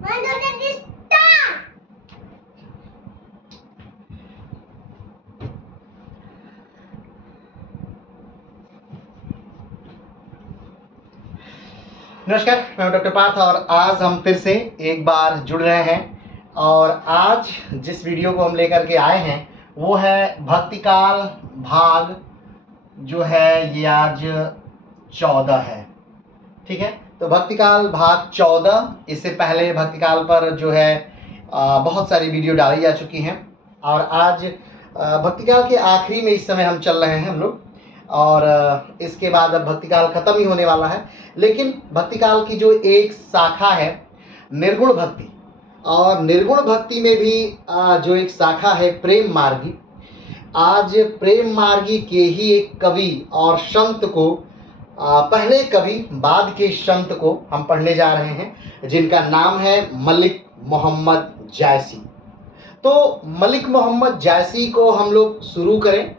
नमस्कार, मैं डॉक्टर पार्थ और आज हम फिर से एक बार जुड़ रहे हैं और आज जिस वीडियो को हम लेकर के आए हैं वो है भक्तिकाल भाग जो है ये आज 14 है। ठीक है, तो भक्तिकाल भाग 14, इससे पहले भक्तिकाल पर जो है बहुत सारी वीडियो डाली जा चुकी हैं और आज भक्तिकाल के आखिरी में इस समय हम चल रहे हैं हम लोग और इसके बाद अब भक्तिकाल खत्म ही होने वाला है। लेकिन भक्तिकाल की जो एक शाखा है निर्गुण भक्ति, और निर्गुण भक्ति में भी जो एक शाखा है प्रेम मार्गी, आज प्रेम मार्गी के ही एक कवि और संत को पहले कवि बाद के संत को हम पढ़ने जा रहे हैं जिनका नाम है मलिक मोहम्मद जायसी। तो मलिक मोहम्मद जायसी को हम लोग शुरू करें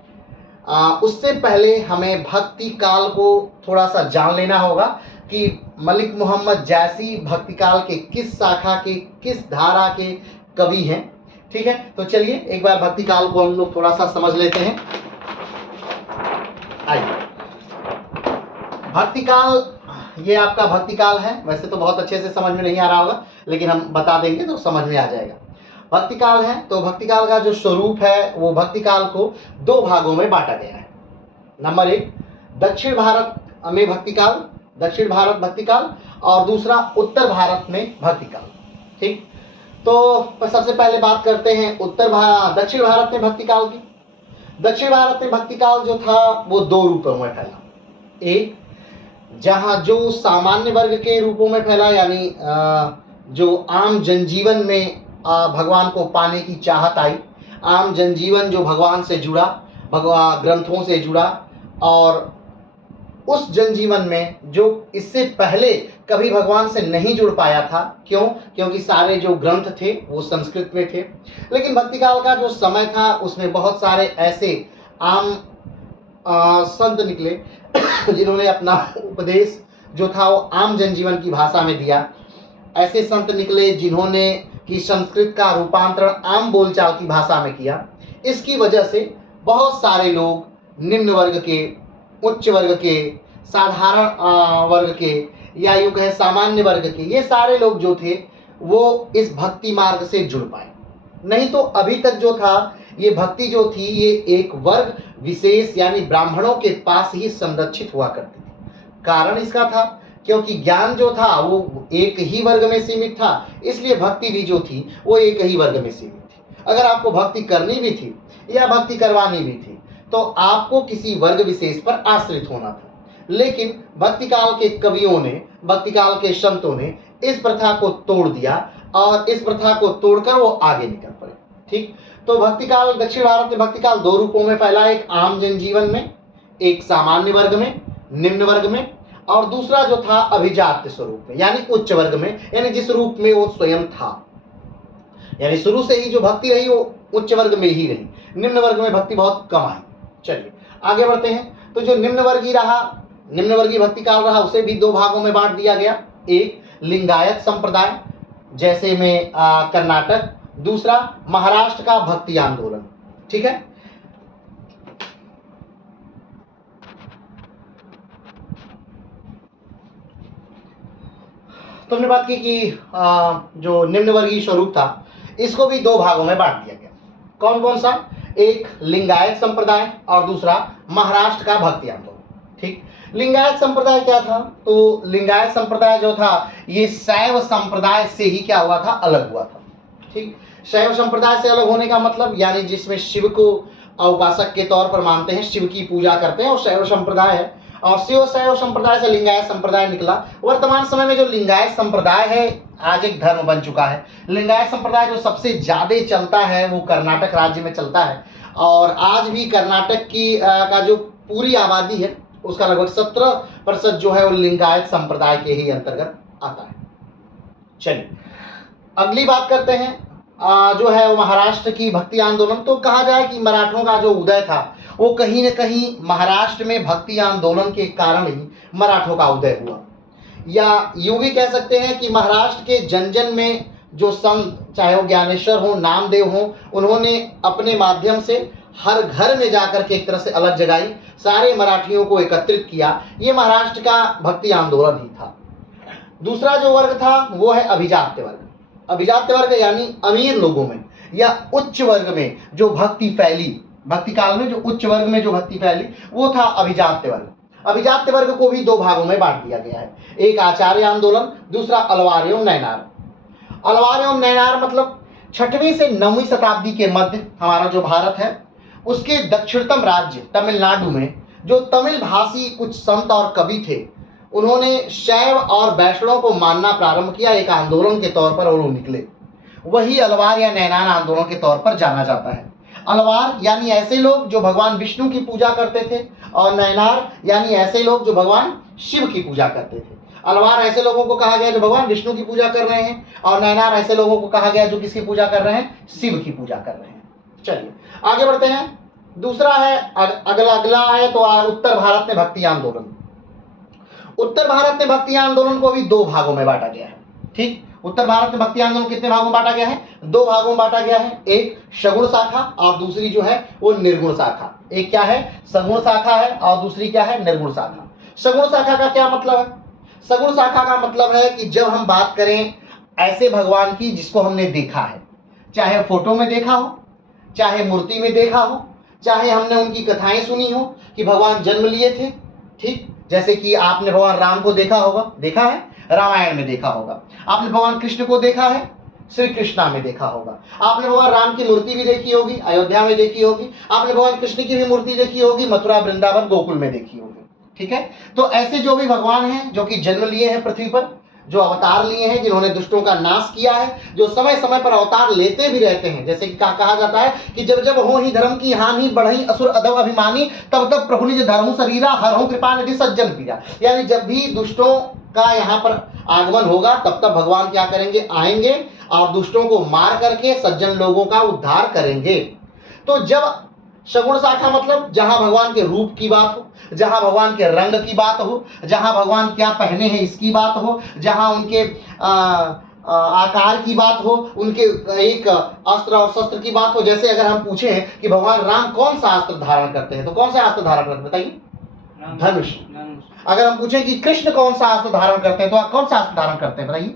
उससे पहले हमें भक्ति काल को थोड़ा सा जान लेना होगा कि मलिक मोहम्मद जायसी भक्ति काल के किस शाखा के किस धारा के कवि हैं। ठीक है, तो चलिए एक बार भक्ति काल को हम लोग थोड़ा सा समझ लेते हैं। आइए, भक्ति काल ये आपका भक्ति काल है। वैसे तो बहुत अच्छे से समझ में नहीं आ रहा होगा लेकिन हम बता देंगे तो समझ में आ जाएगा। भक्ति काल है तो भक्ति काल का जो स्वरूप है वो भक्ति काल को दो भागों में बांटा गया है। नंबर 1 दक्षिण भारत में भक्ति काल, दक्षिण भारत भक्ति काल, और दूसरा उत्तर भारत में भक्ति काल। ठीक, तो सबसे पहले बात करते हैं दक्षिण भारत में भक्ति काल की। दक्षिण भारत में भक्ति काल जो था वो दो रूपों में फैला। एक जहां जो सामान्य वर्ग के रूपों में फैला, यानी जो आम जनजीवन में भगवान को पाने की चाहत आई, आम जनजीवन जो भगवान से जुड़ा, भगवान ग्रंथों से जुड़ा, और उस जनजीवन में जो इससे पहले कभी भगवान से नहीं जुड़ पाया था। क्यों? क्योंकि सारे जो ग्रंथ थे वो संस्कृत में थे। लेकिन भक्तिकाल का जो समय था उसमें बहुत सारे ऐसे आम संत निकले जिन्होंने अपना उपदेश जो था वो आम जनजीवन की भाषा में दिया। ऐसे संत निकले जिन्होंने कि संस्कृत का रूपांतरण आम बोलचाल की भाषा में किया। इसकी वजह से बहुत सारे लोग निम्न वर्ग के, उच्च वर्ग के, साधारण वर्ग के, या यूँ कहें सामान्य वर्ग के, ये सारे लोग जो थे वो इस भक्ति मार्ग से जुड़ पाए। नहीं तो अभी तक जो था ये भक्ति जो थी ये एक वर्ग विशेष यानी ब्राह्मणों के पास ही संरक्षित हुआ करती थी। कारण इसका था क्योंकि ज्ञान जो था वो एक ही वर्ग में सीमित था, इसलिए भक्ति भी जो थी वो एक ही वर्ग में सीमित थी। अगर आपको भक्ति करनी भी थी या भक्ति करवानी भी थी तो आपको किसी वर्ग विशेष पर आश्रित होना था। लेकिन भक्तिकाल के कवियों ने, भक्तिकाल के संतों ने इस प्रथा को तोड़ दिया और इस प्रथा को तोड़कर वो आगे निकल पड़े। ठीक, तो भक्तिकाल दक्षिण भारत में भक्तिकाल दो रूपों में फैला, एक आम जनजीवन में, एक सामान्य वर्ग में, निम्न वर्ग में, और दूसरा जो था अभिजात्य स्वरूप में यानी उच्च वर्ग में, यानी जिस रूप में वो स्वयं था। यानी शुरू से ही जो भक्ति रही वो उच्च वर्ग में ही रही, निम्न वर्ग में भक्ति बहुत कम आई। चलिए आगे बढ़ते हैं। तो जो निम्न वर्गीय भक्ति काल रहा उसे भी दो भागों में बांट दिया गया। एक लिंगायत संप्रदाय जैसे में कर्नाटक, दूसरा महाराष्ट्र का भक्ति आंदोलन। ठीक है, तो हमने बात की कि जो निम्न वर्गीय स्वरूप था इसको भी दो भागों में बांट दिया गया। कौन कौन सा? एक लिंगायत संप्रदाय और दूसरा महाराष्ट्र का भक्ति आंदोलन। ठीक, लिंगायत संप्रदाय क्या था? तो लिंगायत संप्रदाय जो था ये शैव संप्रदाय से ही क्या हुआ था? अलग हुआ था। ठीक, शैव संप्रदाय से अलग होने का मतलब यानी जिसमें शिव को उपासक के तौर पर मानते हैं, शिव की पूजा करते हैं, और शैव संप्रदाय है। और शिव शैव संप्रदाय से लिंगायत संप्रदाय निकला। वर्तमान समय में जो लिंगायत संप्रदाय है आज एक धर्म बन चुका है। लिंगायत संप्रदाय जो सबसे ज्यादा चलता है वो कर्नाटक राज्य में चलता है, और आज भी कर्नाटक की का जो पूरी आबादी है उसका लगभग 17% जो है वो लिंगायत संप्रदाय के ही अंतर्गत आता है। चलिए अगली बात करते हैं जो है वो महाराष्ट्र की भक्ति आंदोलन। तो कहा जाए कि मराठों का जो उदय था वो कहीं न कहीं महाराष्ट्र में भक्ति आंदोलन के कारण ही मराठों का उदय हुआ। या यूं भी कह सकते हैं कि महाराष्ट्र के जन जन में जो संत, चाहे वो ज्ञानेश्वर हो, नामदेव हो, उन्होंने अपने माध्यम से हर घर में जाकर के एक तरह से अलग जगाई, सारे मराठियों को एकत्रित किया। ये महाराष्ट्र का भक्ति आंदोलन ही था। दूसरा जो वर्ग था वो है अभिजात्य वर्ग। अभिजात्य वर्ग यानी अमीर लोगों में या उच्च वर्ग में जो भक्ति फैली, भक्ति काल में जो उच्च वर्ग में जो भक्ति फैली वो था अभिजात्य वर्ग। अभिजात्य वर्ग को भी दो भागों में बांट दिया गया है, एक आचार्य आंदोलन, दूसरा अलवार एवं नैनार। अलवार एवं नैनार मतलब 6वीं से 9वीं शताब्दी के मध्य हमारा जो भारत है उसके दक्षिणतम राज्य तमिलनाडु में जो तमिल भाषी कुछ संत और कवि थे, उन्होंने शैव और वैष्णव को मानना प्रारंभ किया एक आंदोलन के तौर पर, और वो निकले। वही अलवार या नैनार आंदोलन के तौर पर जाना जाता है। अलवार यानी ऐसे लोग जो भगवान विष्णु की पूजा करते थे, और नैनार यानी ऐसे लोग जो भगवान शिव की पूजा करते थे। अलवार ऐसे लोगों को कहा गया जो भगवान विष्णु की पूजा कर रहे हैं, और नैनार ऐसे लोगों को कहा गया जो किसकी पूजा कर रहे हैं, शिव की पूजा कर रहे हैं। चलिए आगे बढ़ते हैं। दूसरा है अगला है तो उत्तर भारत में भक्ति आंदोलन। उत्तर भारत में भक्ति आंदोलन को भी दो भागों में बांटा गया है। ठीक, उत्तर भारत में भक्ति आंदोलन कितने भागों में बांटा गया है, दो भागों में बांटा गया है। एक सगुण शाखा और दूसरी जो है वो निर्गुण शाखा। एक क्या है, सगुण शाखा है, और दूसरी क्या है, निर्गुण शाखा। सगुण शाखा का क्या मतलब है? सगुण शाखा का मतलब है कि जब हम बात करें ऐसे भगवान की जिसको हमने देखा है, चाहे फोटो में देखा हो, चाहे मूर्ति में देखा हो, चाहे हमने उनकी कथाएं सुनी हो कि भगवान जन्म लिए थे। ठीक, जैसे कि आपने भगवान राम को देखा होगा, देखा है, रामायण में देखा होगा। आपने भगवान कृष्ण को देखा है, श्री कृष्णा में देखा होगा। आपने भगवान राम की मूर्ति भी देखी होगी, अयोध्या में देखी होगी। आपने भगवान कृष्ण की भी मूर्ति देखी होगी, मथुरा, वृंदावन, गोकुल में देखी होगी। ठीक है, तो ऐसे जो भी भगवान हैं जो कि जन्म लिए हैं पृथ्वी पर, जो अवतार लिए हैं, जिन्होंने दुष्टों का नाश किया है, जो समय समय पर अवतार लेते भी रहते हैं। जैसे कि कहा जाता है कि जब जब हो ही धर्म की हानि, बढ़ई असुर अधम अभिमानी, तब तब प्रभु निज धर्म शरीरा, हरहु कृपा निधि सज्जन पीरा। यानी जब भी दुष्टों का यहाँ पर आगमन होगा तब तब भगवान क्या करेंगे, आएंगे और दुष्टों को मार करके सज्जन लोगों का उद्धार करेंगे। तो जब सगुण शाखा मतलब जहां भगवान के रूप की बात हो, जहां भगवान के रंग की बात हो, जहां भगवान क्या पहने हैं इसकी बात हो, जहां उनके आकार की बात हो, उनके एक अस्त्र और शस्त्र की बात हो। जैसे अगर हम पूछें कि भगवान राम कौन सा अस्त्र धारण करते हैं तो कौन सा अस्त्र धारण करते हैं, बताइए, धनुष। अगर हम पूछें कि कृष्ण कौन सा अस्त्र धारण करते हैं तो आप कौन सा अस्त्र धारण करते हैं, बताइए,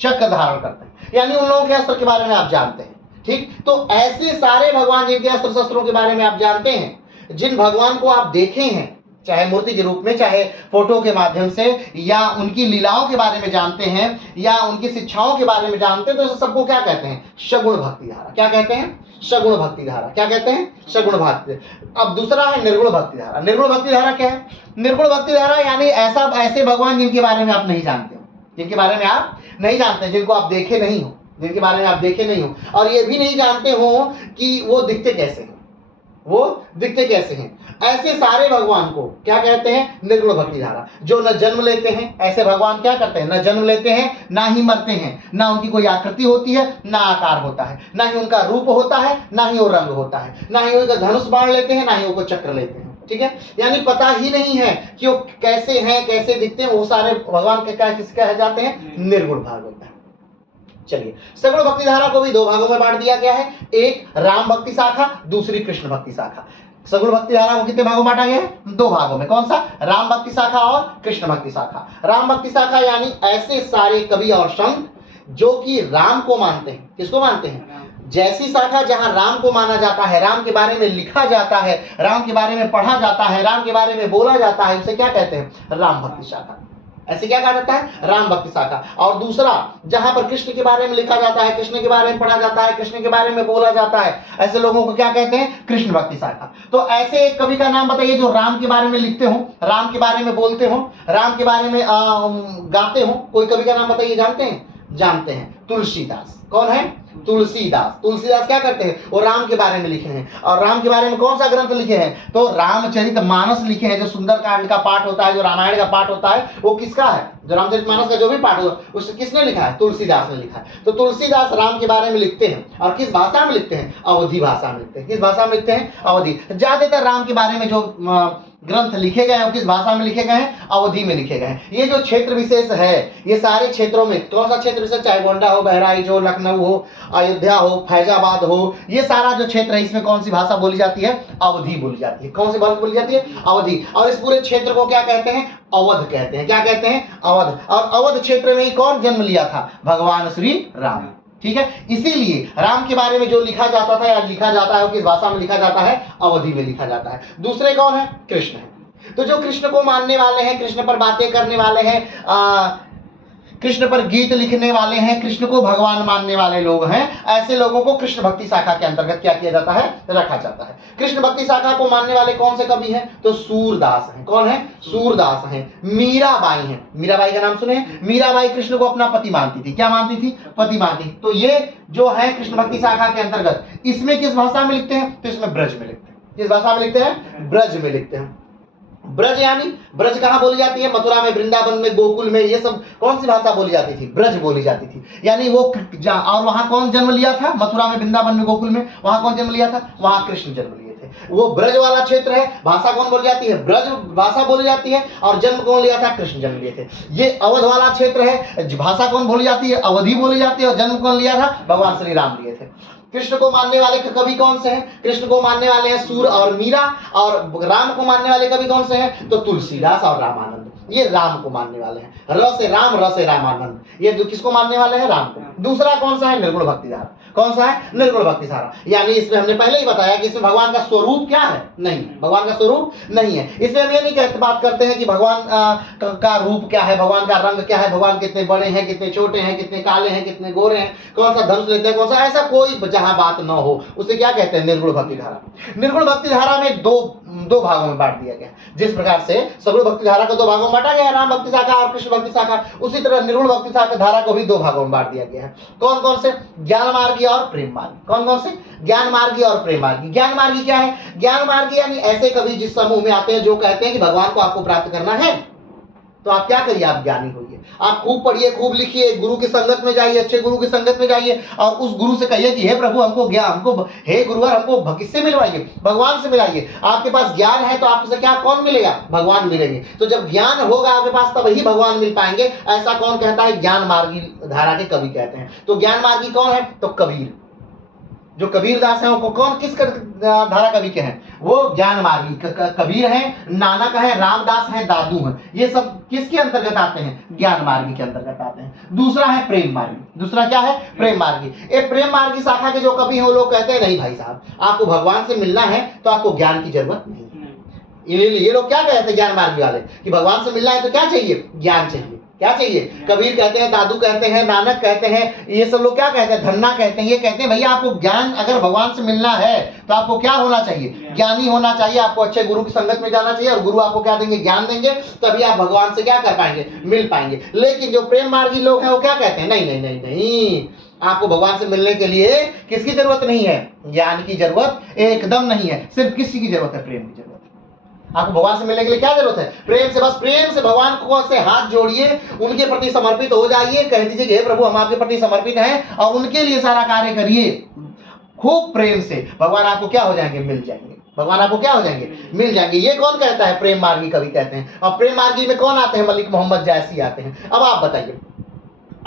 चक्र धारण करते हैं। यानी उन लोगों के अस्त्र के बारे में आप जानते हैं। ठीक, तो ऐसे सारे भगवान जिनके अस्त्र शस्त्रों के बारे में आप जानते हैं, जिन भगवान को आप देखे हैं, चाहे मूर्ति के रूप में, चाहे फोटो के माध्यम से, या उनकी लीलाओं के बारे में जानते हैं, या उनकी शिक्षाओं के बारे में जानते हैं, तो सबको क्या कहते हैं, सगुण भक्ति धारा। क्या कहते हैं, सगुण भक्ति धारा। क्या कहते हैं, सगुण भक्ति। अब दूसरा है निर्गुण भक्ति धारा। निर्गुण भक्ति धारा क्या है? निर्गुण भक्ति धारा यानी ऐसे भगवान जिनके बारे में आप नहीं जानते हो, जिनके बारे में आप नहीं जानते, जिनको आप देखे नहीं हो, जिनके बारे में आप देखे नहीं हो, और ये भी नहीं जानते हो कि वो दिखते कैसे हैं, वो दिखते कैसे हैं। ऐसे सारे भगवान को क्या कहते हैं, निर्गुण भक्ति धारा। जो न जन्म लेते हैं, ऐसे भगवान क्या करते हैं, न जन्म लेते हैं, ना ही मरते हैं, ना उनकी कोई आकृति होती है, ना आकार होता है, ना ही उनका रूप होता है, ना ही वो रंग होता है, ना ही उनका धनुष बाण लेते हैं, ना ही वो चक्र लेते हैं। ठीक है, यानी पता ही नहीं है कि वो कैसे हैं, कैसे दिखते हैं। वो सारे भगवान के क्या किसके कहे जाते हैं, निर्गुण भाग होता है। चलिए, सगुण भक्ति धारा को भी दो भागों में बांट दिया गया है, एक राम भक्ति शाखा, दूसरी कृष्ण भक्ति शाखा। सगुण भक्ति धारा को कितने भागों में बांटा गया है, दो भागों में। कौन सा, राम भक्ति शाखा और कृष्ण भक्ति शाखा। राम भक्ति शाखा यानी ऐसे सारे कवि और संत जो कि राम को मानते हैं। किसको मानते हैं? जैसी शाखा जहां राम को माना जाता है, राम के बारे में लिखा जाता है, राम के बारे में पढ़ा जाता है, राम के बारे में बोला जाता है, उसे क्या कहते हैं, राम भक्ति शाखा। ऐसे क्या कहा जाता है, राम भक्ति शाखा। और दूसरा जहां पर कृष्ण के बारे में लिखा जाता है, कृष्ण के बारे में पढ़ा जाता है, कृष्ण के बारे में बोला जाता है, ऐसे लोगों को क्या कहते हैं, कृष्ण भक्ति शाखा। तो ऐसे एक कवि का नाम बताइए जो राम के बारे में लिखते हो, राम के बारे में बोलते हो, राम के बारे में गाते हो। कोई कवि का नाम बताइए, जानते हैं? जानते हैं, तुलसीदास। कौन है? तुलसीदास। तुलसीदास क्या करते हैं, वो राम के बारे में लिखे हैं। और राम के बारे में कौन सा ग्रंथ लिखे हैं, तो रामचरितमानस लिखे हैं। जो सुंदरकांड का पाठ होता है, जो रामायण का पाठ होता है, वो किसका है, जो रामचरितमानस का जो भी पाठ होता है उसे किसने लिखा है, तुलसीदास ने लिखा है। तो तुलसीदास राम के बारे में लिखते हैं, और किस भाषा में लिखते हैं, अवधी भाषा में लिखते हैं। किस भाषा में लिखते हैं, अवधी। ज्यादातर राम के बारे में जो ग्रंथ लिखे गए हैं वो किस भाषा में लिखे गए हैं? अवधी में लिखे गए हैं। ये जो क्षेत्र विशेष है, ये सारे क्षेत्रों में कौन सा क्षेत्र विशेष, चाहे गोंडा हो, बहराइच हो, लखनऊ हो, अयोध्या हो, फैजाबाद हो, ये सारा जो क्षेत्र है इसमें कौन सी भाषा बोली जाती है? अवधी बोली जाती है। कौन सी भाषा बोली जाती है? अवधी। और इस पूरे क्षेत्र को क्या कहते हैं? अवध कहते हैं। क्या कहते हैं? अवध। और अवध क्षेत्र में ही कौन जन्म लिया था? भगवान श्री राम। ठीक है, इसीलिए राम के बारे में जो लिखा जाता था या लिखा जाता है वो किस भाषा में लिखा जाता है? अवधी में लिखा जाता है। दूसरे कौन है? कृष्ण है। तो जो कृष्ण को मानने वाले हैं, कृष्ण पर बातें करने वाले हैं, कृष्ण पर गीत लिखने वाले हैं, कृष्ण को भगवान मानने वाले लोग हैं, ऐसे लोगों को कृष्ण भक्ति शाखा के अंतर्गत क्या किया जाता है? रखा जाता है। कृष्ण भक्ति शाखा को मानने वाले कौन से कवि हैं? तो सूरदास हैं। कौन है? सूरदास हैं। मीराबाई हैं। मीराबाई का नाम सुने? मीराबाई कृष्ण को अपना पति मानती थी। क्या मानती थी? पति मानती थी। तो ये जो है कृष्ण भक्ति शाखा के अंतर्गत, इसमें किस भाषा में लिखते हैं? तो इसमें ब्रज में लिखते हैं। किस भाषा में लिखते हैं? ब्रज में लिखते हैं। ब्रज यानी ब्रज कहाँ बोली जाती है? मथुरा में, वृंदावन में, गोकुल में, ये सब कौन सी भाषा बोली जाती थी? ब्रज बोली जाती थी। यानी वो और वहां कौन जन्म लिया था? मथुरा में, वृंदावन में, गोकुल में, वहां कौन जन्म लिया था? वहां कृष्ण जन्म लिए थे। वो ब्रज वाला क्षेत्र है। भाषा कौन बोली जाती है? ब्रज भाषा बोली जाती है। और जन्म कौन लिया था? कृष्ण जन्म लिए थे। ये अवध वाला क्षेत्र है। भाषा कौन बोली जाती है? अवधी बोली जाती है। और जन्म कौन लिया था? भगवान श्री राम लिए थे। कृष्ण को मानने वाले कवि कौन से हैं? कृष्ण को मानने वाले हैं सूर और मीरा। और राम को मानने वाले कवि कौन से हैं? तो तुलसीदास और रामानंद। ये राम को मानने वाले हैं। र से राम, र से रामानंद। ये किसको मानने वाले हैं? राम को। दूसरा कौन सा है? निर्गुण भक्तिधारा। कौन सा है? निर्गुण भक्तिधारा। यानी इसमें हमने पहले ही बताया कि इसमें भगवान का स्वरूप क्या है? नहीं, भगवान का स्वरूप नहीं है। इसमें हम ये नहीं कहते, बात करते हैं कि भगवान का रूप क्या है, भगवान का रंग क्या है, भगवान कितने बड़े हैं, कितने छोटे हैं, कितने काले हैं, कितने गोरे हैं, कौन सा धनुष लेते हैं, कौन सा, ऐसा कोई जहां बात न हो उसे क्या कहते हैं? निर्गुण भक्तिधारा। निर्गुण भक्तिधारा में दो भागों में बांट दिया गया। जिस प्रकार से सगुण भक्तिधारा को दो भागों में बांटा गया, राम भक्ति शाखा और कृष्ण भक्ति शाखा, उसी तरह निर्गुण भक्ति धारा को भी दो भागों में बांट दिया गया है। कौन कौन से? ज्ञान मार्गी और प्रेम मार्गी। कौन कौन से? ज्ञान मार्गी और प्रेम मार्गी। ज्ञान मार्गी क्या है? ज्ञान मार्गी यानी ऐसे कवि जिस समूह में आते हैं जो कहते हैं कि भगवान को आपको प्राप्त करना है तो आप क्या करिए? आप ज्ञानी होइए, आप खूब पढ़िए, खूब लिखिए, गुरु की संगत में जाइए, अच्छे गुरु की संगत में जाइए और उस गुरु से कहिए कि हे प्रभु हमको ज्ञान, हमको हे गुरुवर हमको किससे मिलवाइए? भगवान से मिलाइए। आपके पास ज्ञान है तो आपसे क्या कौन मिलेगा? भगवान मिलेंगे। तो जब ज्ञान होगा आपके पास तब ही भगवान मिल पाएंगे। ऐसा कौन कहता है? ज्ञान मार्गी धारा के कवि कहते हैं। तो ज्ञान मार्गी कौन है? तो कबीर। जो कबीरदास है वो कौन, किस धारा कवि के हैं? वो ज्ञान मार्गी कबीर हैं, नानक है, रामदास है, दादू हैं। ये सब किसके अंतर्गत आते हैं? ज्ञान मार्गी के अंतर्गत आते हैं। दूसरा है प्रेम मार्गी। दूसरा क्या है? प्रेम मार्गी। ये प्रेम मार्गी शाखा के जो कवि हैं वो लोग कहते हैं नहीं भाई साहब, आपको भगवान से मिलना है तो आपको ज्ञान की जरूरत नहीं है। ये लोग क्या कहते हैं ज्ञान मार्गी वाले कि भगवान से मिलना है तो क्या चाहिए? ज्ञान चाहिए। क्या चाहिए? कबीर कहते हैं, दादू कहते हैं, नानक कहते हैं, ये सब लोग क्या कहते हैं? धन्ना कहते हैं। ये कहते हैं भैया आपको ज्ञान अगर भगवान से मिलना है तो आपको क्या होना चाहिए? ज्ञानी होना चाहिए। आपको अच्छे गुरु की संगत में जाना चाहिए और गुरु आपको क्या देंगे? ज्ञान देंगे, तभी आप भगवान से क्या कर पाएंगे? मिल पाएंगे। लेकिन जो प्रेम मार्गी लोग हैं वो क्या कहते हैं? नहीं नहीं नहीं नहीं, आपको भगवान से मिलने के लिए किसकी जरूरत नहीं है? ज्ञान की जरूरत एकदम नहीं है। सिर्फ किसी की जरूरत है? प्रेम की जरूरत। आपको भगवान से मिलने के लिए क्या जरूरत है? प्रेम से। बस प्रेम से भगवान को से हाथ जोड़िए, उनके प्रति समर्पित हो जाइए, कह दीजिए कि हे प्रभु हम आपके प्रति समर्पित हैं और उनके लिए सारा कार्य करिए खूब प्रेम से। भगवान आपको क्या हो जाएंगे? मिल जाएंगे। भगवान आपको क्या हो जाएंगे? मिल जाएंगे। ये कौन कहता है? प्रेम मार्गी कवि कहते हैं। और प्रेम मार्गी में कौन आते हैं? मलिक मोहम्मद जायसी आते हैं। अब आप बताइए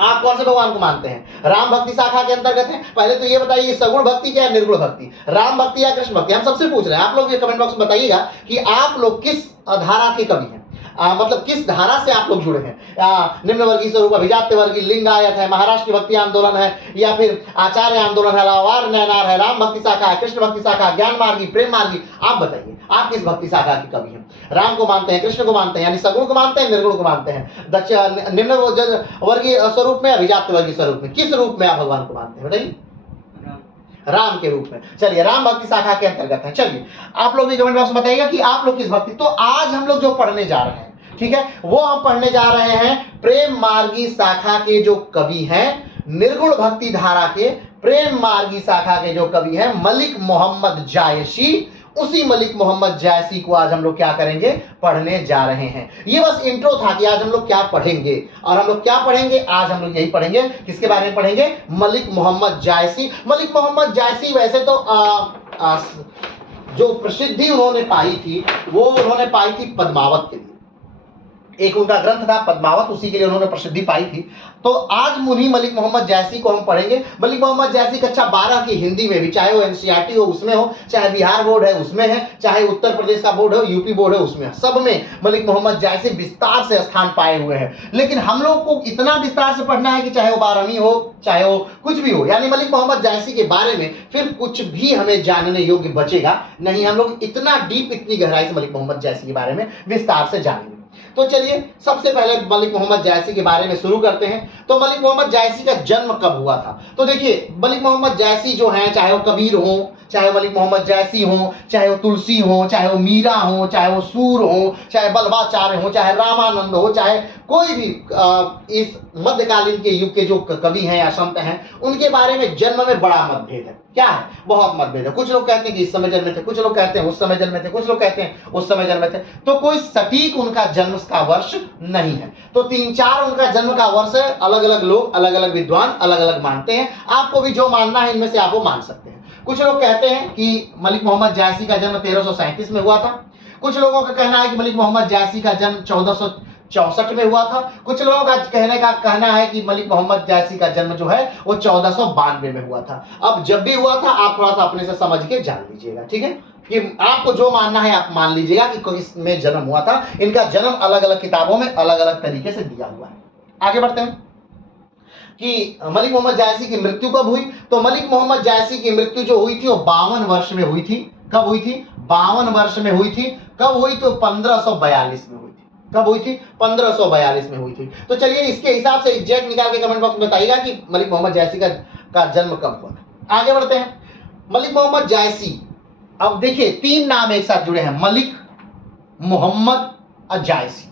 आप कौन से भगवान को मानते हैं? राम भक्ति शाखा के अंतर्गत है। पहले तो ये बताइए सगुण भक्ति क्या है, निर्गुण भक्ति, राम भक्ति या कृष्ण भक्ति? हम सबसे पूछ रहे हैं, आप लोग ये कमेंट बॉक्स में बताइएगा कि आप लोग किस धारा के कवि हैं, मतलब किस धारा से आप लोग जुड़े हैं। निम्न वर्गीय स्वरूप, अभिजात्य वर्गीय, लिंगायत है, महाराष्ट्र भक्ति आंदोलन है, या फिर आचार्य आंदोलन है, लावार नैनार है, राम भक्ति शाखा है, कृष्ण भक्ति शाखा, ज्ञान मार्गी, प्रेम मार्गी? आप बताइए आप किस भक्ति शाखा के कवि हैं? राम को मानते हैं, कृष्ण को मानते हैं, यानी सगुण को मानते हैं, निर्गुण को मानते हैं, निम्न वर्गीय स्वरूप में, अभिजात्य वर्गीय स्वरूप में? किस रूप में आप भगवान को मानते हैं बताइए? राम के रूप में। चलिए राम भक्ति शाखा के अंतर्गत है। चलिए आप लोग भी कमेंट बॉक्स में बताइएगा कि आप लोग किस भक्ति। तो आज हम लोग जो पढ़ने जा रहे हैं, ठीक है, वो हम पढ़ने जा रहे हैं प्रेम मार्गी शाखा के जो कवि हैं, निर्गुण भक्ति धारा के प्रेम मार्गी शाखा के जो कवि हैं मलिक मोहम्मद जायसी। उसी मलिक मोहम्मद जायसी को आज हम लोग क्या करेंगे? पढ़ने जा रहे हैं। ये बस इंट्रो था कि आज हम लोग क्या पढ़ेंगे। और हम लोग क्या पढ़ेंगे? आज हम लोग यही पढ़ेंगे। किसके बारे में पढ़ेंगे? मलिक मोहम्मद जायसी। मलिक मोहम्मद जायसी वैसे तो जो प्रसिद्धि उन्होंने पाई थी वो उन्होंने पाई थी पद्मावत के लिए। एक उनका ग्रंथ था पद्मावत, उसी के लिए उन्होंने प्रसिद्धि पाई थी। तो आज मुनी मलिक मोहम्मद जायसी को हम पढ़ेंगे। मलिक मोहम्मद जायसी कक्षा 12 की हिंदी में भी, चाहे वो एनसीईआरटी हो उसमें हो, चाहे बिहार बोर्ड है उसमें है, चाहे उत्तर प्रदेश का बोर्ड हो, यूपी बोर्ड है उसमें है, सब में मलिक मोहम्मद जायसी विस्तार से स्थान पाए हुए हैं। लेकिन हम लोग को इतना विस्तार से पढ़ना है कि चाहे वो 12वीं हो, चाहे वो कुछ भी हो, यानी मलिक मोहम्मद जायसी के बारे में फिर कुछ भी हमें जानने योग्य बचेगा नहीं। हम लोग इतना डीप, इतनी गहराई से मलिक मोहम्मद जायसी के बारे में विस्तार से जानेंगे। तो चलिए सबसे पहले मलिक मोहम्मद जायसी के बारे में शुरू करते हैं। तो मलिक मोहम्मद जायसी का जन्म कब हुआ था? तो देखिए मलिक मोहम्मद जायसी जो हैं, चाहे वो कबीर हो, चाहे वो मलिक मोहम्मद जायसी हो, चाहे वो तुलसी हो, चाहे वो मीरा हो, चाहे वो सूर हो, चाहे बल्लभाचार्य हो, चाहे रामानंद हो, चाहे कोई भी इस मध्यकालीन के युग के जो कवि हैं या संत हैं, उनके बारे में जन्म में बड़ा मतभेद है। क्या है? बहुत मतभेद है। कुछ लोग कहते हैं कि इस समय जन्मे थे, कुछ लोग कहते हैं उस समय जन्मे थे, कुछ लोग कहते हैं उस समय जन्मे थे। तो कोई सटीक उनका जन्म का वर्ष नहीं है। तो 3-4 उनका जन्म का वर्ष है। अलग अलग लोग, अलग अलग विद्वान अलग अलग मानते हैं। आपको भी जो मानना है इनमें से आप वो मान सकते हैं। कुछ लोग कहते हैं कि मलिक मोहम्मद जायसी का जन्म 1337 में हुआ था। कुछ लोगों का कहना है कि मलिक मोहम्मद जायसी का जन्म 1464 में हुआ था। कुछ लोगों का कहना है कि मलिक मोहम्मद जायसी का जन्म जो है वो 1492 में हुआ था। अब जब भी हुआ था आप थोड़ा सा अपने से समझ के जान लीजिएगा, ठीक है? कि आपको जो मानना है आप मान लीजिएगा कि इसमें जन्म हुआ था। इनका जन्म अलग अलग किताबों में अलग अलग तरीके से दिया हुआ है। आगे बढ़ते हैं कि मलिक मोहम्मद जायसी की मृत्यु कब हुई? तो मलिक मोहम्मद जायसी की मृत्यु जो हुई थी वो 52 वर्ष में हुई थी। कब हुई थी? 52 वर्ष में हुई थी। कब हुई? तो 1542 में हुई थी। कब हुई थी? 1542 में हुई थी। तो चलिए इसके हिसाब से एग्जैक्ट निकाल के कमेंट बॉक्स में बताइएगा कि मलिक मोहम्मद जायसी का जन्म कब हुआ था। आगे बढ़ते हैं। मलिक मोहम्मद जायसी, अब देखिए 3 नाम एक साथ जुड़े हैं, मलिक, मोहम्मद और जायसी।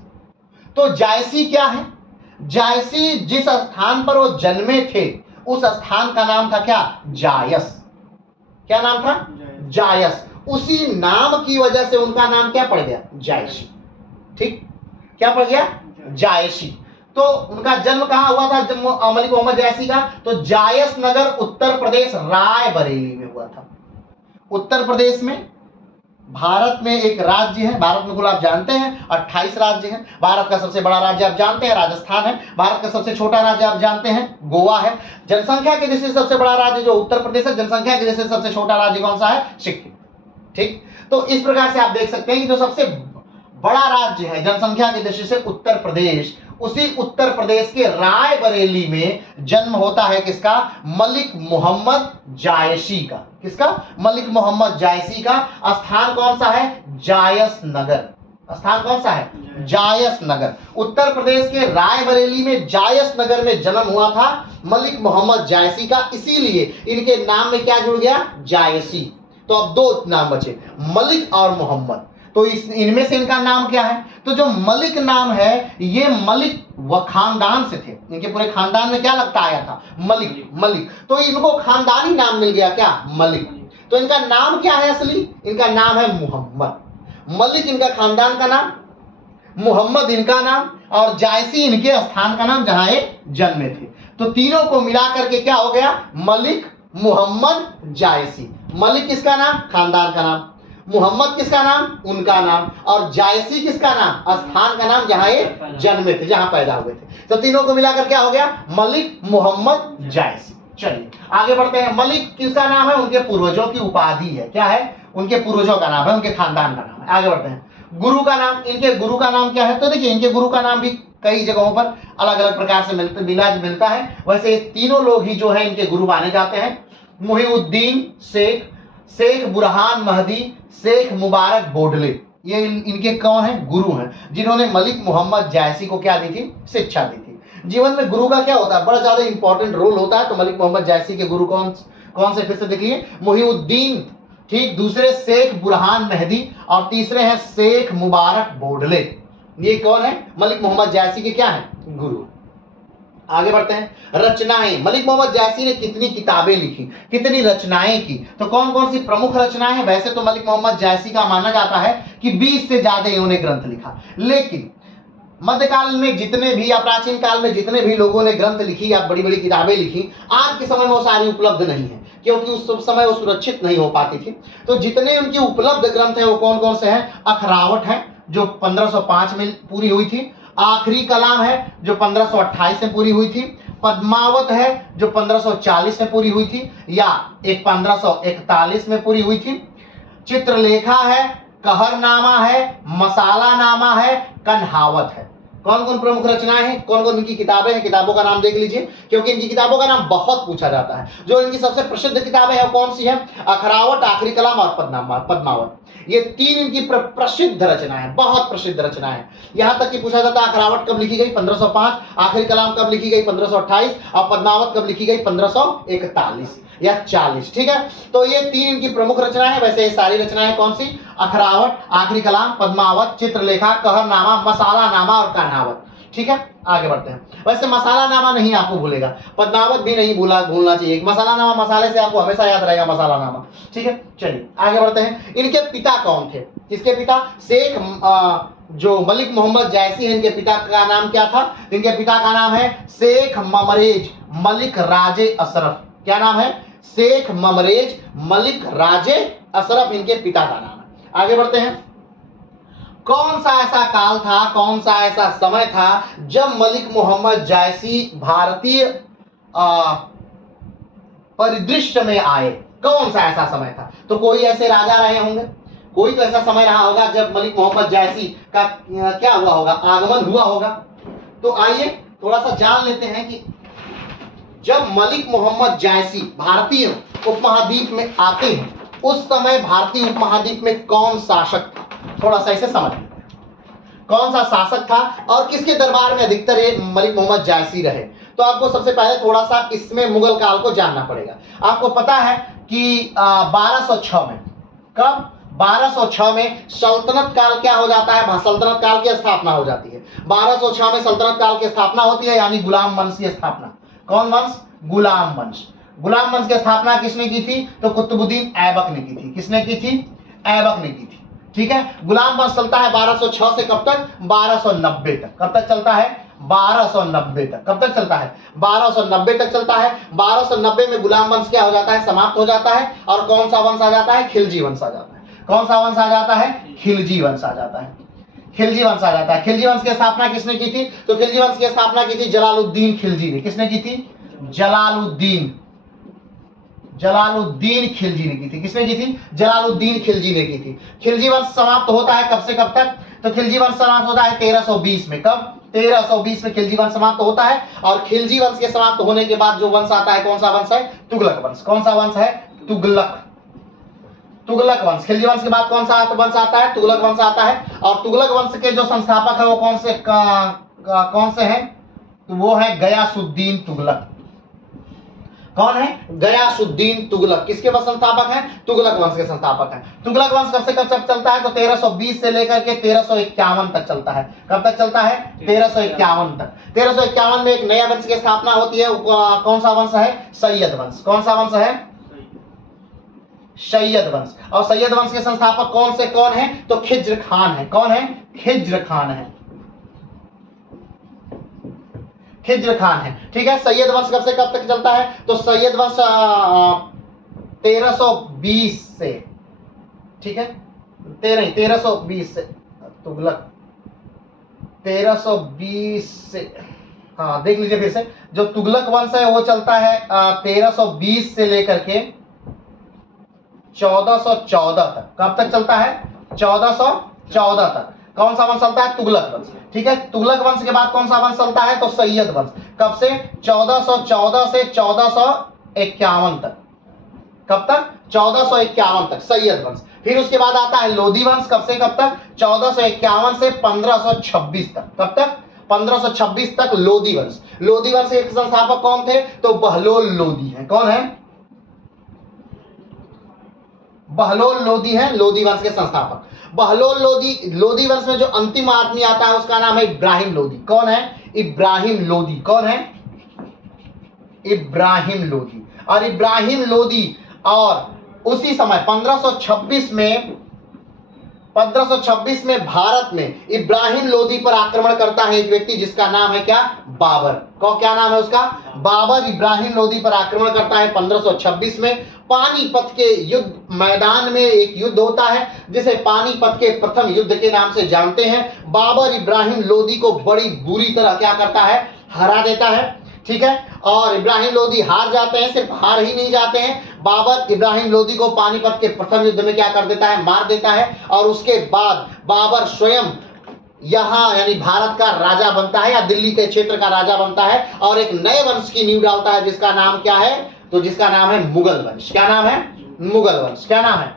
तो जायसी क्या है? जायसी जिस स्थान पर वो जन्मे थे उस स्थान का नाम था क्या? जायस। क्या नाम था? जायस। उसी नाम की वजह से उनका नाम क्या पड़ गया? जायसी। ठीक, क्या पड़ गया? जायसी। तो उनका जन्म कहां हुआ था मलिक मोहम्मद जायसी का? तो जायस नगर, उत्तर प्रदेश, रायबरेली में हुआ था। उत्तर प्रदेश में, भारत में एक राज्य है। भारत में कुल आप जानते हैं 28 राज्य हैं। भारत का सबसे बड़ा राज्य आप जानते हैं राजस्थान है। भारत का सबसे छोटा राज्य आप जानते हैं गोवा है। जनसंख्या की दृष्टि से सबसे बड़ा राज्य जो उत्तर प्रदेश है, जनसंख्या की दृष्टि से सबसे छोटा राज्य कौन सा है? सिक्किम। ठीक, तो इस प्रकार से आप देख सकते हैं कि जो सबसे बड़ा राज्य है जनसंख्या की दृष्टि से उत्तर प्रदेश, उसी उत्तर प्रदेश के रायबरेली में जन्म होता है किसका? मलिक मोहम्मद जायसी का। किसका? मलिक मोहम्मद जायसी का। स्थान कौन सा है? जायस नगर। स्थान कौन सा है? जायस नगर। उत्तर प्रदेश के रायबरेली में जायस नगर में जन्म हुआ था मलिक मोहम्मद जायसी का। इसीलिए इनके नाम में क्या जुड़ गया? जायसी। तो अब 2 नाम बचे, मलिक और मोहम्मद। तो इनमें से इनका नाम क्या है? तो जो मलिक नाम है ये मलिक व खानदान से थे। इनके पूरे खानदान में क्या लगता आया था? मलिक। मलिक, तो इनको खानदानी नाम मिल गया क्या? मलिक। तो इनका नाम क्या है असली? इनका नाम है मोहम्मद। मलिक इनका खानदान का नाम, मोहम्मद इनका नाम, और जायसी इनके स्थान का नाम जहां ये जन्मे थे। तो तीनों को मिला करके क्या हो गया? मलिक, मोहम्मद, जायसी। मलिक किसका नाम? खानदान का नाम। मोहम्मद किसका नाम? उनका नाम। और जायसी किसका नाम? स्थान का नाम जहां ये जन्मे थे, जहां पैदा हुए थे। तो तीनों को मिलाकर क्या हो गया? मलिक, मोहम्मद, जायसी। चलिए आगे बढ़ते हैं। मलिक किसका नाम है? उनके पूर्वजों की उपाधि है। क्या है? उनके पूर्वजों का नाम है, उनके खानदान का नाम है। आगे बढ़ते हैं। गुरु का नाम, इनके गुरु का नाम क्या है? तो देखिए इनके गुरु का नाम भी कई जगहों पर अलग अलग प्रकार से मिलता है। वैसे तीनों लोग ही जो है इनके गुरु माने जाते हैं। मुहिउद्दीन शेख, शेख बुरहान महदी, शेख मुबारक बोडले, ये इनके कौन है? गुरु हैं, जिन्होंने मलिक मोहम्मद जायसी को क्या दी थी? शिक्षा दी थी। जीवन में गुरु का क्या होता है? बड़ा ज्यादा इंपॉर्टेंट रोल होता है। तो मलिक मोहम्मद जायसी के गुरु कौन से? फिर से देखिए, मुहिउद्दीन, ठीक, दूसरे शेख बुरहान मेहदी, और तीसरे हैं शेख मुबारक बोडले। ये कौन है? मलिक मोहम्मद जायसी के क्या है? गुरु। आगे बढ़ते हैं। रचनाएं, मलिक मोहम्मद जायसी ने कितनी किताबें लिखी, कितनी रचनाएं की? तो कौन कौन सी प्रमुख रचनाएं हैं? वैसे तो मलिक मोहम्मद जायसी का माना जाता है कि 20 से ज्यादा इन्होंने ग्रंथ लिखा, लेकिन मध्यकाल में जितने भी या प्राचीन काल में जितने भी लोगों ने ग्रंथ लिखी या बड़ी बड़ी किताबें लिखी, आज के समय में वो सारी उपलब्ध नहीं है। क्योंकि उस समय वो सुरक्षित नहीं हो पाती थी। तो जितने उनकी उपलब्ध ग्रंथ हैं वो कौन कौन से हैं? अखरावट है जो 1505 में पूरी हुई थी, आखिरी कलाम है जो 1528 में पूरी हुई थी, पद्मावत है जो 1540 में पूरी हुई थी या एक 1541 में पूरी हुई थी, चित्रलेखा है, कहरनामा है, मसाला नामा है, कन्हावत है। कौन कौन प्रमुख रचनाएं हैं, कौन कौन इनकी किताबें हैं? किताबों का नाम देख लीजिए, क्योंकि इनकी किताबों का नाम बहुत पूछा जाता है। जो इनकी सबसे प्रसिद्ध किताबें हैं वो कौन सी हैं? अखरावट, आखिरी कलाम और पद्मावत। ये तीन इनकी प्रसिद्ध रचनाएं हैं, बहुत प्रसिद्ध रचनाएं हैं। यहां तक कि पूछा जाता है अखरावट कब लिखी गई? 1505, आखिरी कलाम कब लिखी गई? 1528, और पद्मावत कब लिखी गई? 1541 या 40। ठीक है, तो ये तीन इनकी प्रमुख रचनाएं हैं। वैसे ये सारी रचनाएं कौन सी? अखरावट, आखिरी कलाम, पद्मावत, चित्रलेखा, कहरनामा, मसाला नामा और कन्हावत। ठीक है, आगे बढ़ते हैं। वैसे मसाला नामा नहीं आपको भूलेगा, पद्मावत भी नहीं भूलना चाहिए। मसाला नामा, मसाले से आपको हमेशा याद रहेगा मसाला नामा। ठीक है, चलिए आगे बढ़ते हैं। इनके पिता कौन थे? किसके पिता? शेख जो मलिक मोहम्मद जायसी है, इनके पिता का नाम क्या था? इनके पिता का नाम है शेख ममरेज मलिक राजे अशरफ। क्या नाम है? शेख ममरेज मलिक राजे अशरफ इनके पिता का नाम है। आगे बढ़ते हैं। कौन सा ऐसा काल था, कौन सा ऐसा समय था जब मलिक मोहम्मद जायसी भारतीय परिदृश्य में आए? कौन सा ऐसा समय था? तो कोई ऐसे राजा रहे होंगे, कोई तो ऐसा समय रहा होगा जब मलिक मोहम्मद जायसी का क्या हुआ होगा? आगमन हुआ होगा। तो आइए थोड़ा सा जान लेते हैं कि जब मलिक मोहम्मद जायसी भारतीय उपमहाद्वीप में आते हैं उस समय भारतीय उपमहाद्वीप में कौन शासक था? थोड़ा सा इसे समझ लेते हैं। कौन सा शासक था और किसके दरबार में अधिकतर ये मलिक मोहम्मद जायसी रहे? तो आपको सबसे पहले थोड़ा सा इसमें मुगल काल को जानना पड़ेगा। आपको पता है कि 1206 में, कब? 1206 में सल्तनत काल क्या हो जाता है? सल्तनत काल की स्थापना हो जाती है। 1206 में सल्तनत काल की स्थापना होती है, यानी गुलाम वंश की स्थापना। कौन वंश? गुलाम वंश। गुलाम वंश की स्थापना किसने की थी? तो कुतुबुद्दीन ऐबक ने की थी। किसने की थी? ऐबक ने की थी। ठीक है, गुलाम वंश चलता है 1206 से कब तक? 1290 तक। कब तक चलता है? 1290 तक। कब तक चलता है? 1290 तक चलता है। 1290 में गुलाम वंश क्या हो जाता है? समाप्त हो जाता है। और कौन सा वंश आ जाता है? खिलजी वंश आ जाता है। कौन सा वंश आ जाता है? खिलजी वंश आ जाता है। खिलजी वंश आ जाता है। खिलजी वंश की स्थापना किसने की थी? तो खिलजी वंश की स्थापना की थी जलालुद्दीन खिलजी ने। किसने की थी? जलालुद्दीन खिलजी ने की थी। किसने की थी? जलालुद्दीन खिलजी ने की थी। खिलजी वंश समाप्त होता है कब से कब तक? तो खिलजी वंश समाप्त होता है 1320 में। कब? 1320 में खिलजी वंश समाप्त होता है। और खिलजी वंश के समाप्त होने के बाद जो वंश आता है, कौन सा वंश है? तुगलक वंश। कौन सा वंश है? तुगलक वंश। खिलजी वंश के बाद कौन सा वंश आता है? तुगलक वंश आता है। और तुगलक वंश के जो संस्थापक है वो कौन से हैं? तो वो है गयासुद्दीन तुगलक। कौन है? गयासुद्दीन तुगलक। किसके संस्थापक हैं? तुगलक वंश के संस्थापक हैं। तुगलक वंश कब से कब तक चलता है? तो 1320 से लेकर के 1351 तक चलता है। कब तक चलता है? 1351 तक। 1351 में एक नया वंश की स्थापना होती है। कौन सा वंश है? सैयद वंश। कौन सा वंश है? सैयद वंश। और सैयद वंश के संस्थापक कौन है? तो खिज्र खान है। कौन है? खिज्र खान है। खिज्र खान है। ठीक है, सैयद वंश कब से कब तक चलता है? तो सैयद वंश 1320 से, ठीक है, 1320 से तुगलक 1320 से, हाँ देख लीजिए फिर से। जो तुगलक वंश है वो चलता है 1320 से लेकर के 1414 तक। कब तक चलता है? 1414 तक। कौन सा वंश चलता है? तुगलक वंश। ठीक है, तुगलक वंश के बाद कौन सा वंश चलता है? तो सैयद वंश। कब से? 1414 से 1451 तक। कब तक? 1451 तक सैयद वंश। फिर उसके बाद आता है लोधी वंश। कब से कब तक? 1451 से 1526 तक। कब तक? 1526 तक लोधी वंश। लोधी वंश के संस्थापक कौन थे? तो बहलोल लोधी हैं। कौन है? बहलोल लोधी हैं, लोधी वंश के संस्थापक। बहलोल लोधी वंश में जो अंतिम आदमी आता है उसका नाम है इब्राहिम लोधी। कौन है? इब्राहिम लोधी। कौन है? इब्राहिम लोधी। और इब्राहिम लोधी और उसी समय 1526 में 1526 में भारत में इब्राहिम लोदी पर आक्रमण करता है एक व्यक्ति जिसका नाम है क्या, बाबर। क्या नाम है उसका, बाबर इब्राहिम लोदी पर आक्रमण करता है 1526 में। पानीपत के युद्ध मैदान में एक युद्ध होता है जिसे पानीपत के प्रथम युद्ध के नाम से जानते हैं। बाबर इब्राहिम लोदी को बड़ी बुरी तरह क्या करता है, हरा देता है, ठीक है। और इब्राहिम लोदी हार जाते हैं, सिर्फ हार ही नहीं जाते हैं, बाबर इब्राहिम लोदी को पानीपत के प्रथम युद्ध में क्या कर देता है, मार देता है। और उसके बाद बाबर स्वयं यहाँ यानी भारत का राजा बनता है या दिल्ली के क्षेत्र का राजा बनता है और एक नए वंश की नींव डालता है जिसका नाम क्या है, तो जिसका नाम है मुगल वंश। क्या नाम है, मुगल वंश। क्या नाम है,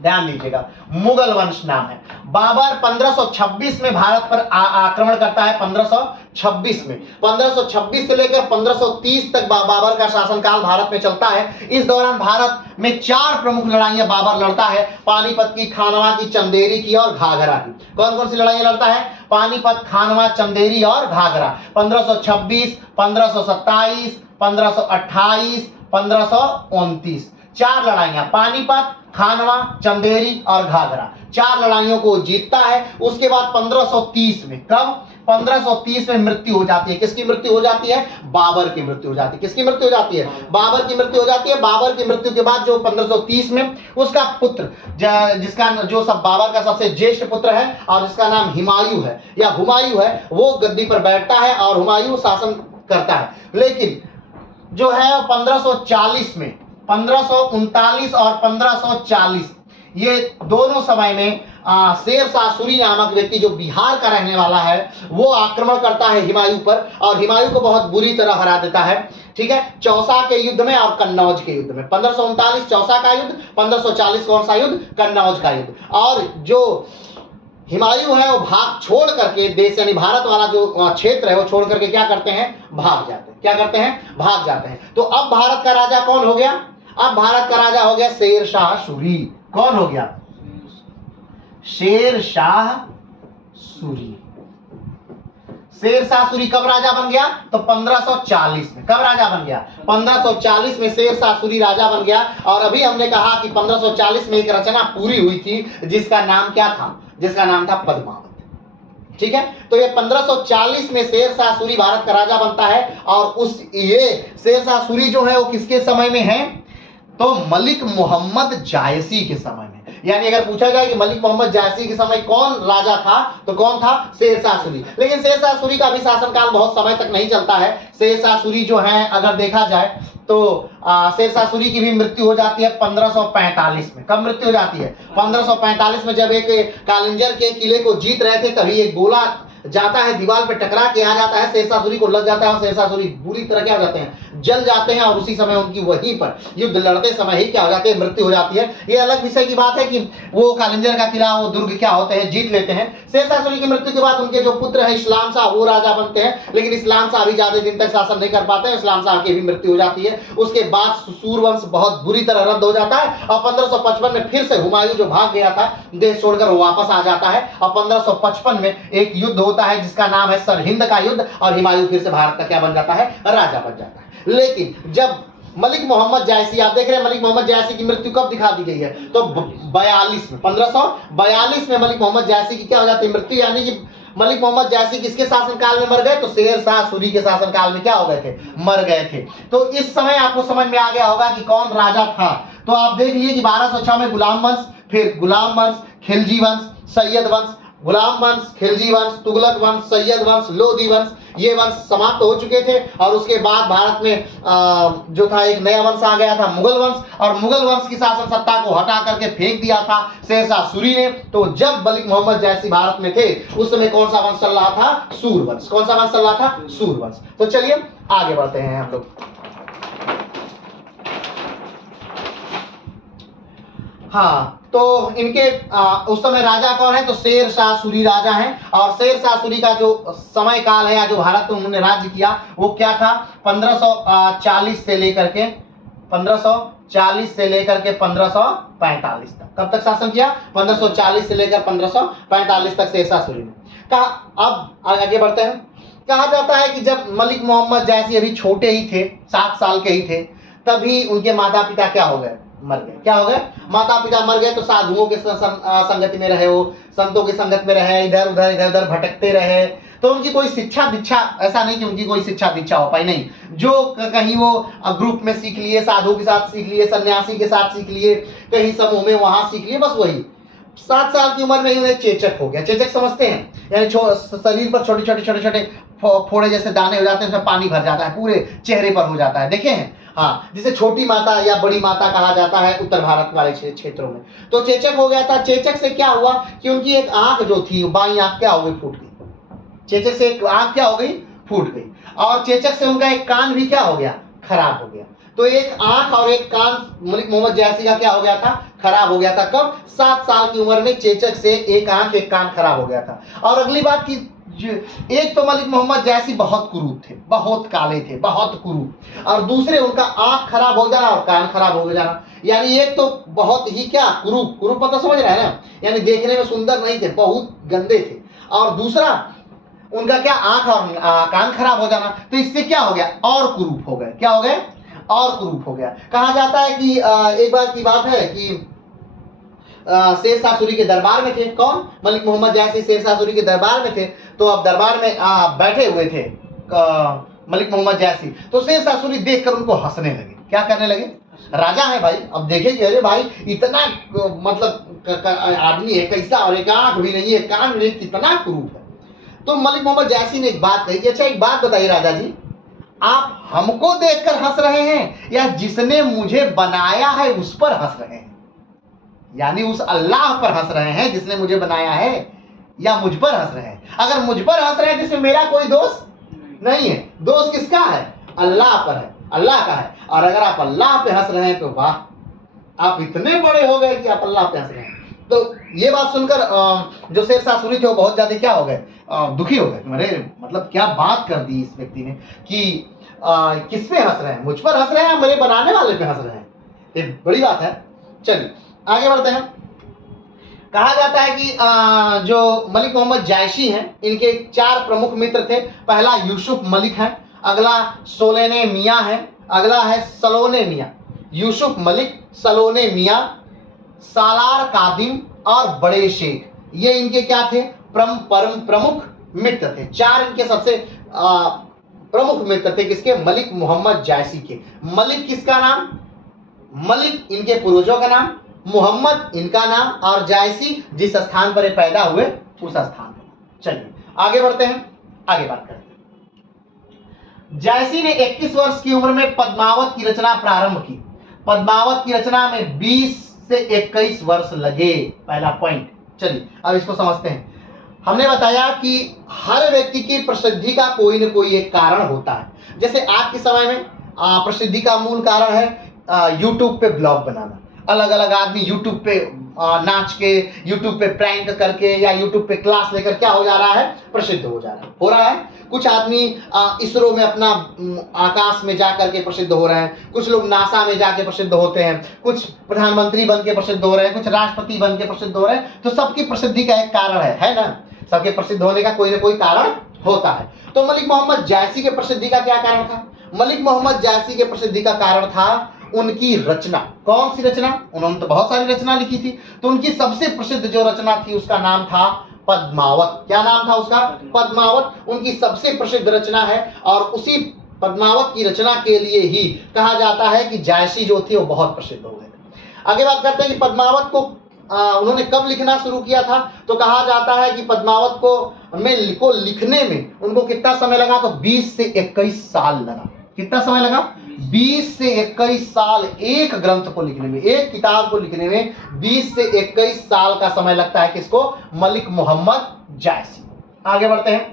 ध्यान दीजिएगा, मुगल वंश नाम है। बाबर 1526 में भारत पर आक्रमण करता है। 1526 में, 1526 से लेकर 1530 तक बाबर का शासनकाल भारत में चलता है। इस दौरान भारत में 4 प्रमुख लड़ाइयां बाबर लड़ता है, पानीपत की, खानवा की, चंदेरी की और घाघरा की। कौन कौन सी लड़ाइयां लड़ता है, पानीपत, खानवा, चंदेरी और घाघरा। 1526, 1527, 1528, 1529, 4 लड़ाइयां, पानीपत, खानवा, चंदेरी और घाघरा, 4 लड़ाइयों को जीतता है। उसके बाद 1530 में, कब, 1530 में मृत्यु हो जाती है। किसकी मृत्यु हो जाती है, बाबर की मृत्यु हो जाती है। किसकी मृत्यु हो जाती है, बाबर की मृत्यु हो जाती है। बाबर की मृत्यु के बाद जो 1530 में उसका पुत्र जिसका जो सब बाबर का सबसे ज्येष्ठ पुत्र है और जिसका नाम हुमायूं है या हुमायूं है, वो गद्दी पर बैठता है और हुमायूं शासन करता है। लेकिन जो है 1540 में, 1539 और 1540 ये दोनों समय में शेरशाह सूरी नामक व्यक्ति जो बिहार का रहने वाला है वो आक्रमण करता है हुमायूं पर और हुमायूं को बहुत बुरी तरह हरा देता है, ठीक है, चौसा के युद्ध में और कन्नौज के युद्ध में। 1539 चौसा का युद्ध, 1540 कौन सा युद्ध, कन्नौज का युद्ध। और जो हुमायूं है वो भाग छोड़ करके देश यानी भारत वाला जो क्षेत्र है वो छोड़ करके क्या करते हैं, भाग जाते हैं। क्या करते हैं, भाग जाते हैं। तो अब भारत का राजा कौन हो गया, अब भारत का राजा हो गया शेरशाह सूरी। कौन हो गया, शेरशाह सूरी। शेरशाह सूरी कब राजा बन गया, तो 1540 में। कब राजा बन गया, 1540 में शेरशाह सूरी राजा बन गया। और अभी हमने कहा कि 1540 में एक रचना पूरी हुई थी जिसका नाम क्या था, जिसका नाम था पद्मावत, ठीक है। तो ये 1540 में शेरशाह सूरी भारत का राजा बनता है। और उस ये शेरशाह सूरी जो है वो किसके समय में है, तो मलिक मोहम्मद जायसी के समय में। यानी अगर पूछा जाए कि मलिक मोहम्मद जायसी के समय कौन राजा था, तो कौन था, शेरशाह सूरी। लेकिन शेरशाह सूरी का भी शासनकाल बहुत समय तक नहीं चलता है। शेरशाह सूरी जो है अगर देखा जाए तो शेरशाह सूरी की भी मृत्यु हो जाती है 1545 में। कब मृत्यु हो जाती है, 1545 में, जब एक कालिंजर के किले को जीत रहे थे तभी एक गोला जाता है, दीवार पे टकरा के आ जाता है, शेरशाह सूरी को लग जाता है और शेरशाह सूरी बुरी तरह क्या हो जाते हैं, जल जाते हैं। और उसी समय उनकी वहीं पर युद्ध लड़ते समय ही क्या हो जाती है, मृत्यु हो जाती है। ये अलग विषय की बात है कि वो कालिंजर का किला, वो दुर्ग क्या होते हैं, जीत लेते हैं। शेरशाह सूरी की मृत्यु के बाद उनके जो पुत्र है इस्लाम शाह वो राजा बनते हैं। लेकिन इस्लाम शाह भी ज्यादा दिन तक शासन नहीं कर पाते हैं, इस्लाम शाह की भी मृत्यु हो जाती है। उसके बाद सूरवंश बहुत बुरी तरह रद्द हो जाता है और 1555 में फिर से हुमायूं जो भाग गया था देश छोड़कर वो वापस आ जाता है। और 1555 में एक युद्ध होता है जिसका नाम है सरहिंद का युद्ध और हुमायूं फिर से भारत का क्या बन जाता है, राजा बन जाता है। लेकिन जब मलिक मोहम्मद जायसी, आप देख रहे हैं मलिक मोहम्मद जायसी की मृत्यु कब दिखा दी गई है, तो 42 में, 1542 में मलिक मोहम्मद जायसी की क्या हो जाती है, मृत्यु। यानी कि मलिक मोहम्मद जायसी किसके शासनकाल में मर गए, तो शेरशाह सूरी के शासनकाल में क्या हो गए थे, मर गए थे। तो इस समय आपको समझ में आ गया होगा कि कौन राजा था। तो आप देख लीजिए कि 1206 में गुलाम वंश, फिर गुलाम वंश, खिलजी वंश, सैयद वंश, गुलाम वंश, खिलजी वंश, तुगलक वंश, सैयद वंश, लोधी वंश, ये वंश समाप्त हो चुके थे। और उसके बाद भारत में जो था एक नया वंश आ गया था, मुगल वंश। और मुगल वंश की शासन सत्ता को हटा करके फेंक दिया था शेरशाह सूरी ने। तो जब मलिक मोहम्मद जायसी भारत में थे उस समय कौन सा वंश चल रहा था, सूर वंश। कौन सा वंश चल रहा था, सूर वंश। तो चलिए आगे बढ़ते हैं हम लोग। हाँ, तो इनके उस समय राजा कौन है, तो शेरशाह सूरी राजा हैं। और शेरशाह सूरी का जो समय काल है या जो भारत में उन्होंने राज्य किया वो क्या था, 1540 से लेकर के 1545 तक। कब तक शासन किया, 1540 से लेकर 1545 तक शेरशाह सूरी ने कहा। अब आगे बढ़ते हैं। कहा जाता है कि जब मलिक मोहम्मद जायसी अभी छोटे ही थे, 7 साल के ही थे, तभी उनके माता पिता क्या हो गए, मर गए। क्या हो गए? माता पिता मर गए तो साधुओं के संगति में रहे हो, संतों की संगत में रहे, इधर उधर भटकते रहे, तो उनकी कोई शिक्षा दीक्षा, ऐसा नहीं कि उनकी कोई शिक्षा दीक्षा हो पाई, नहीं, जो कहीं वो ग्रुप में सीख लिए, साधु के साथ सीख लिए, सन्यासी के साथ सीख लिए, कहीं समूह में वहां सीख लिए, बस वही 7 साल की उम्र में ही उन्हें चेचक हो गया। चेचक समझते हैं? यानी शरीर पर छोटे फोड़े जैसे दाने हो जाते हैं, उसमें पानी भर जाता है, पूरे चेहरे पर हो जाता है, देखे हैं? हाँ, जिसे छोटी माता या बड़ी माता कहा जाता है उत्तर भारत वाले क्षेत्रों में। तो चेचक हो गया था। चेचक से क्या हुआ कि उनकी एक आंख जो थी, बाई आंख क्या हो गई? फूट गई। चेचक से एक आंख क्या हो गई? फूट गई। और चेचक से उनका एक कान भी क्या हो गया? खराब हो गया। तो एक आंख और एक कान मलिक मोहम्मद जैसी का क्या हो गया था? खराब हो गया था। कब? 7 साल की उम्र में चेचक से एक आंख एक कान खराब हो गया था। और अगली बात की, एक तो मलिक मोहम्मद जैसी बहुत कुरूप थे, बहुत काले थे, बहुत कुरूप, और दूसरे उनका आंख खराब हो जाना और कान खराब हो जाना। यानी एक तो बहुत ही क्या कुरूप, कुरूप मतलब समझ रहे हैं ना, यानी देखने में सुंदर नहीं थे, बहुत गंदे थे, और दूसरा उनका क्या आंख और कान खराब हो जाना। तो इससे क्या हो गया? और कुरूप हो गए। क्या हो गए? और कुरूप हो गया। कहा जाता है कि एक बार की बात है कि शेरशाह सूरी के दरबार में थे। कौन? मलिक मोहम्मद जैसी शेरशाह सूरी के दरबार में थे। तो अब दरबार में बैठे हुए थे मलिक मोहम्मद जैसी। तो शेरशाह सूरी देखकर उनको हंसने लगे। क्या करने लगे? राजा है भाई, अब देखे कि अरे भाई इतना मतलब आदमी है कैसा, और एक आंख भी नहीं है, कान भी नहीं, कितना कुरूप है। तो मलिक मोहम्मद जैसी ने एक बात कही कि अच्छा एक बात बताइए राजा जी, आप हमको देखकर हंस रहे हैं या जिसने मुझे बनाया है उस पर हंस रहे हैं? यानी उस अल्लाह पर हंस रहे हैं जिसने मुझे बनाया है, या मुझ पर हंस रहे हैं? अगर मुझ पर हंस रहे हैं जिसमें मेरा कोई दोष नहीं है, दोष किसका है? अल्लाह पर है, अल्लाह का है। और अगर आप अल्लाह पे हंस रहे हैं तो वाह, आप इतने बड़े हो गए कि आप अल्लाह पे हंस रहे हैं। तो ये बात सुनकर जो शेरशाह सूरी थे वो बहुत ज्यादा क्या हो गए? दुखी हो गए। अरे मतलब क्या बात कर दी इस व्यक्ति ने कि किस पे हंस रहे हैं? मुझ पर हंस रहे हैं, मेरे बनाने वाले पे हंस रहे हैं? ये बड़ी बात है। चलिए आगे बढ़ते हैं। कहा जाता है कि जो मलिक मोहम्मद जायशी हैं, इनके 4 प्रमुख मित्र थे। पहला यूसुफ मलिक है, अगला सोलेने मियाँ है, अगला है सलोने मियाँ। यूसुफ मलिक, सलोने मियाँ, सालार कादिम और बड़े शेख, ये इनके क्या थे? प्रमुख मित्र थे। 4 इनके सबसे प्रमुख मित्र थे। किसके? मलिक मोहम्मद जायसी के। मलिक किसका नाम? मलिक इनके पूर्वजों का नाम, मोहम्मद इनका नाम, और जायसी जिस स्थान पर ये पैदा हुए उस स्थान पर। चलिए आगे बढ़ते हैं, आगे बात करते हैं। जायसी ने 21 वर्ष की उम्र में पद्मावत की रचना प्रारंभ की। पद्मावत की रचना में 20 से 21 वर्ष लगे, पहला पॉइंट। चलिए अब इसको समझते हैं। हमने बताया कि हर व्यक्ति की प्रसिद्धि का कोई न कोई एक कारण होता है। जैसे आज के समय में प्रसिद्धि का मूल कारण है यूट्यूब पे ब्लॉग बनाना। अलग अलग आदमी यूट्यूब पे नाच के, यूट्यूब पे प्रैंक करके, या यूट्यूब पे क्लास लेकर क्या हो जा रहा है? प्रसिद्ध हो जा रहा है, हो रहा है। कुछ आदमी इसरो में अपना आकाश में जाकर के प्रसिद्ध हो रहे हैं, कुछ लोग नासा में जाके प्रसिद्ध होते हैं, कुछ प्रधानमंत्री बन के प्रसिद्ध हो रहे हैं, कुछ राष्ट्रपति बन के प्रसिद्ध हो रहे हैं। तो सबकी प्रसिद्धि का एक कारण है ना? सबके प्रसिद्ध होने का कोई ना कोई कारण होता है। तो मलिक मोहम्मद जायसी के प्रसिद्धि का क्या कारण था? मलिक मोहम्मद जायसी के प्रसिद्धि का कारण था उनकी रचना। कौन सी रचना? उन्होंने तो बहुत सारी रचना लिखी थी। तो उनकी सबसे प्रसिद्ध जो रचना थी उसका नाम था पद्मावत। क्या नाम था उसका? पद्मावत उनकी सबसे प्रसिद्ध रचना है। और उसी पद्मावत की रचना के लिए ही कहा जाता है कि जायसी जो थे वो बहुत प्रसिद्ध हो गए। आगे बात करते हैं कि पद्मावत को उन्होंने कब लिखना शुरू किया था। तो कहा जाता है कि पद्मावत को लिखने में उनको कितना समय लगा? तो 20 से 21 साल लगा। कितना समय लगा? 20 से 21 साल। एक ग्रंथ को लिखने में, एक किताब को लिखने में 20 से 21 साल का समय लगता है। किसको? मलिक मोहम्मद जायसी। आगे बढ़ते हैं।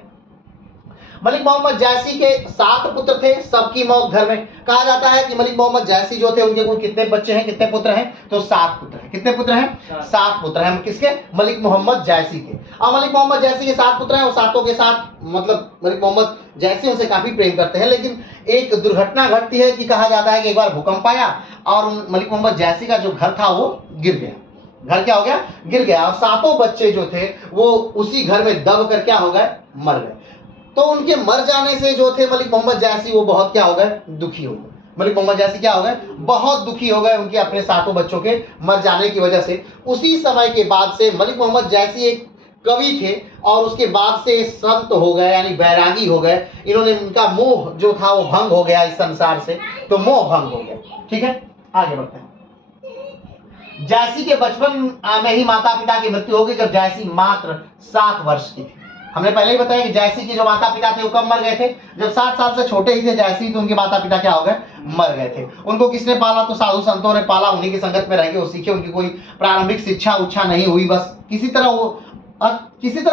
मलिक मोहम्मद जायसी के 7 पुत्र थे, सबकी मौत घर में। कहा जाता है कि मलिक मोहम्मद जायसी जो थे उनके कुल कितने बच्चे हैं, कितने पुत्र हैं? तो 7 पुत्र हैं। कितने पुत्र हैं? 7 पुत्र हैं। किसके? मलिक मोहम्मद जायसी के। और मलिक मोहम्मद जायसी के 7 पुत्र हैं और सातों के साथ मतलब मलिक मोहम्मद जायसी उनसे काफी प्रेम करते हैं। लेकिन एक दुर्घटना घटती है कि कहा जाता है कि एक बार भूकंप आया और मलिक मोहम्मद जायसी का जो घर था वो गिर गया। घर क्या हो गया? गिर गया। और 7 बच्चे जो थे वो उसी घर में दब कर क्या हो गए? मर गए। तो उनके मर जाने से जो थे मलिक मोहम्मद जायसी वो बहुत क्या हो गए? दुखी हो गए। मलिक मोहम्मद जैसी क्या हो गए, बहुत दुखी हो गए उनके अपने 7 बच्चों के मर जाने की वजह से। उसी समय के बाद से मलिक मोहम्मद जैसी एक कवि थे और उसके बाद से संत हो गए, यानी बैरागी हो गए। इन्होंने, उनका मोह जो था वो भंग हो गया इस संसार से, तो मोह भंग हो गया। ठीक है, आगे बढ़ते हैं। जैसी के बचपन में ही माता पिता की मृत्यु हो गई, जब जैसी मात्र 7 वर्ष की थी। हमने पहले ही बताया कि जैसी के जो माता पिता थे वो कब मर गए थे, जब 7 साल से छोटे ही थे जैसी, तो उनके माता पिता क्या हो गए, मर गए थे। उनको किसने पाला, तो साधु संतों ने पाला, उन्हीं की संगत में रह के वो सीखे। उनकी कोई प्रारंभिक शिक्षा उच्छा नहीं हुई, बस किसी तरह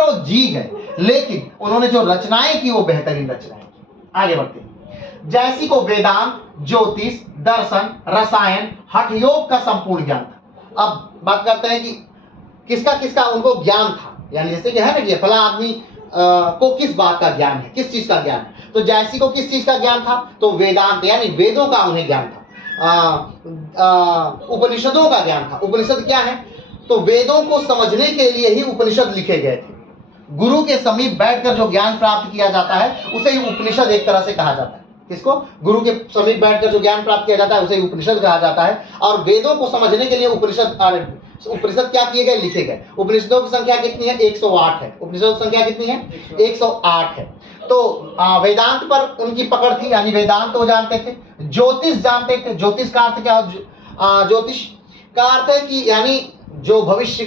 वो जी गए, लेकिन उन्होंने जो रचनाएं की वो बेहतरीन रचनाएं की। आगे बढ़ते हैं। जैसी को वेदांत, ज्योतिष, दर्शन, रसायन, हठ योग का संपूर्ण ज्ञान था। अब बात करते हैं कि किसका किसका उनको ज्ञान था, यानी जैसे कि है ना कि फला आदमी को किस बात का ज्ञान है, किस चीज का ज्ञान है। तो जैसी को किस चीज का ज्ञान था, तो वेदांत यानी वेदों का उन्हें ज्ञान था। उपनिषदों का ज्ञान था। उपनिषद क्या है, तो वेदों को समझने के लिए ही उपनिषद लिखे गए थे। गुरु के समीप बैठकर जो ज्ञान प्राप्त किया जाता है उसे ही उपनिषद एक तरह से कहा जाता है। किसको, गुरु के समीप बैठकर जो ज्ञान प्राप्त किया जाता है उसे उपनिषद कहा जाता है। और वेदों को समझने के लिए उपनिषद क्या किए गए, लिखे गए। उपनिषदों की संख्या कितनी है, 108 है। उपनिषदों की संख्या कितनी है, 108 है। तो वेदांत पर उनकी पकड़ थी, यानी वेदांत वो जानते थे। ज्योतिष जानते थे। ज्योतिष का अर्थ क्या, ज्योतिष का अर्थ है कि यानी जो भविष्य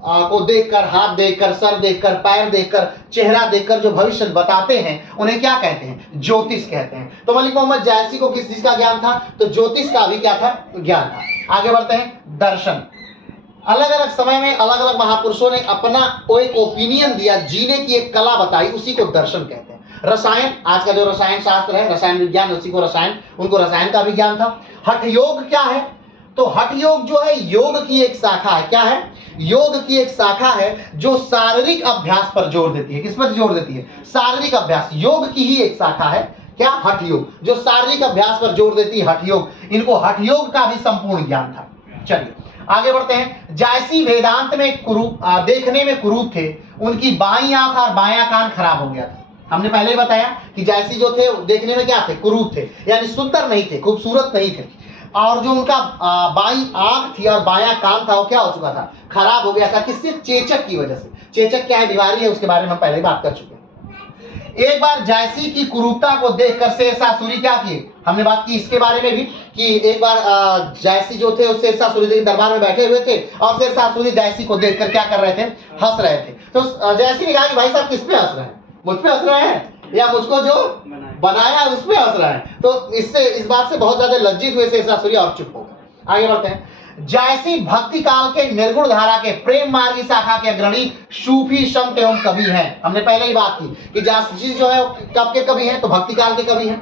को देखकर, हाथ देखकर, सर देखकर, पैर देखकर, चेहरा देखकर जो भविष्य बताते हैं उन्हें क्या कहते हैं, ज्योतिष कहते हैं। तो मलिक मोहम्मद जैसी को किस चीज का ज्ञान था, तो ज्योतिष का भी क्या था, ज्ञान था। आगे बढ़ते हैं। दर्शन, अलग अलग समय में अलग अलग महापुरुषों ने अपना एक ओपिनियन दिया, जीने की एक कला बताई, उसी को दर्शन कहते हैं। रसायन, आज का जो रसायन शास्त्र है, रसायन विज्ञान, उसी को रसायन, उनको रसायन का भी ज्ञान था। हठ योग क्या है, तो हठ योग जो है योग की एक शाखा है। क्या है, योग की एक शाखा है जो शारीरिक अभ्यास पर जोर देती है। किस पर जोर देती है, शारीरिक अभ्यास। योग की ही एक शाखा है क्या, हठ योग, जो शारीरिक अभ्यास पर जोर देती है, हठ योग। इनको हठ योग का भी संपूर्ण ज्ञान था। चलिए आगे बढ़ते हैं। जैसी वेदांत में देखने में कुरूप थे, उनकी बाईं आंख और बायां कान खराब हो गया था। हमने पहले ही बताया कि जैसी जो थे देखने में क्या थे, कुरूप थे, यानी सुंदर नहीं थे, खूबसूरत नहीं थे। और जो उनका बाईं आंख थी और बायां कान था वो क्या हो चुका था, खराब हो गया था। किससे, चेचक की वजह से। चेचक क्या है, बीमारी है, उसके बारे में हम पहले बात कर चुके हैं। एक बार जैसी की कुरूपता को देखकर शेरशाह सूरी क्या किए, हमने बात की इसके बारे में भी कि एक बार जैसी जो थे उस शेरशाह सूरी के दरबार में बैठे हुए थे और शेरशाह सूरी जैसी को देखकर क्या कर रहे थे, हंस रहे थे। तो जैसी ने कहा कि भाई साहब किस पे हंस रहे हैं, मुझ पे हंस रहे हैं या मुझको जो बनाया उस पे हंस रहे हैं। तो इससे, इस बात से बहुत ज्यादा लज्जित हुए शेरशाह सूरी और चुप हो गए। आगे बढ़ते हैं। जैसी भक्ति काल के निर्गुण धारा के प्रेम मार्गी शाखा के अग्रणी सूफी संत एवं कवि हैं। हमने पहले ही बात की कि जैसी जो है कब के कवि हैं, तो भक्ति काल के कवि हैं।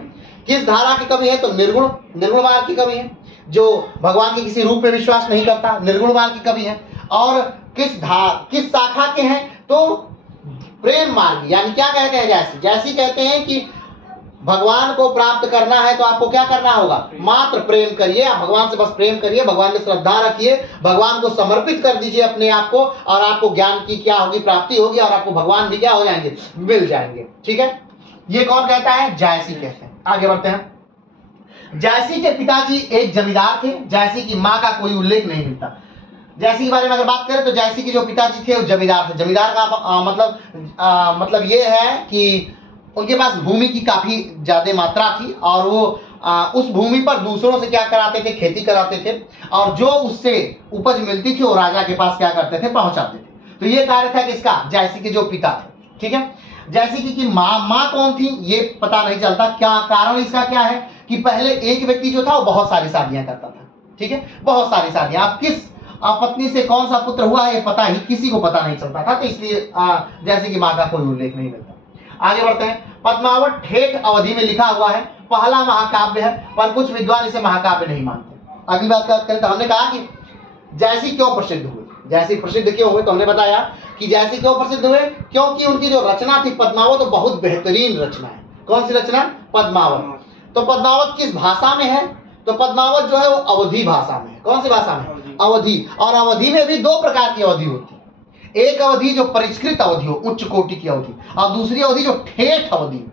किस धारा के कवि हैं, तो निर्गुण मार्ग के कवि हैं, जो भगवान के किसी रूप में विश्वास नहीं करता, निर्गुण मार्ग के कवि हैं। और किस शाखा के हैं, तो प्रेम मार्ग, यानी क्या कहते हैं, जैसी कहते हैं कि भगवान को प्राप्त करना है तो आपको क्या करना होगा, मात्र प्रेम करिए, आप भगवान से बस प्रेम करिए, भगवान में श्रद्धा रखिए, भगवान को समर्पित कर दीजिए अपने आप को, और आपको ज्ञान की क्या होगी, प्राप्ति होगी, और आपको भगवान भी क्या हो जाएंगे, मिल जाएंगे। ठीक है, ये कौन कहता है, जैसी कहते हैं। आगे बढ़ते हैं। जैसी के पिताजी एक जमींदार थे, जैसी की माँ का कोई उल्लेख नहीं मिलता। जैसी के बारे में अगर बात करें तो जैसी के जो पिताजी थे वो जमींदार थे। जमींदार का मतलब ये है कि उनके पास भूमि की काफी ज्यादा मात्रा थी और वो उस भूमि पर दूसरों से क्या कराते थे, खेती कराते थे, और जो उससे उपज मिलती थी वो राजा के पास क्या करते थे, पहुंचाते थे। तो ये कार्य था किसका, जैसी के जो पिता थे। ठीक है, जैसी की माँ कौन थी ये पता नहीं चलता। क्या कारण इसका क्या है कि पहले एक व्यक्ति जो था वो बहुत सारी शादियां करता था। ठीक है, बहुत सारी शादियां। आप किस पत्नी से कौन सा पुत्र हुआ है पता ही किसी को पता नहीं चलता था, तो इसलिए जैसे कि माँ का कोई उल्लेख नहीं मिलता। आगे बढ़ते हैं। पद्मावत ठेठ अवधि में लिखा हुआ है, पहला महाकाव्य है, पर कुछ विद्वान इसे महाकाव्य नहीं मानते। अगली बात करें तो हमने कहा कि जैसी क्यों प्रसिद्ध हुए, जैसी प्रसिद्ध क्यों हुए, तो हमने बताया कि जैसी क्यों प्रसिद्ध हुए, क्योंकि उनकी जो रचना थी पद्मावत, तो बहुत बेहतरीन रचना है। कौन सी रचना, पद्मावत। तो पद्मावत किस भाषा में है, तो पद्मावत जो है वो अवधी भाषा में है। कौन सी भाषा में, अवधी। और अवधि में भी दो प्रकार की अवधि होती है, एक अवधि जो परिष्कृत अवधि हो, उच्च कोटि की अवधि, और दूसरी अवधि जो ठेठ अवधि।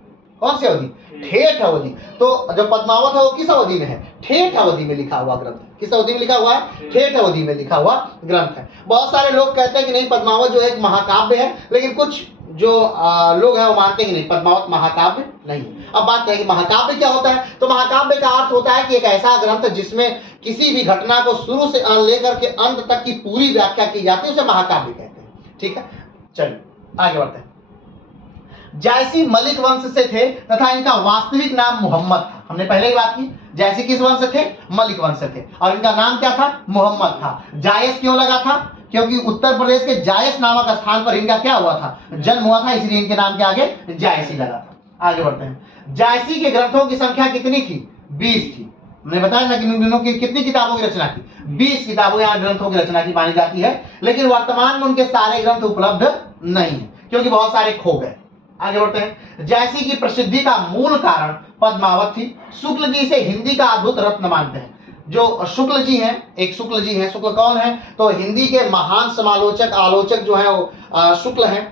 कौन सी अवधि? ठेठ अवधि। तो जो पद्मावत है वो किस अवधि में है? ठेठ अवधि में लिखा हुआ ग्रंथ है। किस अवधि में लिखा हुआ है? ठेठ अवधि में लिखा हुआ ग्रंथ है। बहुत सारे लोग कहते हैं कि नहीं, पद्मावत जो है एक महाकाव्य है, लेकिन कुछ जो लोग हैं वो मानते हैं कि नहीं, पद्मावत महाकाव्य नहीं है। अब बात है कि महाकाव्य क्या होता है। तो महाकाव्य का अर्थ होता है कि एक ऐसा ग्रंथ जिसमें किसी भी घटना को शुरू से लेकर के अंत तक की पूरी व्याख्या की जाती है, उसे महाकाव्य कहते हैं। ठीक है, चलिए आगे बढ़ते हैं। जायसी मलिक वंश से थे तथा इनका वास्तविक नाम मोहम्मद था। हमने पहले ही बात की, जायसी किस वंश से थे? मलिक वंश से थे, और इनका नाम क्या था? मोहम्मद था। जायस क्यों लगा था? क्योंकि उत्तर प्रदेश के जायस नामक स्थान पर इनका क्या हुआ था? जन्म हुआ था, इसलिए इनके नाम के आगे जायसी लगा था। आगे बढ़ते हैं। जायसी के ग्रंथों की संख्या कितनी थी? 20 थी। मैंने बताया था कि इन दिनों की कितनी किताबों की रचना की? 20 किताबों या ग्रंथों की रचना की मानी जाती है, लेकिन वर्तमान में उनके सारे ग्रंथ उपलब्ध नहीं है, क्योंकि बहुत सारे खो गए। आगे बढ़ते हैं। जायसी की प्रसिद्धि का मूल कारण पद्मावत थी। शुक्ल जी से हिंदी का अद्भुत रत्न मानते हैं। जो शुक्ल जी हैं, एक शुक्ल जी हैं। शुक्ल कौन है? तो हिंदी के महान समालोचक आलोचक जो है वो शुक्ल हैं,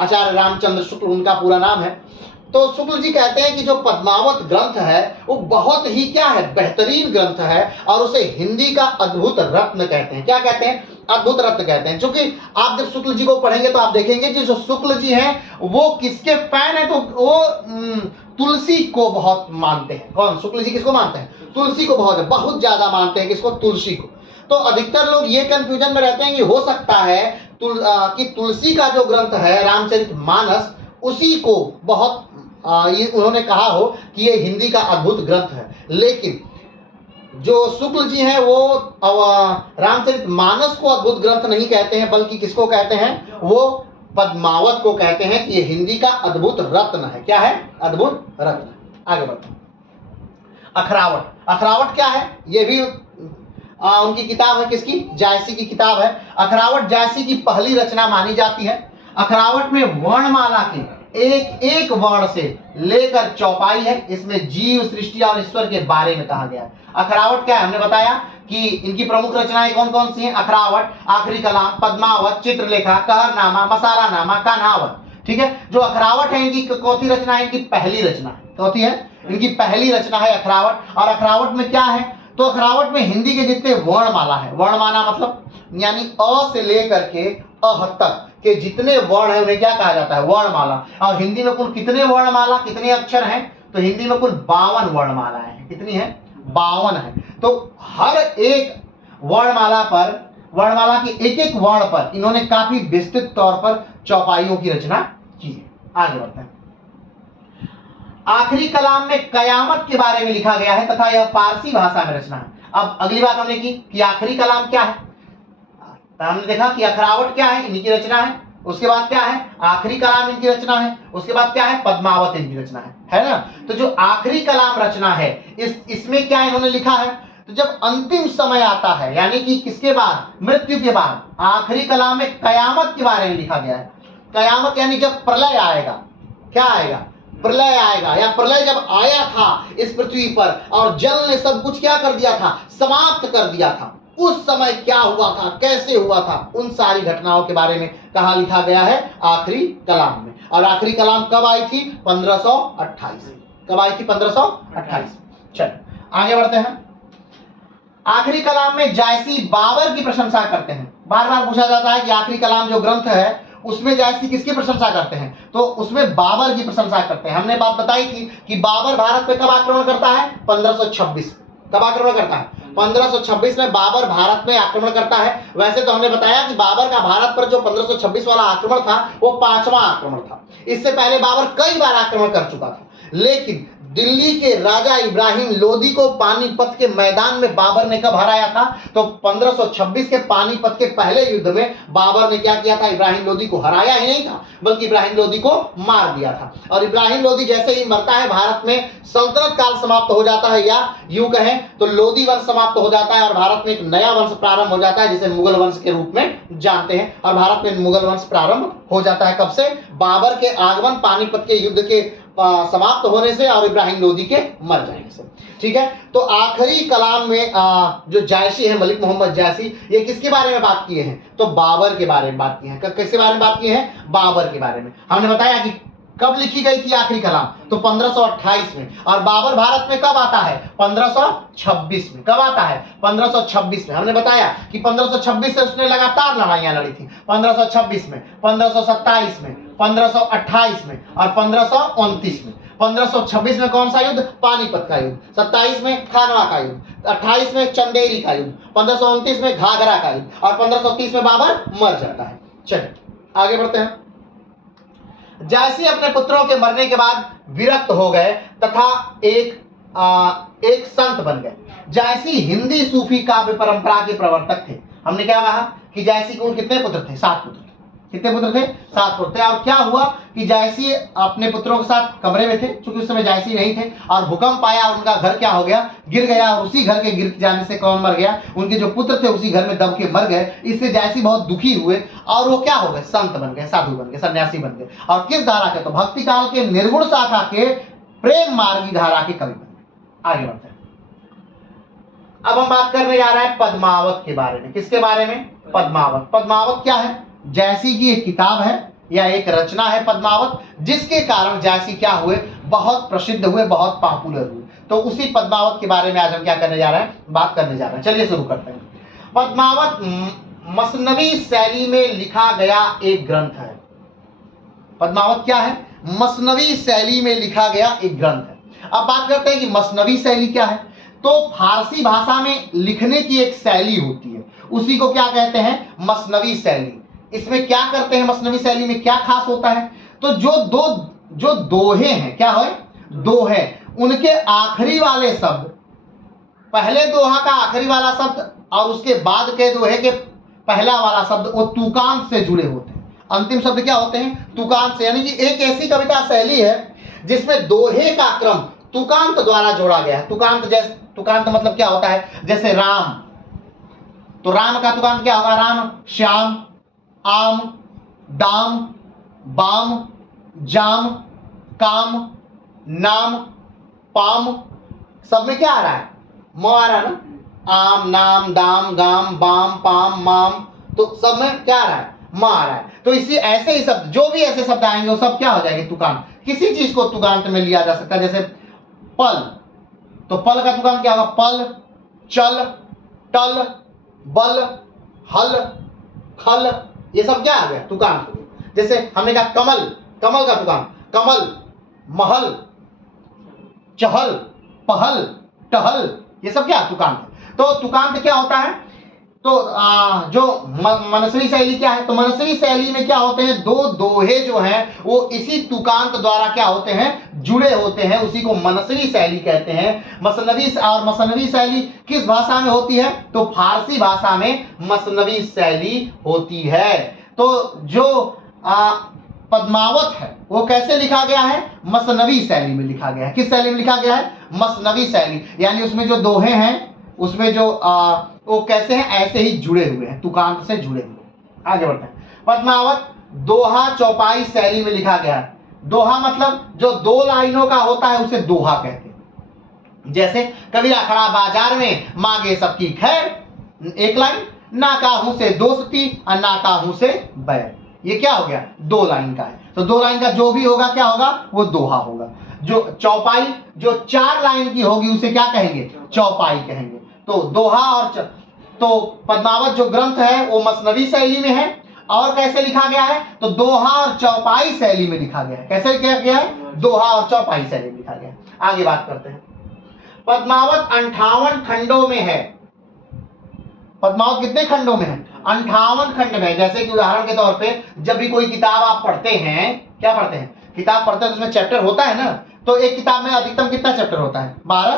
आचार्य रामचंद्र शुक्ल उनका पूरा नाम है। तो शुक्ल जी कहते हैं कि जो पद्मावत ग्रंथ है वो बहुत ही क्या है? बेहतरीन ग्रंथ है, और उसे हिंदी का अद्भुत रत्न कहते हैं। क्या कहते हैं? अद्भुत रत्न कहते हैं। क्योंकि आप जब शुक्ल जी को पढ़ेंगे तो आप देखेंगे कि जो शुक्ल जी हैं वो किसके फैन है? तो वो तुलसी को बहुत मानते हैं। कौन? शुक्ल जी किसको मानते हैं? तुलसी को बहुत ज्यादा मानते हैं। किसको? तुलसी को। तो अधिकतर लोग ये कंफ्यूजन में रहते हैं कि हो सकता है कि तुलसी का जो ग्रंथ है रामचरितमानस, उसी को बहुत उन्होंने कहा हो कि ये हिंदी का अद्भुत ग्रंथ है। लेकिन जो शुक्ल जी हैं वो रामचरितमानस को अद्भुत ग्रंथ नहीं कहते हैं, बल्कि किसको कहते हैं? वो पद्मावत को कहते हैं कि ये हिंदी का अद्भुत रत्न है। क्या है? अद्भुत रत्न। आगे बढ़ते हैं। अखरावट। अखरावट क्या है? ये भी उनकी किताब है। किसकी? जायसी की किताब है। अखरावट जायसी की पहली रचना मानी जाती है। अखरावट में वर्णमाला के एक एक वर्ण से लेकर चौपाई है। इसमें जीव, सृष्टि और ईश्वर के बारे में कहा गया है। अखरावट क्या है? हमने बताया कि इनकी प्रमुख रचनाएं कौन कौन सी हैं? अखरावट, आखिरी कलाम, पद्मावत, चित्रलेखा, कहरनामा, मसालानामा, कान्हावत। ठीक है, जो अखरावट है इनकी कौथी रचना है? इनकी पहली रचना है। कौथी है? इनकी पहली रचना है अखरावट। और अखरावट में क्या है? तो अखरावट में हिंदी के जितने वर्णमाला है, वर्णमाला मतलब यानी अ से लेकर के अह तक के जितने वर्ण है उन्हें क्या कहा जाता है? वर्णमाला। और हिंदी में कुल कितने वर्णमाला, कितने अक्षर हैं? तो हिंदी में कुल 52 वर्णमालाएं हैं। कितनी है? 52 है। तो हर एक वर्णमाला पर, वर्णमाला के एक एक वर्ण पर इन्होंने काफी विस्तृत तौर पर चौपाइयों की रचना की है। आगे बढ़ते हैं। आखिरी कलाम में कयामत के बारे में लिखा गया है तथा यह फारसी भाषा में रचना है। अब अगली बात हमने की कि आखिरी कलाम क्या है। तो हमने देखा कि अखरावट क्या है? इनकी रचना है। उसके बाद क्या है? आखिरी कलाम इनकी रचना है। उसके बाद क्या है? पद्मावत इनकी रचना है ना। तो जो आखिरी कलाम रचना है, इसमें क्या इन्होंने लिखा है? तो जब अंतिम समय आता है, यानी कि किसके बाद? मृत्यु के बाद, आखिरी कलाम में कयामत के बारे में लिखा गया है। कयामत यानी जब प्रलय आएगा। क्या आएगा? प्रलय आएगा, या प्रलय जब आया था इस पृथ्वी पर और जल ने सब कुछ क्या कर दिया था? समाप्त कर दिया था। उस समय क्या हुआ था, कैसे हुआ था, उन सारी घटनाओं के बारे में कहा लिखा गया है? आखिरी कलाम में। और आखिरी कलाम कब आई थी? 1528। कब आई थी? 1528। चल आगे बढ़ते हैं। आखिरी कलाम में जायसी बाबर की प्रशंसा करते हैं। बार बार पूछा जाता है कि आखिरी कलाम जो ग्रंथ है उसमें जायसी किसकी प्रशंसा करते हैं? तो उसमें बाबर की प्रशंसा करते हैं। हमने बात बताई थी कि बाबर भारत पे कब आक्रमण करता है? 1526। कब आक्रमण करता है? 1526 में बाबर भारत में आक्रमण करता है। वैसे तो हमने बताया कि बाबर का भारत पर जो 1526 वाला आक्रमण था वो 5वां आक्रमण था। इससे पहले बाबर कई बार आक्रमण कर चुका था, लेकिन दिल्ली के राजा इब्राहिम लोदी को पानीपत के मैदान में बाबर ने कब हराया था? तो 1526 के पानीपत के पहले युद्ध में बाबर ने क्या किया था? इब्राहिम लोदी को हराया ही नहीं था, बल्कि इब्राहिम लोदी को मार दिया था। और इब्राहिम लोदी जैसे ही मरता है, भारत में सल्तनत काल समाप्त हो जाता है, या यूं कहें तो लोदी वंश समाप्त हो जाता है और भारत में एक नया वंश प्रारंभ हो जाता है जिसे मुगल वंश के रूप में जानते हैं। और भारत में मुगल वंश प्रारंभ हो जाता है कब से? बाबर के आगमन, पानीपत के युद्ध के समाप्त होने से और इब्राहिम लोदी के मर जाने से। ठीक है, तो आखिरी कलाम में जो जायसी है, मलिक मोहम्मद जायसी, ये किसके बारे में बात किए हैं? तो बाबर के बारे में बात की है। किसके बारे में बात की है? बाबर के बारे में। हमने बताया कि कब लिखी गई थी आखिरी कलाम? तो 1528 में। और बाबर भारत में कब आता है? 1526 में। कब आता है? 1526 में। हमने बताया कि 1526 से उसने लगातार लड़ाइयां लड़ी थी। 1526 में, 1527 में, 1528 में और 1529 में। 1526 में कौन सा युद्ध? पानीपत का युद्ध। 27 में खानवा का युद्ध। 28 में चंदेरी का युद्ध। 1529 में घाघरा का युद्ध। और 1530 में बाबर मर जाता है। चलिए आगे बढ़ते हैं। जायसी अपने पुत्रों के मरने के बाद विरक्त हो गए तथा एक संत बन गए। जायसी हिंदी सूफी काव्य परंपरा के प्रवर्तक थे। हमने क्या कहा कि जायसी को कितने पुत्र थे? 7 पुत्र थे। कितने पुत्र थे? 7 पुत्र थे। और क्या हुआ कि जायसी अपने पुत्रों के साथ कमरे में थे, क्योंकि उस समय जायसी नहीं थे, और भूकंप आया और उनका घर क्या हो गया? गिर गया। और उसी घर के गिर जाने से कौन मर गया? उनके जो पुत्र थे उसी घर में दब के मर गए। इससे जायसी बहुत दुखी हुए और वो क्या हो गए? संत बन गए, साधु बन गए, सन्यासी बन गए। और किस धारा के? तो भक्ति काल के निर्गुण शाखा के प्रेम मार्गी धारा के कवि बन गए। आगे बढ़ते हैं। अब हम बात करने जा रहे हैं पद्मावत के बारे में। किसके बारे में? पद्मावत। पद्मावत क्या है? जायसी की एक किताब है या एक रचना है पद्मावत, जिसके कारण जायसी क्या हुए? बहुत प्रसिद्ध हुए, बहुत पॉपुलर हुए। तो उसी पद्मावत के बारे में आज हम क्या करने जा रहे हैं? बात करने जा रहे हैं। चलिए शुरू करते हैं। पद्मावत मसनवी शैली में लिखा गया एक ग्रंथ है। पद्मावत क्या है? मसनवी शैली में लिखा गया एक ग्रंथ है। अब बात करते हैं कि मसनवी शैली क्या है। तो फारसी भाषा में लिखने की एक शैली होती है, उसी को क्या कहते हैं? मसनवी शैली। इसमें क्या करते हैं? मसनवी शैली में क्या खास होता है? तो जो दोहे हैं, क्या है? दोहे, उनके आखिरी वाले शब्द, पहले दोहा का आखिरी वाला शब्द और उसके बाद के दोहे के पहला वाला शब्द वो तुकांत से जुड़े होते हैं। अंतिम शब्द क्या होते हैं? तुकांत से। यानी कि एक ऐसी कविता शैली है जिसमें दोहे का क्रम तुकांत द्वारा जोड़ा गया है। तुकांत मतलब क्या होता है? जैसे राम, तो राम का तुकांत क्या होगा? राम, श्याम, आम, दाम, बाम, जाम, काम, नाम, पाम। सब में क्या आ रहा है? म आ रहा है ना। आम, नाम, दाम, गाम, बाम, पाम, माम, तो सब में क्या आ रहा है? म आ रहा है। तो इसी ऐसे ही शब्द, जो भी ऐसे शब्द आएंगे वो सब क्या हो जाएंगे? तुकांत। किसी चीज को तुकांत में लिया जा सकता है। जैसे पल, तो पल का तुकांत क्या होगा? पल, चल, टल, बल, हल, खल, ये सब क्या आ गया? तुकांत हो गया। जैसे हमने कहा कमल, कमल का तुकांत कमल, महल, चहल, पहल, टहल, ये सब क्या? तुकांत है। तो तुकांत क्या होता है? तो जो मनस्वी शैली क्या है? तो मनस्वी शैली में क्या होते हैं? दो दोहे जो हैं वो इसी तुकांत द्वारा क्या होते हैं? जुड़े होते हैं। उसी को मनस्वी शैली कहते हैं। मसनवी और मसनवी शैली किस भाषा में होती है? तो फारसी भाषा में मसनवी शैली होती है। तो जो पद्मावत है वो कैसे लिखा गया है? मसनवी शैली में लिखा गया है। किस शैली में लिखा गया है? मसनवी शैली। यानी उसमें जो दोहे हैं उसमें जो वो कैसे हैं? ऐसे ही जुड़े हुए हैं, तुकांत से जुड़े हुए। आगे बढ़ते हैं। पद्मावत दोहा चौपाई शैली में लिखा गया है। दोहा मतलब जो 2 लाइनों का होता है उसे दोहा कहते हैं। जैसे कबीरा खड़ा बाजार में, मांगे सबकी खैर, एक लाइन, ना काहू से दोस्ती और ना काहू से बैर। ये क्या हो गया? 2 लाइन का है। तो 2 लाइन का जो भी होगा क्या होगा? वो दोहा होगा। जो चौपाई जो 4 लाइन की होगी उसे क्या कहेंगे? चौपाई कहेंगे। तो दोहा और तो पद्मावत जो ग्रंथ है वो मसनवी शैली में है। और कैसे लिखा गया है? तो दोहा और चौपाई शैली में लिखा गया है। कैसे लिखा गया है? दोहा और चौपाई शैली में लिखा गया है। आगे बात करते हैं। पद्मावत 58 खंडों में है। पद्मावत कितने खंडों में है? 58 खंड में। जैसे कि उदाहरण के तौर पे जब भी कोई किताब आप पढ़ते हैं, क्या पढ़ते हैं? किताब पढ़ते हैं तो उसमें चैप्टर होता है ना। तो एक किताब में अधिकतम कितना चैप्टर होता है? 12,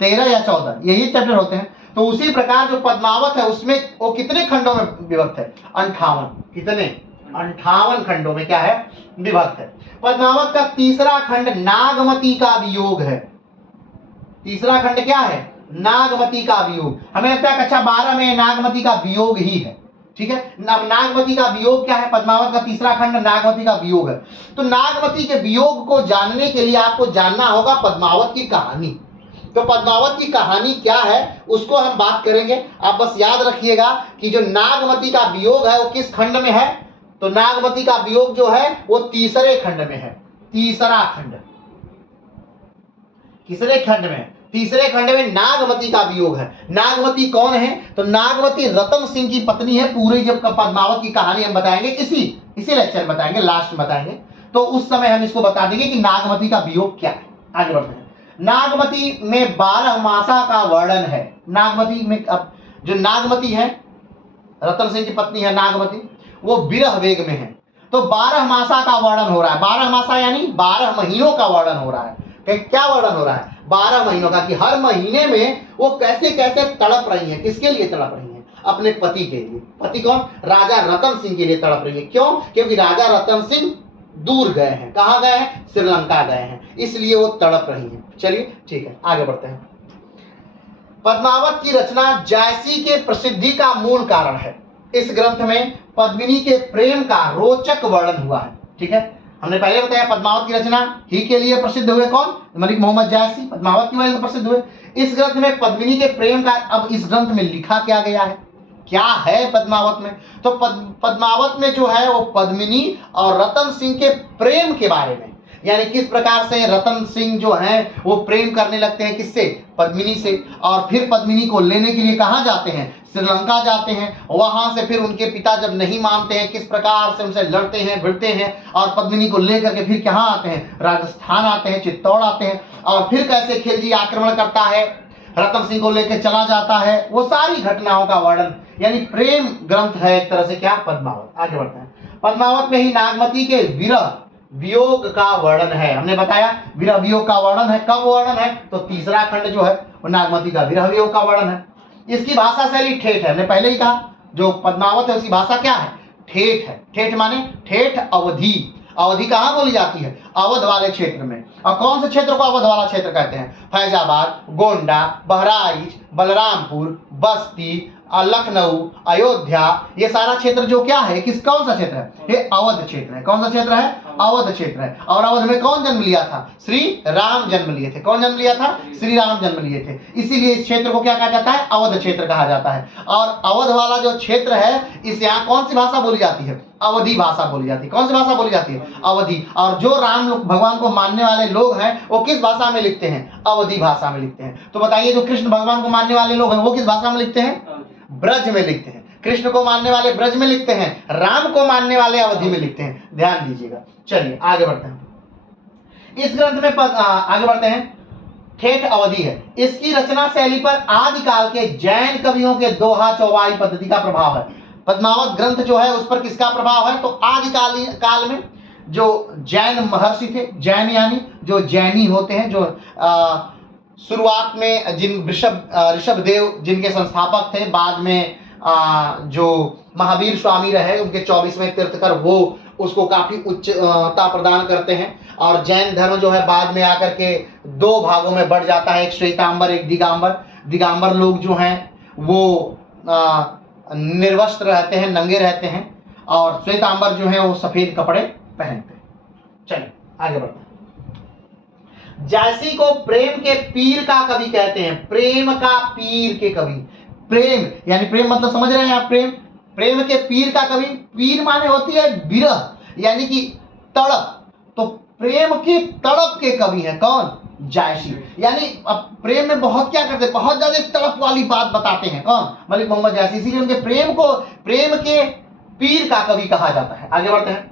13 या 14, यही चैप्टर होते हैं। तो उसी प्रकार जो पद्मावत है उसमें वो कितने खंडों में विभक्त है? 58। कितने? 58 खंडों में क्या है? विभक्त है। पद्मावत का तीसरा खंड नागमती का वियोग है। तीसरा खंड क्या है? नागमती का वियोग। हमें लगता है कक्षा 12 में नागमती का वियोग ही है। ठीक है। अब नागमती का वियोग क्या है? पद्मावत का तीसरा खंड नागमती का वियोग है। तो नागमती के वियोग को जानने के लिए आपको जानना होगा पद्मावत की कहानी। तो पद्मावत की कहानी क्या है उसको हम बात करेंगे। आप बस याद रखिएगा कि जो नागमती का वियोग है वो किस खंड में है? तो नागमती का वियोग जो है वो तीसरे खंड में है। तीसरा खंड, किसरे खंड में? तीसरे खंड में नागमती का वियोग है। नागमती कौन है? तो नागमती रतन सिंह की पत्नी है। पूरी जब पद्मावत की कहानी हम बताएंगे, इसी लेक्चर में बताएंगे, लास्ट में बताएंगे, तो उस समय हम इसको बता देंगे कि नागमती का वियोग क्या है। आगे बढ़ते हैं। नागमती में 12 मासा का वर्णन है। नागमती में, अब जो नागमती है, रतन सिंह की पत्नी है नागमती, वो विरह वेग में है। तो 12 मासा का वर्णन हो रहा है। 12 मासा यानी 12 महीनों का वर्णन हो रहा है। क्या वर्णन हो रहा है? 12 महीनों का, कि हर महीने में वो कैसे कैसे तड़प रही है। किसके लिए तड़प रही है? अपने पति के लिए। पति कौन? राजा रतन सिंह के लिए तड़प रही है। क्यों? क्योंकि राजा रतन सिंह दूर गए हैं। कहाँ गए हैं? श्रीलंका गए हैं, इसलिए वो तड़प रही है। चलिए ठीक है, आगे बढ़ते हैं। पद्मावत की रचना जायसी के प्रसिद्धि का मूल कारण है। इस ग्रंथ में पद्मिनी के प्रेम का रोचक वर्णन हुआ है। ठीक है, हमने पहले बताया पद्मावत की रचना ही के लिए प्रसिद्ध हुए कौन? मलिक मोहम्मद जायसी, पद्मावत की वजह से प्रसिद्ध हुए। इस ग्रंथ में पद्मिनी के प्रेम का, अब इस ग्रंथ में लिखा क्या गया है, क्या है पद्मावत में? तो पद्मावत में जो है वो पद्मिनी और रतन सिंह के प्रेम के बारे में, यानी किस प्रकार से रतन सिंह जो हैं वो प्रेम करने लगते हैं, किससे? पद्मिनी से। और फिर पद्मिनी को लेने के लिए कहाँ जाते हैं? श्रीलंका जाते हैं। वहां से फिर उनके पिता जब नहीं मानते हैं, किस प्रकार से उनसे लड़ते हैं, भिड़ते हैं, और पद्मिनी को लेकर के फिर कहाँ आते हैं? राजस्थान आते हैं, चित्तौड़ आते हैं। और फिर कैसे खिलजी आक्रमण करता है, रतन सिंह को लेकर चला जाता है, वो सारी घटनाओं का वर्णन, यानी प्रेम ग्रंथ है एक तरह से क्या? पद्मावत। आगे बढ़ते हैं। पद्मावत में ही नागमती के विरह वियोग का वर्णन है। हमने बताया विरह वियोग का वर्णन है। कब वर्णन है? तो तीसरा खंड जो है वो नागमती का विरह वियोग का वर्णन है। इसकी भाषा शैली ठेठ है। हमने पहले ही कहा जो पद्मावत है उसकी भाषा क्या है? ठेठ है। ठेठ माने ठेठ अवधि। अवधि कहाँ बोली जाती है? अवध वाले क्षेत्र में। और कौन से क्षेत्र को अवध वाला क्षेत्र कहते हैं? फैजाबाद, गोंडा, बहराइच, बलरामपुर, बस्ती, लखनऊ, अयोध्या, ये सारा क्षेत्र जो क्या है, कौन सा क्षेत्र है? ये अवध क्षेत्र है। कौन सा क्षेत्र है? अवध क्षेत्र है। और अवध में कौन जन्म लिया था? श्री राम जन्म लिए थे। कौन जन्म लिया था? श्री राम जन्म लिए थे। इसीलिए इस क्षेत्र को क्या कहा जाता है? अवध क्षेत्र कहा जाता है। और अवध वाला जो क्षेत्र है, इस यहाँ कौन सी भाषा बोली जाती है? अवधी भाषा बोली जाती है। कौन सी भाषा बोली जाती है? अवधी। और जो राम भगवान को मानने वाले लोग हैं वो किस भाषा में लिखते हैं? अवधी भाषा में लिखते हैं। तो बताइए जो कृष्ण भगवान को मानने वाले लोग हैं वो किस भाषा में लिखते हैं? ब्रज में लिखते हैं। कृष्ण को मानने वाले ब्रज में लिखते हैं, राम को मानने वाले अवधि में लिखते हैं। ध्यान दीजिएगा। चलिए आगे बढ़ते हैं। इस ग्रंथ में आगे बढ़ते हैं। ठेठ अवधि है। इसकी रचना शैली पर आदिकाल के जैन कवियों के दोहा चौवाई पद्धति का प्रभाव है। पद्मावत ग्रंथ जो है उस पर किसका प्रभाव है? तो आदिकालीन काल में जो जैन महर्षि थे, जैन यानी जो जैनी होते हैं, जो शुरुआत में जिन ऋषभ देव जिनके संस्थापक थे, बाद में जो महावीर स्वामी रहे उनके 24वें तीर्थकर, वो उसको काफी उच्चता प्रदान करते हैं। और जैन धर्म जो है बाद में आकर के 2 भागों में बढ़ जाता है, एक श्वेतांबर, एक दिगंबर। दिगंबर लोग जो हैं वो निर्वस्त्र रहते हैं, नंगे रहते हैं, और श्वेतांबर जो है वो सफेद कपड़े पहनते हैं। चलिए आगे बढ़ते हैं। जायसी को प्रेम के पीर का कवि कहते हैं। प्रेम का पीर के कवि। प्रेम यानी प्रेम मतलब समझ रहे हैं आप? प्रेम के पीर का कवि। पीर माने होती है विरह, यानी कि तड़प। तो प्रेम की तड़प के कवि हैं कौन? जायसी। यानी अब प्रेम में बहुत क्या करते हैं, बहुत ज्यादा तड़प वाली बात बताते हैं। कौन? मलिक मोहम्मद जायसी। इसीलिए उनके प्रेम के पीर का कवि कहा जाता है। आगे बढ़ते हैं।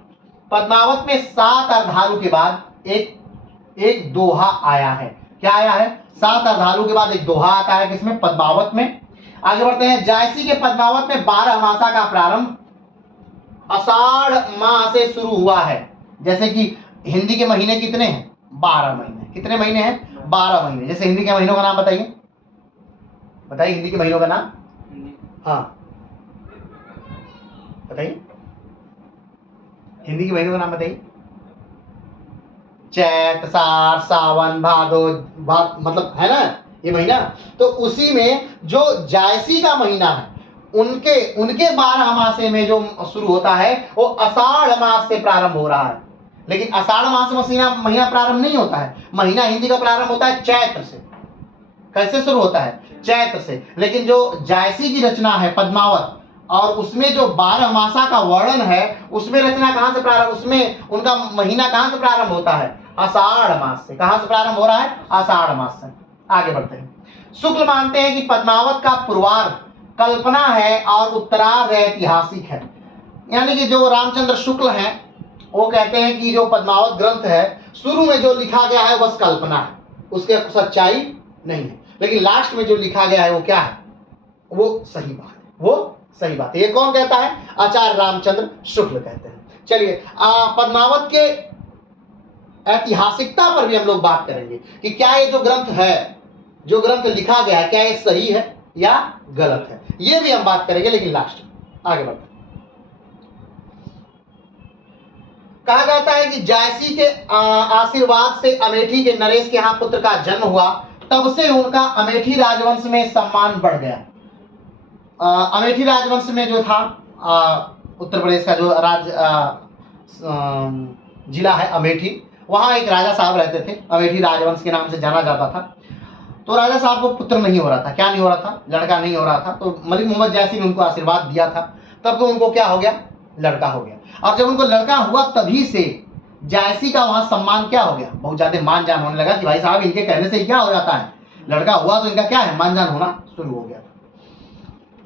पद्मावत में 7 अर्धालु के बाद एक दोहा आया है। क्या आया है? 7 अर्धालु के बाद एक दोहा आता है। किसमें? पद्मावत में। आगे बढ़ते हैं। जायसी के पद्मावत में 12 मासा का प्रारंभ आषाढ़ माह से शुरू हुआ है। जैसे कि हिंदी के महीने कितने हैं? 12 महीने। कितने महीने हैं? 12 महीने। जैसे हिंदी के महीनों का नाम बताइए, बताइए हिंदी के महीनों का नाम। हाँ बताइए, हिंदी के महीनों का नाम बताइए। चैत, सार, सावन, भादो, मतलब है ना ये महीना। तो उसी में जो जायसी का महीना है उनके 12 मासे में जो शुरू होता है वो आषाढ़ मास से प्रारंभ हो रहा है। लेकिन आषाढ़ मास से महीना प्रारंभ नहीं होता है। महीना हिंदी का प्रारंभ होता है चैत्र से। कैसे शुरू होता है? चैत्र से। लेकिन जो जायसी की रचना है पद्मावत, और उसमें जो 12 मासा का वर्णन है, उसमें रचना कहाँ से प्रारंभ, उसमें उनका महीना कहाँ से प्रारंभ होता है, आषाढ़ मास से। कहाँ से प्रारंभ हो रहा है, आषाढ़ मास से। आगे बढ़ते हैं। शुक्ल मानते हैं कि पद्मावत का पूर्वार्ध कल्पना है और उत्तरार्ध ऐतिहासिक है। यानी कि जो रामचंद्र शुक्ल हैं वो कहते हैं कि जो पद्मावत ग्रंथ है शुरू में जो लिखा गया है बस कल्पना है, उसके सच्चाई नहीं है, लेकिन लास्ट में जो लिखा गया है वो क्या है, वो सही बात है, वो सही बात है। ये कौन कहता है, आचार्य रामचंद्र शुक्ल कहते हैं। चलिए पद्मावत के ऐतिहासिकता पर भी हम लोग बात करेंगे कि क्या ये जो ग्रंथ है, जो ग्रंथ लिखा गया है, क्या ये सही है या गलत है, ये भी हम बात करेंगे, लेकिन लास्ट में। आगे बढ़ते हैं। कहा जाता है कि जायसी के आशीर्वाद से अमेठी के नरेश के यहाँ पुत्र का जन्म हुआ, तब से उनका अमेठी राजवंश में सम्मान बढ़ गया। अमेठी राजवंश में जो था उत्तर प्रदेश का जो जिला है अमेठी, वहाँ एक राजा साहब रहते थे, अमेठी राजवंश के नाम से जाना जाता था। तो राजा साहब को पुत्र नहीं हो रहा था, क्या नहीं हो रहा था, लड़का नहीं हो रहा था। तो मलिक मोहम्मद जायसी ने उनको आशीर्वाद दिया था, तब तो उनको क्या हो गया, लड़का हो गया। और जब उनको लड़का हुआ तभी से जायसी का वहां सम्मान क्या हो गया, बहुत ज्यादा मान जान होने लगा कि भाई साहब इनके कहने से क्या हो जाता है, लड़का हुआ तो इनका क्या है, मान जान होना शुरू हो गया था।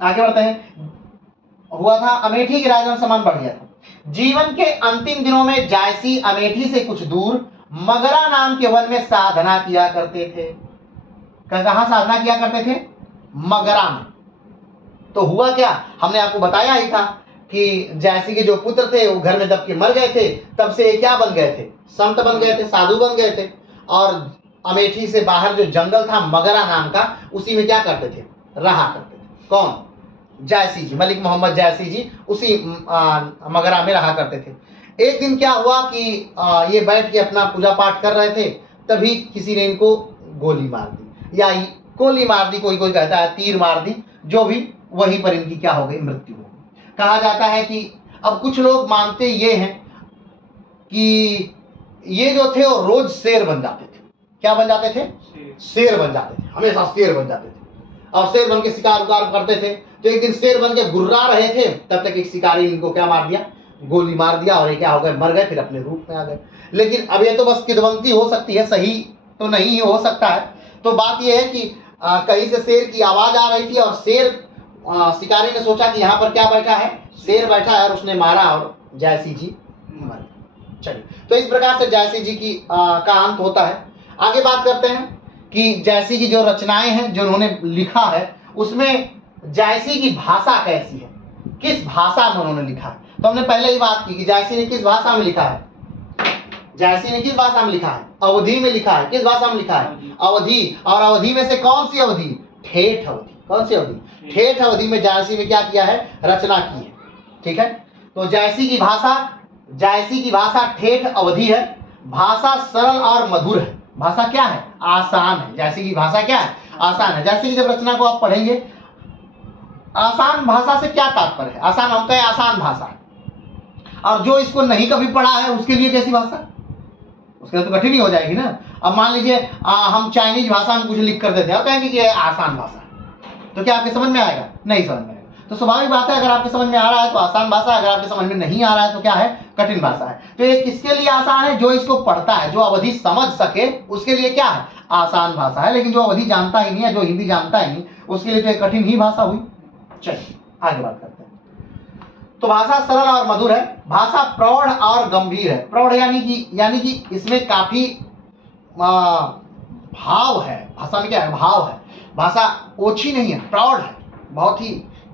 आगे बढ़ते हैं। हुआ था अमेठी के राजवंश सम्मान बढ़ गया था। जीवन के अंतिम दिनों में जायसी अमेठी से कुछ दूर मगरा नाम के वन में साधना किया करते थे। कहाँ साधना किया करते थे, मगरा में। तो हुआ क्या, हमने आपको बताया ही था कि जायसी के जो पुत्र थे वो घर में दब के मर गए थे, तब से ये क्या बन गए थे, संत बन गए थे, साधु बन गए थे। और अमेठी से बाहर जो जंगल था मगरा नाम का, उसी में क्या करते थे, रहा करते थे। कौन, जायसी जी, मलिक मोहम्मद जायसी जी उसी मगरा में रहा करते थे। एक दिन क्या हुआ कि ये बैठ के अपना पूजा पाठ कर रहे थे, तभी किसी ने इनको गोली मार दी, या गोली मार दी, कोई कोई कहता है तीर मार दी, जो भी, वहीं पर इनकी क्या हो गई, मृत्यु हो गई। कहा जाता है कि अब कुछ लोग मानते ये हैं कि ये जो थे वो रोज शेर बन जाते थे। क्या बन जाते थे, शेर बन जाते थे, हमेशा शेर बन जाते थे, और शेर बन के शिकार उकार करते थे। तो एक दिन शेर बन के गुर्रा रहे थे, तब तक एक शिकारी इनको क्या मार दिया, गोली मार दिया, और ये क्या हो गए, मर गए, फिर अपने रूप में आ गए। लेकिन अब ये तो बस किदवंती हो सकती है, सही तो नहीं हो सकता है। तो बात यह है कि कहीं से शेर की आवाज आ रही थी, और शेर शिकारी ने सोचा कि यहाँ पर क्या बैठा है, शेर बैठा है, और उसने मारा और जायसी जी मर गए। चलिए, तो इस प्रकार से जायसी जी की का अंत होता है। आगे बात करते हैं कि जायसी की जो रचनाएं हैं, जो उन्होंने लिखा है, उसमें जायसी की भाषा कैसी है, किस भाषा में उन्होंने लिखा है। तो हमने पहले ही बात की कि जायसी ने किस भाषा में लिखा है, जायसी ने किस भाषा में लिखा है, अवधी में लिखा है। किस भाषा में लिखा है, अवधी। और अवधी में से कौन सी अवधी, ठेठ अवधी। कौन सी अवधी, ठेठ अवधी में जायसी ने क्या किया है, रचना की है। ठीक है, तो जायसी की भाषा ठेठ अवधी है। भाषा सरल और मधुर है। भाषा क्या है, आसान है। जायसी की भाषा क्या है, आसान है। जायसी की जब रचना को आप पढ़ेंगे, आसान भाषा से क्या तात्पर्य है, आसान, हम कहें आसान भाषा है, और जो इसको नहीं कभी पढ़ा है उसके लिए कैसी भाषा, उसके लिए तो कठिन ही हो जाएगी ना। अब मान लीजिए हम चाइनीज भाषा में कुछ लिख कर देते हैं और कहेंगे कि आसान भाषा है, तो क्या आपके समझ में आएगा, नहीं समझ में आएगा। तो स्वाभाविक बात है, अगर आपके समझ में आ रहा है तो आसान भाषा, अगर आपके समझ में नहीं आ रहा है तो क्या है, कठिन भाषा है। तो ये किसके लिए आसान है, जो इसको पढ़ता है, जो अवधि समझ सके, उसके लिए क्या है, आसान भाषा है। लेकिन जो अवधि जानता ही नहीं है, जो हिंदी जानता ही नहीं, उसके लिए तो एक कठिन ही भाषा हुई। चलिए आगे बात करते हैं। तो भाषा सरल और मधुर है। भाषा प्रौढ़ और गंभीर है। प्रौढ़ यानी कि इसमें काफी भाव है। भाषा में क्या है, भाव है। भाषा ओछी नहीं है, प्रौढ़ है, बहुत ही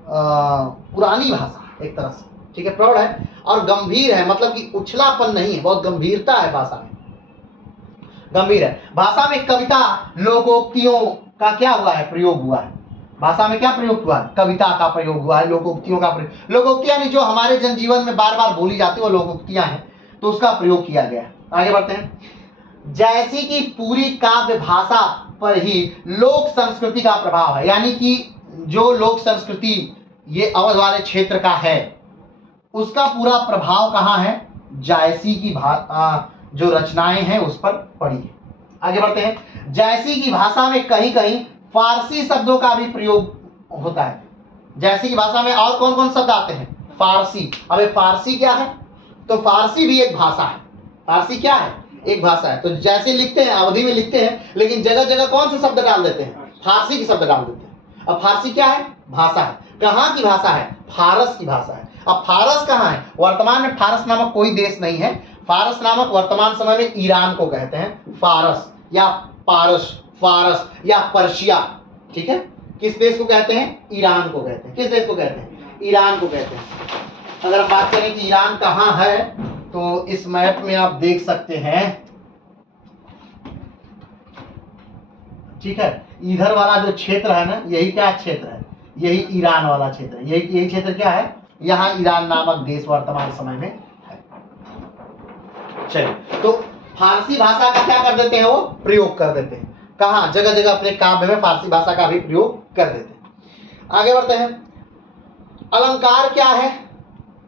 पुरानी भाषा है एक तरह से। ठीक है, प्रौढ़ है और गंभीर है, मतलब कि उछलापन नहीं है, बहुत गंभीरता है भाषा में, गंभीर है। भाषा में कविता, लोकोक्तियों का क्या हुआ है, प्रयोग हुआ है। भाषा में क्या प्रयोग हुआ है, कविता का प्रयोग हुआ है, लोकोक्तियों का प्रयोग। लोकोक्तियां नहीं, जो हमारे जनजीवन में बार बार बोली जाती है वो लोकोक्तियां हैं, तो उसका प्रयोग किया गया है। आगे बढ़ते हैं। जायसी की पूरी काव्य भाषा पर ही लोक संस्कृति का प्रभाव है। यानी कि जो लोक संस्कृति ये अवध वाले क्षेत्र का है, उसका पूरा प्रभाव कहाँ है, जायसी की जो रचनाएं हैं उस पर पड़ी है। आगे बढ़ते हैं। जायसी की भाषा में कहीं कहीं फारसी शब्दों का भी प्रयोग होता है। जैसी की भाषा में और कौन कौन शब्द आते हैं? फारसी। अब ये फारसी क्या है? तो फारसी भी एक भाषा है। फारसी क्या है? एक भाषा है। तो जैसे लिखते हैं अवधि में लिखते हैं, लेकिन जगह जगह कौन से शब्द डाल देते हैं? फारसी के शब्द डाल देते हैं। अब फारसी क्या है? भाषा है। कहाँ की भाषा है? फारस की भाषा है। अब फारस कहाँ है? वर्तमान में फारस नामक कोई देश नहीं है। फारस नामक वर्तमान समय में ईरान को कहते हैं फारस या पारस, फारस या पर्शिया। ठीक है, किस देश को कहते हैं? ईरान को कहते हैं। किस देश को कहते हैं? ईरान को कहते हैं। अगर हम बात करें कि ईरान कहाँ है, तो इस मैप में आप देख सकते हैं। ठीक है, इधर वाला जो क्षेत्र है ना, यही क्या क्षेत्र है? यही ईरान वाला क्षेत्र है। यही क्षेत्र क्या है? यहाँ ईरान नामक देश वर्तमान समय में है। चलिए, तो फारसी भाषा का क्या कर देते हैं? वो प्रयोग कर देते हैं। कहाँ? जगह जगह अपने काव्य में फारसी भाषा का भी प्रयोग कर देते हैं। आगे बढ़ते हैं। अलंकार क्या है?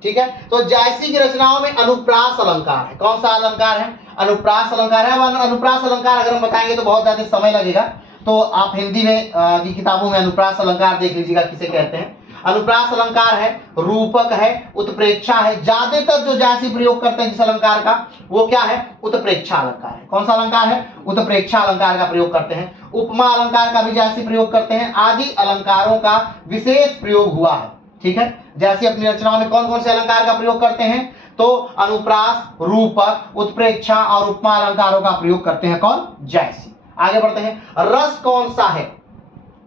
ठीक है, तो जायसी की रचनाओं में अनुप्रास अलंकार है। कौन सा अलंकार है? अनुप्रास अलंकार है। अनुप्रास अलंकार अगर हम बताएंगे तो बहुत ज्यादा समय लगेगा, तो आप हिंदी में की किताबों में अनुप्रास अलंकार देख लीजिएगा किसे कहते हैं। अनुप्रास अलंकार है, रूपक है, उत्प्रेक्षा है। ज्यादातर जो जायसी प्रयोग करते हैं जिस अलंकार का, वो क्या है? उत्प्रेक्षा अलंकार है। कौन सा अलंकार है? उत्प्रेक्षा अलंकार का प्रयोग करते हैं। उपमा अलंकार का भी जायसी प्रयोग करते हैं। आदि अलंकारों का विशेष प्रयोग हुआ है। ठीक है, जैसे अपनी रचनाओं में कौन कौन से अलंकार का प्रयोग करते हैं? तो अनुप्रास, रूपक, उत्प्रेक्षा और उपमा अलंकारों का प्रयोग करते हैं कौन? जायसी। आगे बढ़ते हैं। रस कौन सा है?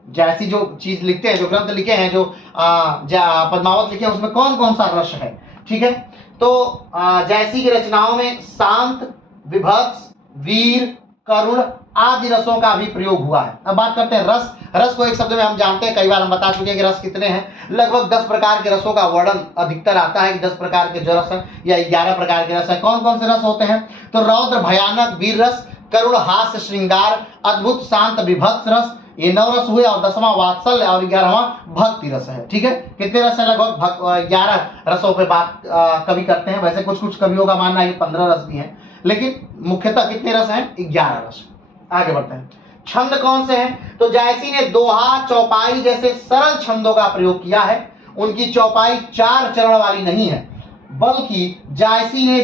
जैसी जो चीज लिखते हैं, जो ग्रंथ लिखे हैं, जो पद्मावत लिखे हैं, उसमें कौन कौन सा रस है? ठीक है, तो जैसी की रचनाओं में शांत, विभत्स, वीर, करुण आदि रसों का भी प्रयोग हुआ है। अब बात करते हैं रस। रस को एक शब्द में हम जानते हैं, कई बार हम बता चुके हैं कि रस कितने हैं। लगभग 10 प्रकार के रसों का वर्णन अधिकतर आता है कि 10 प्रकार के जो रस है या 11 प्रकार के रस है। कौन कौन से रस होते हैं? तो रौद्र भयानक वीर रस, करुण हास्य श्रृंगार, अद्भुत शांत विभत्स रस, ये 9 रस हुए। और 10वां वात्सल्य और 11वां भक्ति रस है। ठीक है, कितने रस है? लगभग 11 रसों पे बात कवि करते हैं। वैसे कुछ कुछ कवियों का मानना है कि 15 रस भी हैं, लेकिन मुख्यतः कितने रस हैं? 11 रस। आगे बढ़ते हैं। छंद कौन से हैं? तो जायसी ने दोहा, चौपाई जैसे सरल छंदों का प्रयोग किया है। उनकी चौपाई 4 चरण वाली नहीं है, बल्कि जायसी ने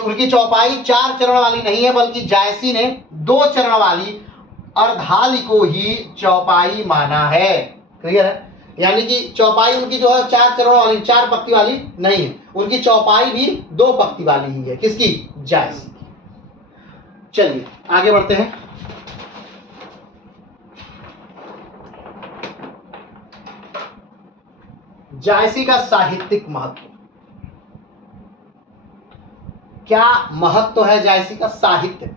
उनकी चौपाई 4 चरण वाली नहीं है, बल्कि जायसी ने 2 चरण वाली अर्धाली को ही चौपाई माना है। क्लियर है? यानी कि चौपाई उनकी जो है 4 चरण वाली, 4 पंक्ति वाली नहीं है। उनकी चौपाई भी 2 पंक्ति वाली ही है। किसकी? जायसी। चलिए आगे बढ़ते हैं। जायसी का साहित्यिक महत्व। क्या महत्व है जायसी का? साहित्य।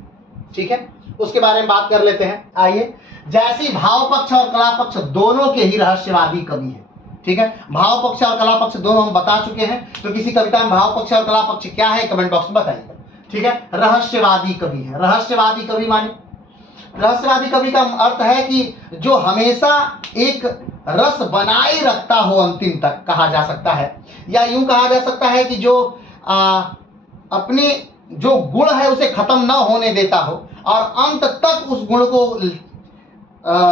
ठीक है, उसके बारे में बात कर लेते हैं। आइए, जायसी भाव पक्ष और कला पक्ष दोनों के ही रहस्यवादी कवि है। ठीक है, भाव पक्ष और कला पक्ष दोनों हम बता चुके हैं। तो किसी कविता में भाव पक्ष और कला पक्ष क्या है, कमेंट बॉक्स में बताइएगा। ठीक है, रहस्यवादी कवि है। रहस्यवादी कवि माने, रहस्यवादी कवि का अर्थ है कि जो हमेशा एक रस बनाए रखता हो अंतिम तक, कहा जा सकता है। या यूं कहा जा सकता है कि जो अपने जो गुण है उसे खत्म न होने देता हो और अंत तक उस गुण को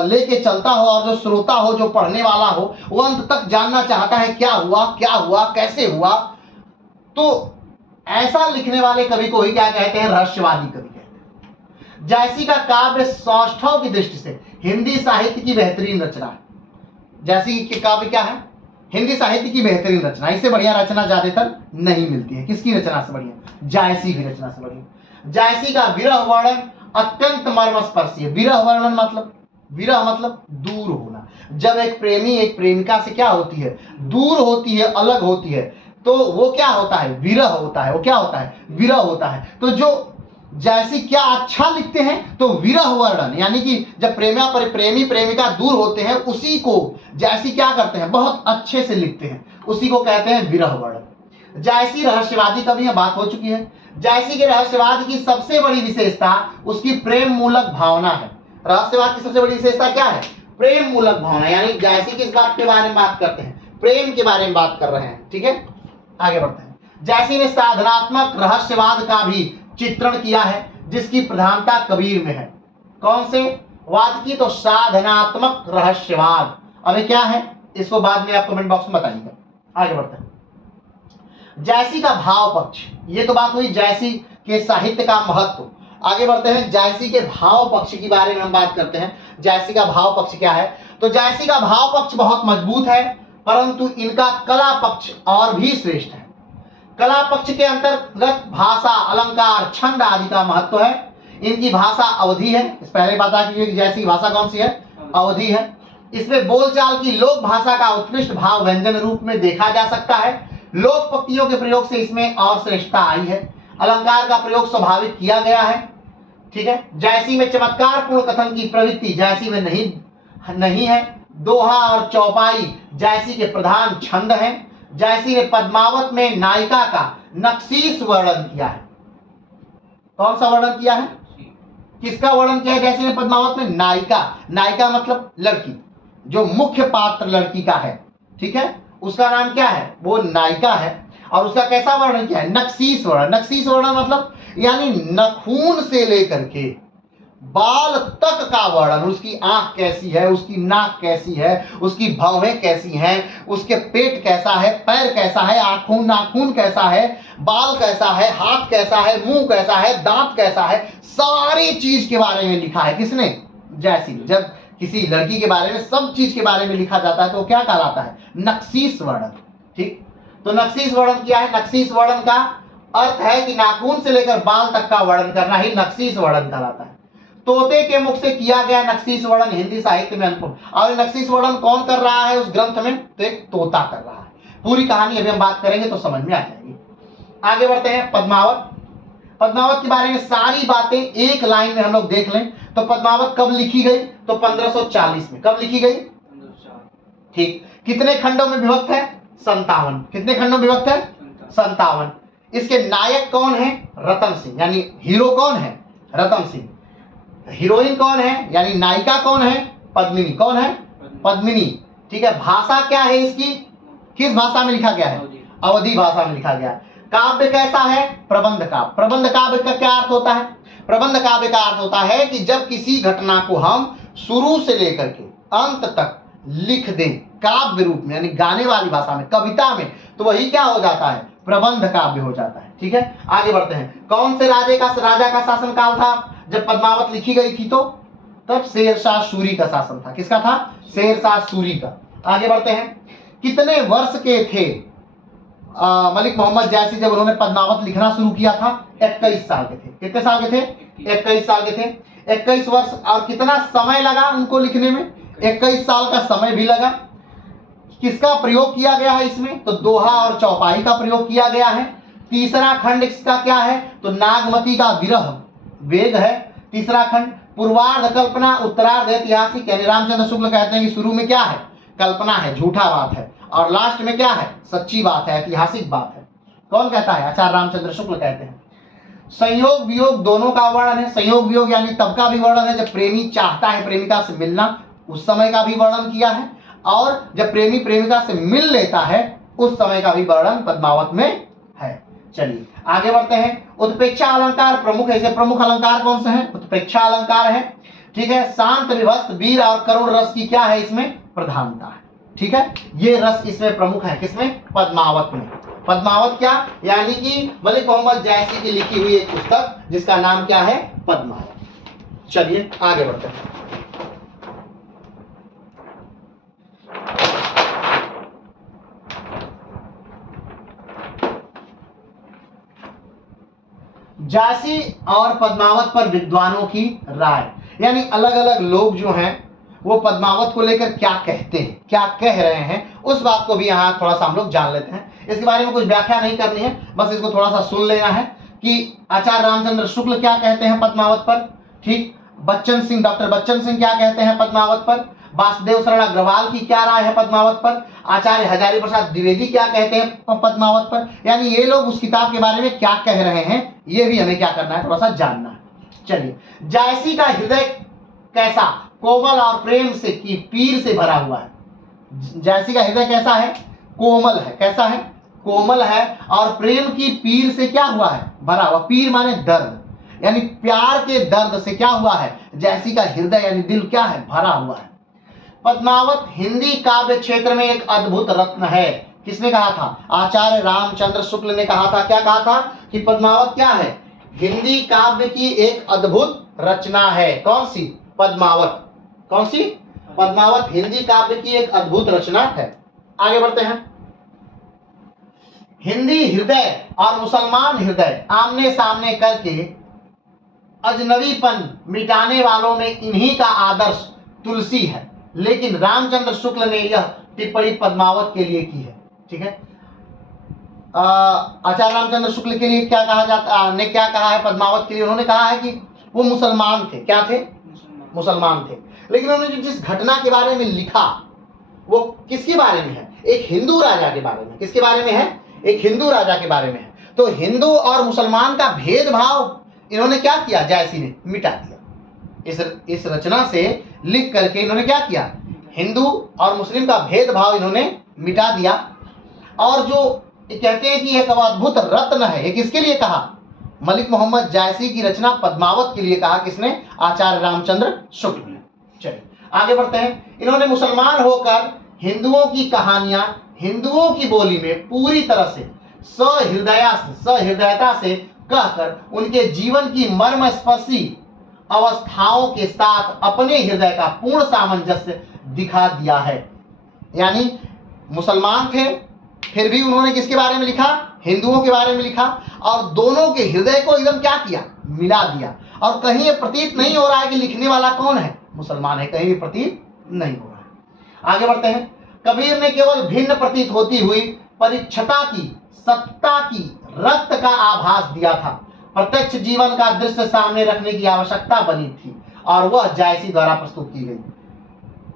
लेके चलता हो, और जो श्रोता हो, जो पढ़ने वाला हो, वो अंत तक जानना चाहता है क्या हुआ, कैसे हुआ। तो ऐसा लिखने वाले कवि को ही क्या कहते हैं? रहस्यवादी कवि कहते हैं। जायसी का काव्य सौष्ठव की दृष्टि से हिंदी साहित्य की बेहतरीन रचना है। जायसी की काव्य क्या है? हिंदी साहित्य की बेहतरीन रचना। इससे बढ़िया रचना ज्यादातर नहीं मिलती है। किसकी रचना से बढ़िया? जायसी की रचना से बढ़िया। जायसी का विरह वर्णन अत्यंत मर्मस्पर्शी है। विरह वर्णन मतलब दूर होना। जब एक प्रेमी एक प्रेमिका से क्या होती है? दूर होती है, अलग होती है, तो वो क्या होता है? विरह होता है। वो क्या होता है? विरह होता है। तो जो जैसी क्या अच्छा लिखते हैं, तो विरह वर्णन, यानी कि जब प्रेमी प्रेमिका दूर होते हैं, उसी को जैसी क्या करते हैं? बहुत अच्छे से लिखते हैं, उसी को कहते हैं विरह वर्णन। जायसी रहस्यवादी कवि है, बात हो चुकी है। जायसी के रहस्यवाद की सबसे बड़ी विशेषता उसकी प्रेम मूलक भावना है। रहस्यवाद की सबसे बड़ी विशेषता क्या है? प्रेम मूलक भावना। यानी जायसी किस बात के बारे में बात करते हैं? प्रेम के बारे में बात कर रहे हैं। ठीक है, आगे बढ़ते हैं। जायसी ने साधनात्मक रहस्यवाद का भी चित्रण किया है, जिसकी प्रधानता कबीर में है। कौन से वाद की? तो साधनात्मक रहस्यवाद। अब क्या है? इसको बाद में आप कमेंट बॉक्स में बताइएगा। आगे बढ़ते हैं। जायसी का भाव पक्ष, ये तो बात हुई जायसी के साहित्य का महत्व। आगे बढ़ते हैं, जायसी के भाव पक्ष की बारे में हम बात करते हैं। जायसी का भाव पक्ष क्या है? तो जायसी का भाव पक्ष बहुत मजबूत है, परंतु इनका कला पक्ष और भी श्रेष्ठ है। कला पक्ष के अंतर्गत भाषा, अलंकार, छंद आदि का महत्व है। इनकी भाषा अवधी है। इस पहले बता कीजिए कि जायसी की भाषा कौन सी है? अवधी है। इसमें बोलचाल की लोक भाषा का उत्कृष्ट भाव व्यंजन रूप में देखा जा सकता है। लोक पंक्तियों के प्रयोग से इसमें और श्रेष्ठता आई है। अलंकार का प्रयोग स्वाभाविक किया गया है। ठीक है। जायसी में चमत्कार पूर्ण कथन की प्रवृत्ति जायसी में नहीं है। दोहा और चौपाई जायसी के प्रधान छंद हैं। जायसी ने पद्मावत में नायिका का नक्शीस वर्णन किया है। कौन सा वर्णन किया है? किसका वर्णन किया है जायसी ने पद्मावत में? नायिका। नायिका मतलब लड़की, जो मुख्य पात्र लड़की का है। ठीक है, उसका नाम क्या है? वो नायिका है। और उसका कैसा वर्णन किया है? नक्शीस वर्णन। नक्शीस वर्णन मतलब यानी नखून से लेकर के बाल तक का वर्णन। उसकी आंख कैसी है, उसकी नाक कैसी है, उसकी भौहें कैसी हैं, उसके पेट कैसा है, पैर कैसा है, आंखों नाखून कैसा है, बाल कैसा है, हाथ कैसा है, मुंह कैसा है, दांत कैसा है, सारी चीज के बारे में लिखा है। किसने? जायसी ने। जब किसी लड़की के बारे में सब चीज के बारे में लिखा जाता है तो क्या कहलाता है? नक्शीस वर्णन। ठीक, तो नक्शीस वर्णन क्या है? नक्शीस वर्णन का अर्थ है कि नाखून से लेकर बाल तक का वर्णन करना ही नक्शीस वर्णन कहलाता है। तोते के मुख से किया गया नक्शीस वर्णन हिंदी साहित्य में अनूठा। और नक्शीस वर्णन कौन कर रहा है उस ग्रंथ में? तो एक तोता कर रहा है। पूरी कहानी अभी हम बात करेंगे तो समझ में आ जाएगी। आगे बढ़ते हैं। पद्मावत। पद्मावत के बारे में सारी बातें एक लाइन में हम लोग देख लें तो पद्मावत कब लिखी गई? तो 1540 में। कब लिखी गई? ठीक। कितने खंडों में विभक्त है? 57। कितने खंडों में विभक्त है? 57। इसके नायक कौन है? रतन सिंह। यानी हीरो कौन है? रतन सिंह। हीरोइन कौन है? यानी नायिका कौन है? पद्मिनी। कौन है? पद्मिनी। ठीक है। भाषा क्या है इसकी? किस भाषा में लिखा गया है? अवधी भाषा में लिखा गया है। काव्य कैसा है? प्रबंध काव्य। प्रबंध काव्य का क्या अर्थ होता है? प्रबंध काव्य का अर्थ होता है कि जब किसी घटना को हम शुरू से लेकर के अंत तक लिख दें काव्य रूप में, यानी गाने वाली भाषा में, कविता में, तो वही क्या हो जाता है? प्रबंध काव्य हो जाता है। ठीक है। आगे बढ़ते हैं। कौन से राजा का शासनकाल था जब पद्मावत लिखी गई थी? तो तब शेरशाह सूरी का शासन था। किसका था? शेरशाह सूरी का। आगे बढ़ते हैं। कितने वर्ष के थे मलिक मोहम्मद जायसी जब उन्होंने पद्मावत लिखना शुरू किया था? 21 साल के थे। कितने साल के थे? 21 साल के थे। 21 वर्ष। और कितना समय लगा उनको लिखने में? 21 साल का समय भी लगा। किसका प्रयोग किया गया है इसमें? तो दोहा और चौपाई का प्रयोग किया गया है। तीसरा खंड इसका क्या है? तो नागमती का विरह वेग है तीसरा खंड। पूर्वार्ध कल्पना, उत्तरार्ध ऐतिहासिक। यानी रामचंद्र शुक्ल कहते हैं कि शुरू में क्या है? कल्पना है, झूठा बात है, और लास्ट में क्या है? सच्ची बात है, ऐतिहासिक बात है। कौन कहता है? आचार्य रामचंद्र शुक्ल कहते हैं। संयोग वियोग दोनों का वर्णन है। संयोग वियोग यानी तब का भी वर्णन है जब प्रेमी चाहता है प्रेमिका से मिलना, उस समय का भी वर्णन किया है। और जब प्रेमी प्रेमिका से मिल लेता है उस समय का भी वर्णन पद्मावत में है। चलिए आगे बढ़ते हैं। उत्प्रेक्षा अलंकार प्रमुख है। इसे प्रमुख अलंकार कौन से हैं? उत्प्रेक्षा अलंकार है। ठीक है। शांत, विभस्त, वीर और करुण रस की क्या है इसमें? प्रधानता है। ठीक है। ये रस इसमें प्रमुख है। किसमें? पद्मावत में। पद्मावत क्या? यानी कि मलिक मोहम्मद जायसी की लिखी हुई एक पुस्तक जिसका नाम क्या है? पद्मावत। चलिए आगे बढ़ते हैं। जायसी और पद्मावत पर विद्वानों की राय, यानी अलग अलग लोग जो हैं वो पद्मावत को लेकर क्या कहते हैं, क्या कह रहे हैं, उस बात को भी यहाँ थोड़ा सा हम लोग जान लेते हैं। इसके बारे में कुछ व्याख्या नहीं करनी है, बस इसको थोड़ा सा सुन लेना है कि आचार्य रामचंद्र शुक्ल क्या कहते हैं पद्मावत पर। ठीक। बच्चन सिंह, डॉक्टर बच्चन सिंह क्या कहते हैं पद्मावत पर। वासुदेव शरण अग्रवाल की क्या राय है पद्मावत पर। आचार्य हजारी प्रसाद द्विवेदी क्या कहते हैं पद्मावत पर। यानी ये लोग उस किताब के बारे में क्या कह रहे हैं ये भी हमें क्या करना है? थोड़ा सा जानना है। चलिए। जायसी का हृदय कैसा? कोमल और प्रेम से की पीर से भरा हुआ है। जायसी का हृदय कैसा है? कोमल है। कैसा है? कोमल है। और प्रेम की पीर से क्या हुआ है? भरा हुआ। पीर माने दर्द, यानी प्यार के दर्द से क्या हुआ है? जायसी का हृदय यानी दिल क्या है? भरा हुआ है। पद्मावत हिंदी काव्य क्षेत्र में एक अद्भुत रत्न है। किसने कहा था? आचार्य रामचंद्र शुक्ल ने कहा था। क्या कहा था? कि पद्मावत क्या है? हिंदी काव्य की एक अद्भुत रचना है। कौन सी? पद्मावत। कौन सी? पद्मावत हिंदी काव्य की एक अद्भुत रचना है। आगे बढ़ते हैं। हिंदी हृदय और मुसलमान हृदय आमने सामने करके अजनबीपन मिटाने वालों में इन्हीं का आदर्श तुलसी है। लेकिन रामचंद्र शुक्ल ने यह टिप्पणी पद्मावत के लिए की है। ठीक है, आचार्य रामचंद्र शुक्ल के लिए क्या कहा जाता ने क्या कहा है पद्मावत के लिए? उन्होंने कहा है कि वो मुसलमान थे। क्या थे? मुसलमान थे। लेकिन उन्होंने जिस घटना के बारे में लिखा वो किसके बारे में है? एक हिंदू राजा के बारे में। किसके बारे में है? एक हिंदू राजा के बारे में है। तो हिंदू और मुसलमान का भेदभाव इन्होंने क्या किया? जायसी ने मिटा दिया। इस रचना से लिख करके इन्होंने क्या किया? हिंदू और मुस्लिम का भेदभाव इन्होंने मिटा दिया। और जो कहते हैं कि एक अद्भुत रत्न है, ये किसके लिए कहा? मलिक मोहम्मद जायसी की रचना पद्मावत के लिए कहा। किसने? आचार्य रामचंद्र शुक्ल ने। चलिए आगे बढ़ते हैं। इन्होंने मुसलमान होकर हिंदुओं की कहानियां हिंदुओं की बोली में पूरी तरह से सहृदयता से कहकर उनके जीवन की मर्मस्पर्शी अवस्थाओं के साथ अपने हृदय का पूर्ण सामंजस्य दिखा दिया है। यानी मुसलमान थे, फिर भी उन्होंने किसके बारे में लिखा? हिंदुओं के बारे में लिखा, और दोनों के हृदय को एकदम क्या किया? मिला दिया। और कहीं ये प्रतीत नहीं हो रहा है कि लिखने वाला कौन है? मुसलमान है। कहीं भी प्रतीत नहीं हो रहा है। आगे बढ़ते हैं। कबीर ने केवल भिन्न प्रतीत होती हुई परिच्छता की, सत्ता की, रक्त का आभास दिया था। प्रत्यक्ष जीवन का दृश्य सामने रखने की आवश्यकता बनी थी और वह जायसी द्वारा प्रस्तुत की गई।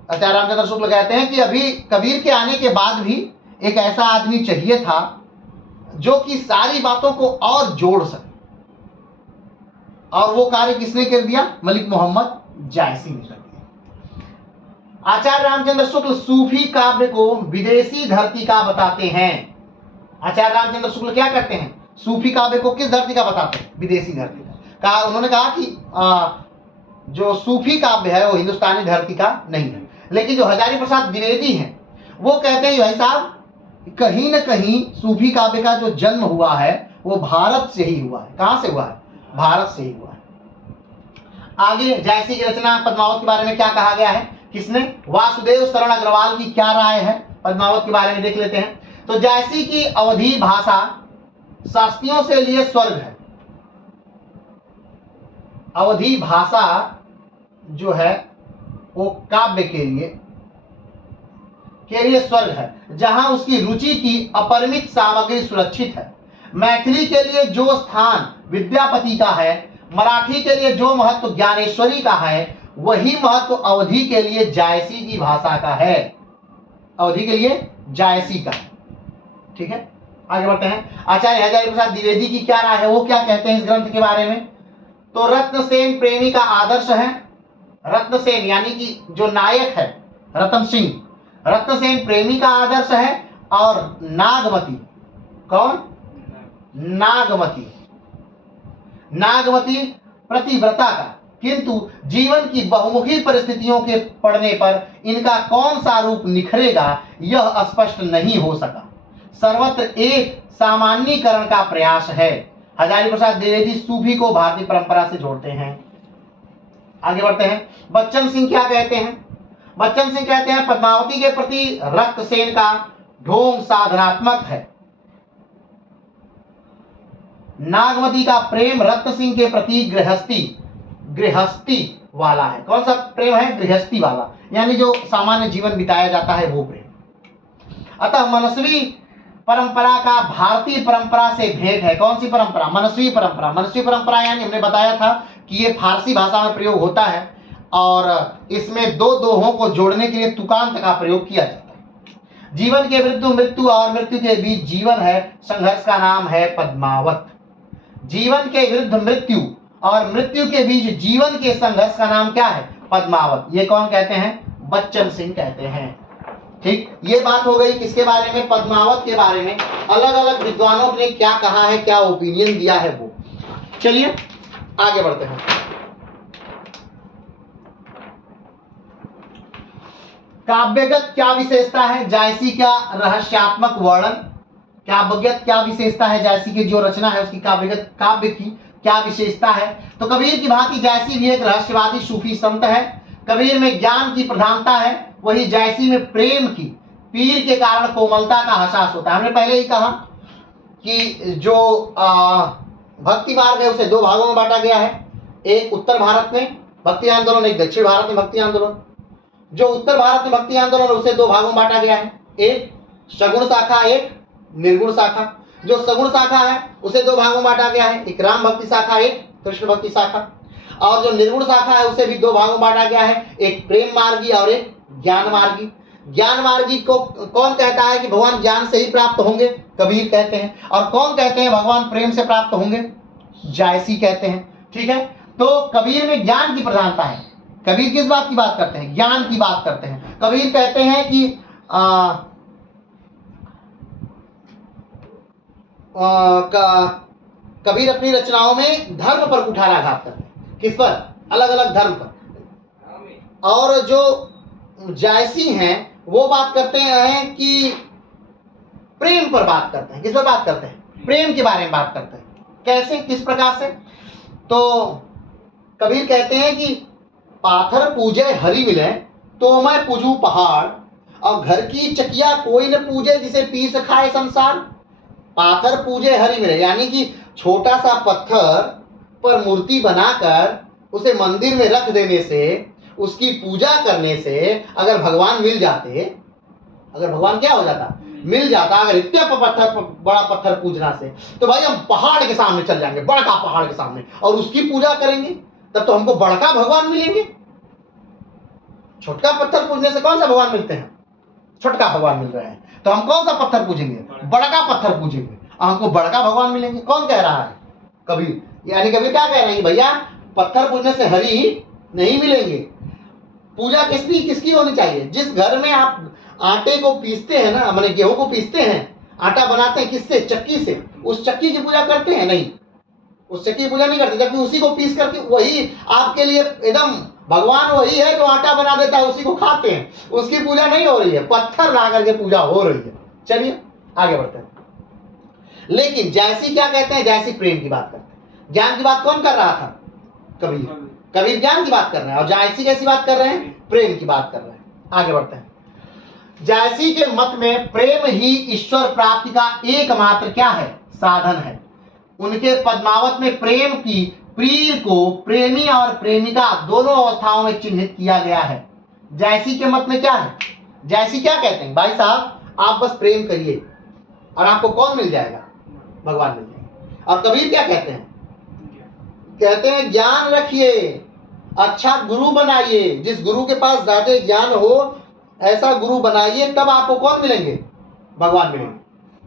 आचार्य रामचंद्र शुक्ल कहते हैं कि अभी कबीर के आने के बाद भी एक ऐसा आदमी चाहिए था जो कि सारी बातों को और जोड़ सके, और वो कार्य किसने कर दिया? मलिक मोहम्मद जायसी ने कर दिया। आचार्य रामचंद्र शुक्ल सूफी काव्य को विदेशी धरती का बताते हैं। आचार्य रामचंद्र शुक्ल क्या करते हैं? सूफी काव्य को किस धरती का बताते हैं? विदेशी धरती का। उन्होंने कहा कि जो सूफी काव्य है वो हिंदुस्तानी धरती का नहीं है। लेकिन जो हजारी प्रसाद द्विवेदी हैं वो कहते हैं भाई साहब कहीं न कहीं सूफी काव्य का जो जन्म हुआ है वो भारत से ही हुआ है। कहां से हुआ है? भारत से ही हुआ है। आगे जायसी की रचना पद्मावत के बारे में क्या कहा गया है? किसने? वासुदेव शरण अग्रवाल की क्या राय है पद्मावत के बारे में देख लेते हैं। तो जायसी की अवधी भाषा शास्त्रियों से लिए स्वर्ग है। अवधी भाषा जो है वो काव्य के लिए स्वर्ग है, जहां उसकी रुचि की अपरिमित सामग्री सुरक्षित है। मैथिली के लिए जो स्थान विद्यापति का है, मराठी के लिए जो महत्व ज्ञानेश्वरी का है, वही महत्व अवधी के लिए जायसी की भाषा का है। अवधी के लिए जायसी का। ठीक है, आगे बढ़ते हैं। आचार्य हजारी प्रसाद द्विवेदी की क्या राय है? वो क्या कहते हैं इस ग्रंथ के बारे में? तो रत्नसेन प्रेमी का आदर्श है। रत्नसेन यानी कि जो नायक है रतन सिंह, रत्नसेन प्रेमी का आदर्श है। और नागमती, कौन? नागमती प्रतिव्रता का। किंतु जीवन की बहुमुखी परिस्थितियों के पड़ने पर इनका कौन सा रूप निखरेगा यह स्पष्ट नहीं हो सका। सर्वत्र एक सामान्यीकरण का प्रयास है। हजारी प्रसाद द्विवेदी सूफी को भारतीय परंपरा से जोड़ते हैं। आगे बढ़ते हैं। बच्चन सिंह क्या कहते हैं? बच्चन सिंह कहते हैं पद्मावती के प्रति रत्नसेन का ढोंग साधनात्मक है। नागमती का प्रेम रत्न सिंह के प्रति गृहस्थी वाला है। कौन सा प्रेम है? गृहस्थी वाला, यानी जो सामान्य जीवन बिताया जाता है वो प्रेम। अतः मनस्वी परंपरा का भारतीय परंपरा से भेद है। कौन सी परंपरा? मनस्वी परंपरा। मनस्वी परंपरा यानी हमने बताया था कि ये फारसी भाषा में प्रयोग होता है और इसमें दो दोहों को जोड़ने के लिए तुकांत का प्रयोग किया जाता है। जीवन के विरुद्ध मृत्यु और मृत्यु के बीच जीवन है, संघर्ष का नाम है पद्मावत। जीवन के विरुद्ध मृत्यु और मृत्यु के बीच जीवन के संघर्ष का नाम क्या है? पद्मावत। ये कौन कहते हैं? बच्चन सिंह कहते हैं। ठीक, ये बात हो गई किसके बारे में? पद्मावत के बारे में। अलग अलग विद्वानों ने क्या कहा है, क्या ओपिनियन दिया है वो। चलिए आगे बढ़ते हैं। काव्यगत क्या विशेषता है जायसी का रहस्यात्मक वर्णन, काव्यगत क्या विशेषता है जायसी की जो रचना है उसकी काव्यगत काव्य की क्या विशेषता है। तो कबीर की भांति जायसी भी एक रहस्यवादी सूफी संत है। कबीर में ज्ञान की प्रधानता है, वही जायसी में प्रेम की, पीर के कारण कोमलता का एहसास होता है। हमने पहले ही कहा कि जो भक्ति मार्ग है उसे दो भागों में बांटा गया है, एक उत्तर भारत में भक्ति आंदोलन, एक दक्षिण भारत में भक्ति आंदोलन। जो उत्तर भारत में भक्ति आंदोलन उसे दो भागों में बांटा गया है, एक सगुण शाखा, एक निर्गुण शाखा। जो सगुण शाखा है उसे दो भागों में बांटा गया है, एक राम भक्ति शाखा, एक कृष्ण भक्ति शाखा। और जो निर्गुण शाखा है उसे भी दो भागों में बांटा गया है, एक प्रेम मार्गी और एक ज्ञान मार्गी। ज्ञान मार्गी को कौन कहता है कि भगवान ज्ञान से ही प्राप्त होंगे, कबीर कहते हैं। और कौन कहते हैं भगवान प्रेम से प्राप्त होंगे, जायसी कहते हैं। ठीक है, तो कबीर में ज्ञान की प्रधानता है। कबीर किस बात की बात करते हैं, ज्ञान की बात करते हैं। कबीर कहते हैं कि कबीर अपनी रचनाओं में धर्म पर कुठाराघात करते हैं। किस पर, अलग अलग धर्म पर। और जो जायसी हैं वो बात करते हैं कि प्रेम पर बात करते हैं। किस पर बात करते हैं, प्रेम के बारे में बात करते हैं। कैसे, किस प्रकार से, तो कबीर कहते हैं कि पाथर पूजे हरि मिले तो मैं पूजू पहाड़, और घर की चकिया कोई न पूजे जिसे पीस खाए संसार। पाथर पूजे हरि मिले यानी कि छोटा सा पत्थर पर मूर्ति बनाकर उसे मंदिर में रख देने से, उसकी पूजा करने से अगर भगवान मिल जाते, अगर भगवान क्या हो जाता, मिल जाता, अगर इतने पत्थर, बड़ा पत्थर पूजना से, तो भाई हम पहाड़ के सामने चल जाएंगे, बड़का पहाड़ के सामने, और उसकी पूजा करेंगे, तब तो हमको बड़का भगवान मिलेंगे। छोटका पत्थर पूजने से कौन सा भगवान मिलते हैं, छोटका भगवान मिल रहे हैं, तो हम कौन सा पत्थर पूजेंगे, बड़का पत्थर पूजेंगे, हमको बड़का भगवान मिलेंगे। कौन कह रहा है, कबीर। यानी कबीर क्या कह रहे हैं, भैया पत्थर पूजने से हरि नहीं मिलेंगे। पूजा किसकी होनी चाहिए, जिस घर में आप आटे को पीसते हैं ना, मैंने गेहूं को पीसते हैं, आटा बनाते हैं किससे, चक्की से, उस चक्की की पूजा करते हैं, नहीं, उस चक्की की पूजा नहीं करते, जबकि उसी को पीस करके वही आपके लिए एकदम भगवान वही है जो आटा बना देता है, उसी को खाते हैं, उसकी पूजा नहीं हो रही है, पत्थर ला करके पूजा हो रही है। चलिए आगे बढ़ते हैं। लेकिन जायसी क्या कहते हैं, जायसी प्रेम की बात करते हैं। ज्ञान की बात कौन कर रहा था, कबीर। कबीर ज्ञान की बात कर रहे हैं, और जायसी कैसी बात कर रहे हैं, प्रेम की बात कर रहे हैं। आगे बढ़ते हैं। जायसी के मत में प्रेम ही ईश्वर प्राप्ति का एकमात्र क्या है, साधन है। उनके पद्मावत में प्रेम की प्रिय को प्रेमी और प्रेमिका दोनों अवस्थाओं में चिन्हित किया गया है। जायसी के मत में क्या है, जायसी क्या कहते हैं, भाई साहब आप बस प्रेम करिए और आपको कौन मिल जाएगा, भगवान मिल जाएगा। और कबीर क्या कहते हैं, कहते हैं ज्ञान रखिए, अच्छा गुरु बनाइए, जिस गुरु के पास ज्यादा ज्ञान हो ऐसा गुरु बनाइए, तब आपको कौन मिलेंगे, भगवान मिलेंगे।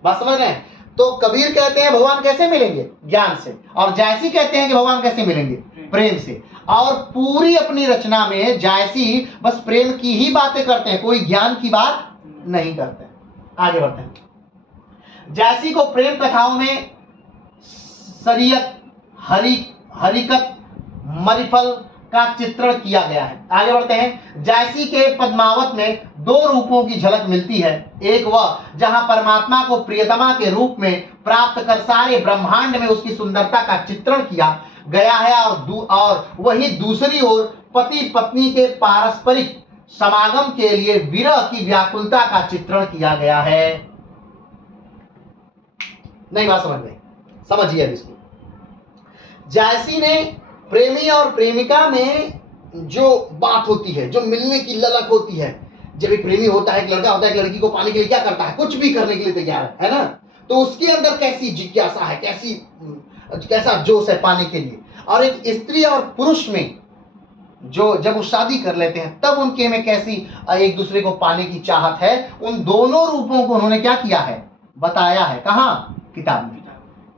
बात समझ रहे हैं। तो कबीर कहते हैं भगवान कैसे मिलेंगे, ज्ञान से, और जायसी कहते हैं कि भगवान कैसे मिलेंगे, प्रेम से। और पूरी अपनी रचना में जायसी बस प्रेम की ही बातें करते हैं, कोई ज्ञान की बात नहीं करते। आगे बढ़ते हैं। जायसी को प्रेम कथाओं में शरीयत, हरिकत, मरिफल का चित्रण किया गया है। आगे बढ़ते हैं। जायसी के पद्मावत में दो रूपों की झलक मिलती है, एक वह जहां परमात्मा को प्रियतमा के रूप में प्राप्त कर सारे ब्रह्मांड में उसकी सुंदरता का चित्रण किया गया है, और वही दूसरी ओर पति पत्नी के पारस्परिक समागम के लिए विरह की व्याकुलता का चित्रण किया गया है। नहीं बात समझ में, समझिए अब इसको। जायसी ने प्रेमी और प्रेमिका में जो बात होती है, जो मिलने की ललक होती है, जब एक प्रेमी होता है, एक लड़का होता है, एक लड़की को पाने के लिए क्या करता है, कुछ भी करने के लिए तैयार है ना, तो उसके अंदर कैसी जिज्ञासा है, कैसा जोश है पाने के लिए। और एक स्त्री और पुरुष में जो जब वो शादी कर लेते हैं तब उनके में कैसी एक दूसरे को पाने की चाहत है, उन दोनों रूपों को उन्होंने क्या किया है, बताया है। कहाँ, किताब में।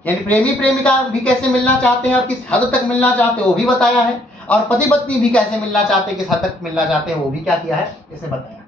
यानी प्रेमी प्रेमिका भी कैसे मिलना चाहते हैं और किस हद तक मिलना चाहते हैं वो भी बताया है, और पति पत्नी भी कैसे मिलना चाहते हैं, किस हद तक मिलना चाहते हैं वो भी क्या किया है, इसे बताया।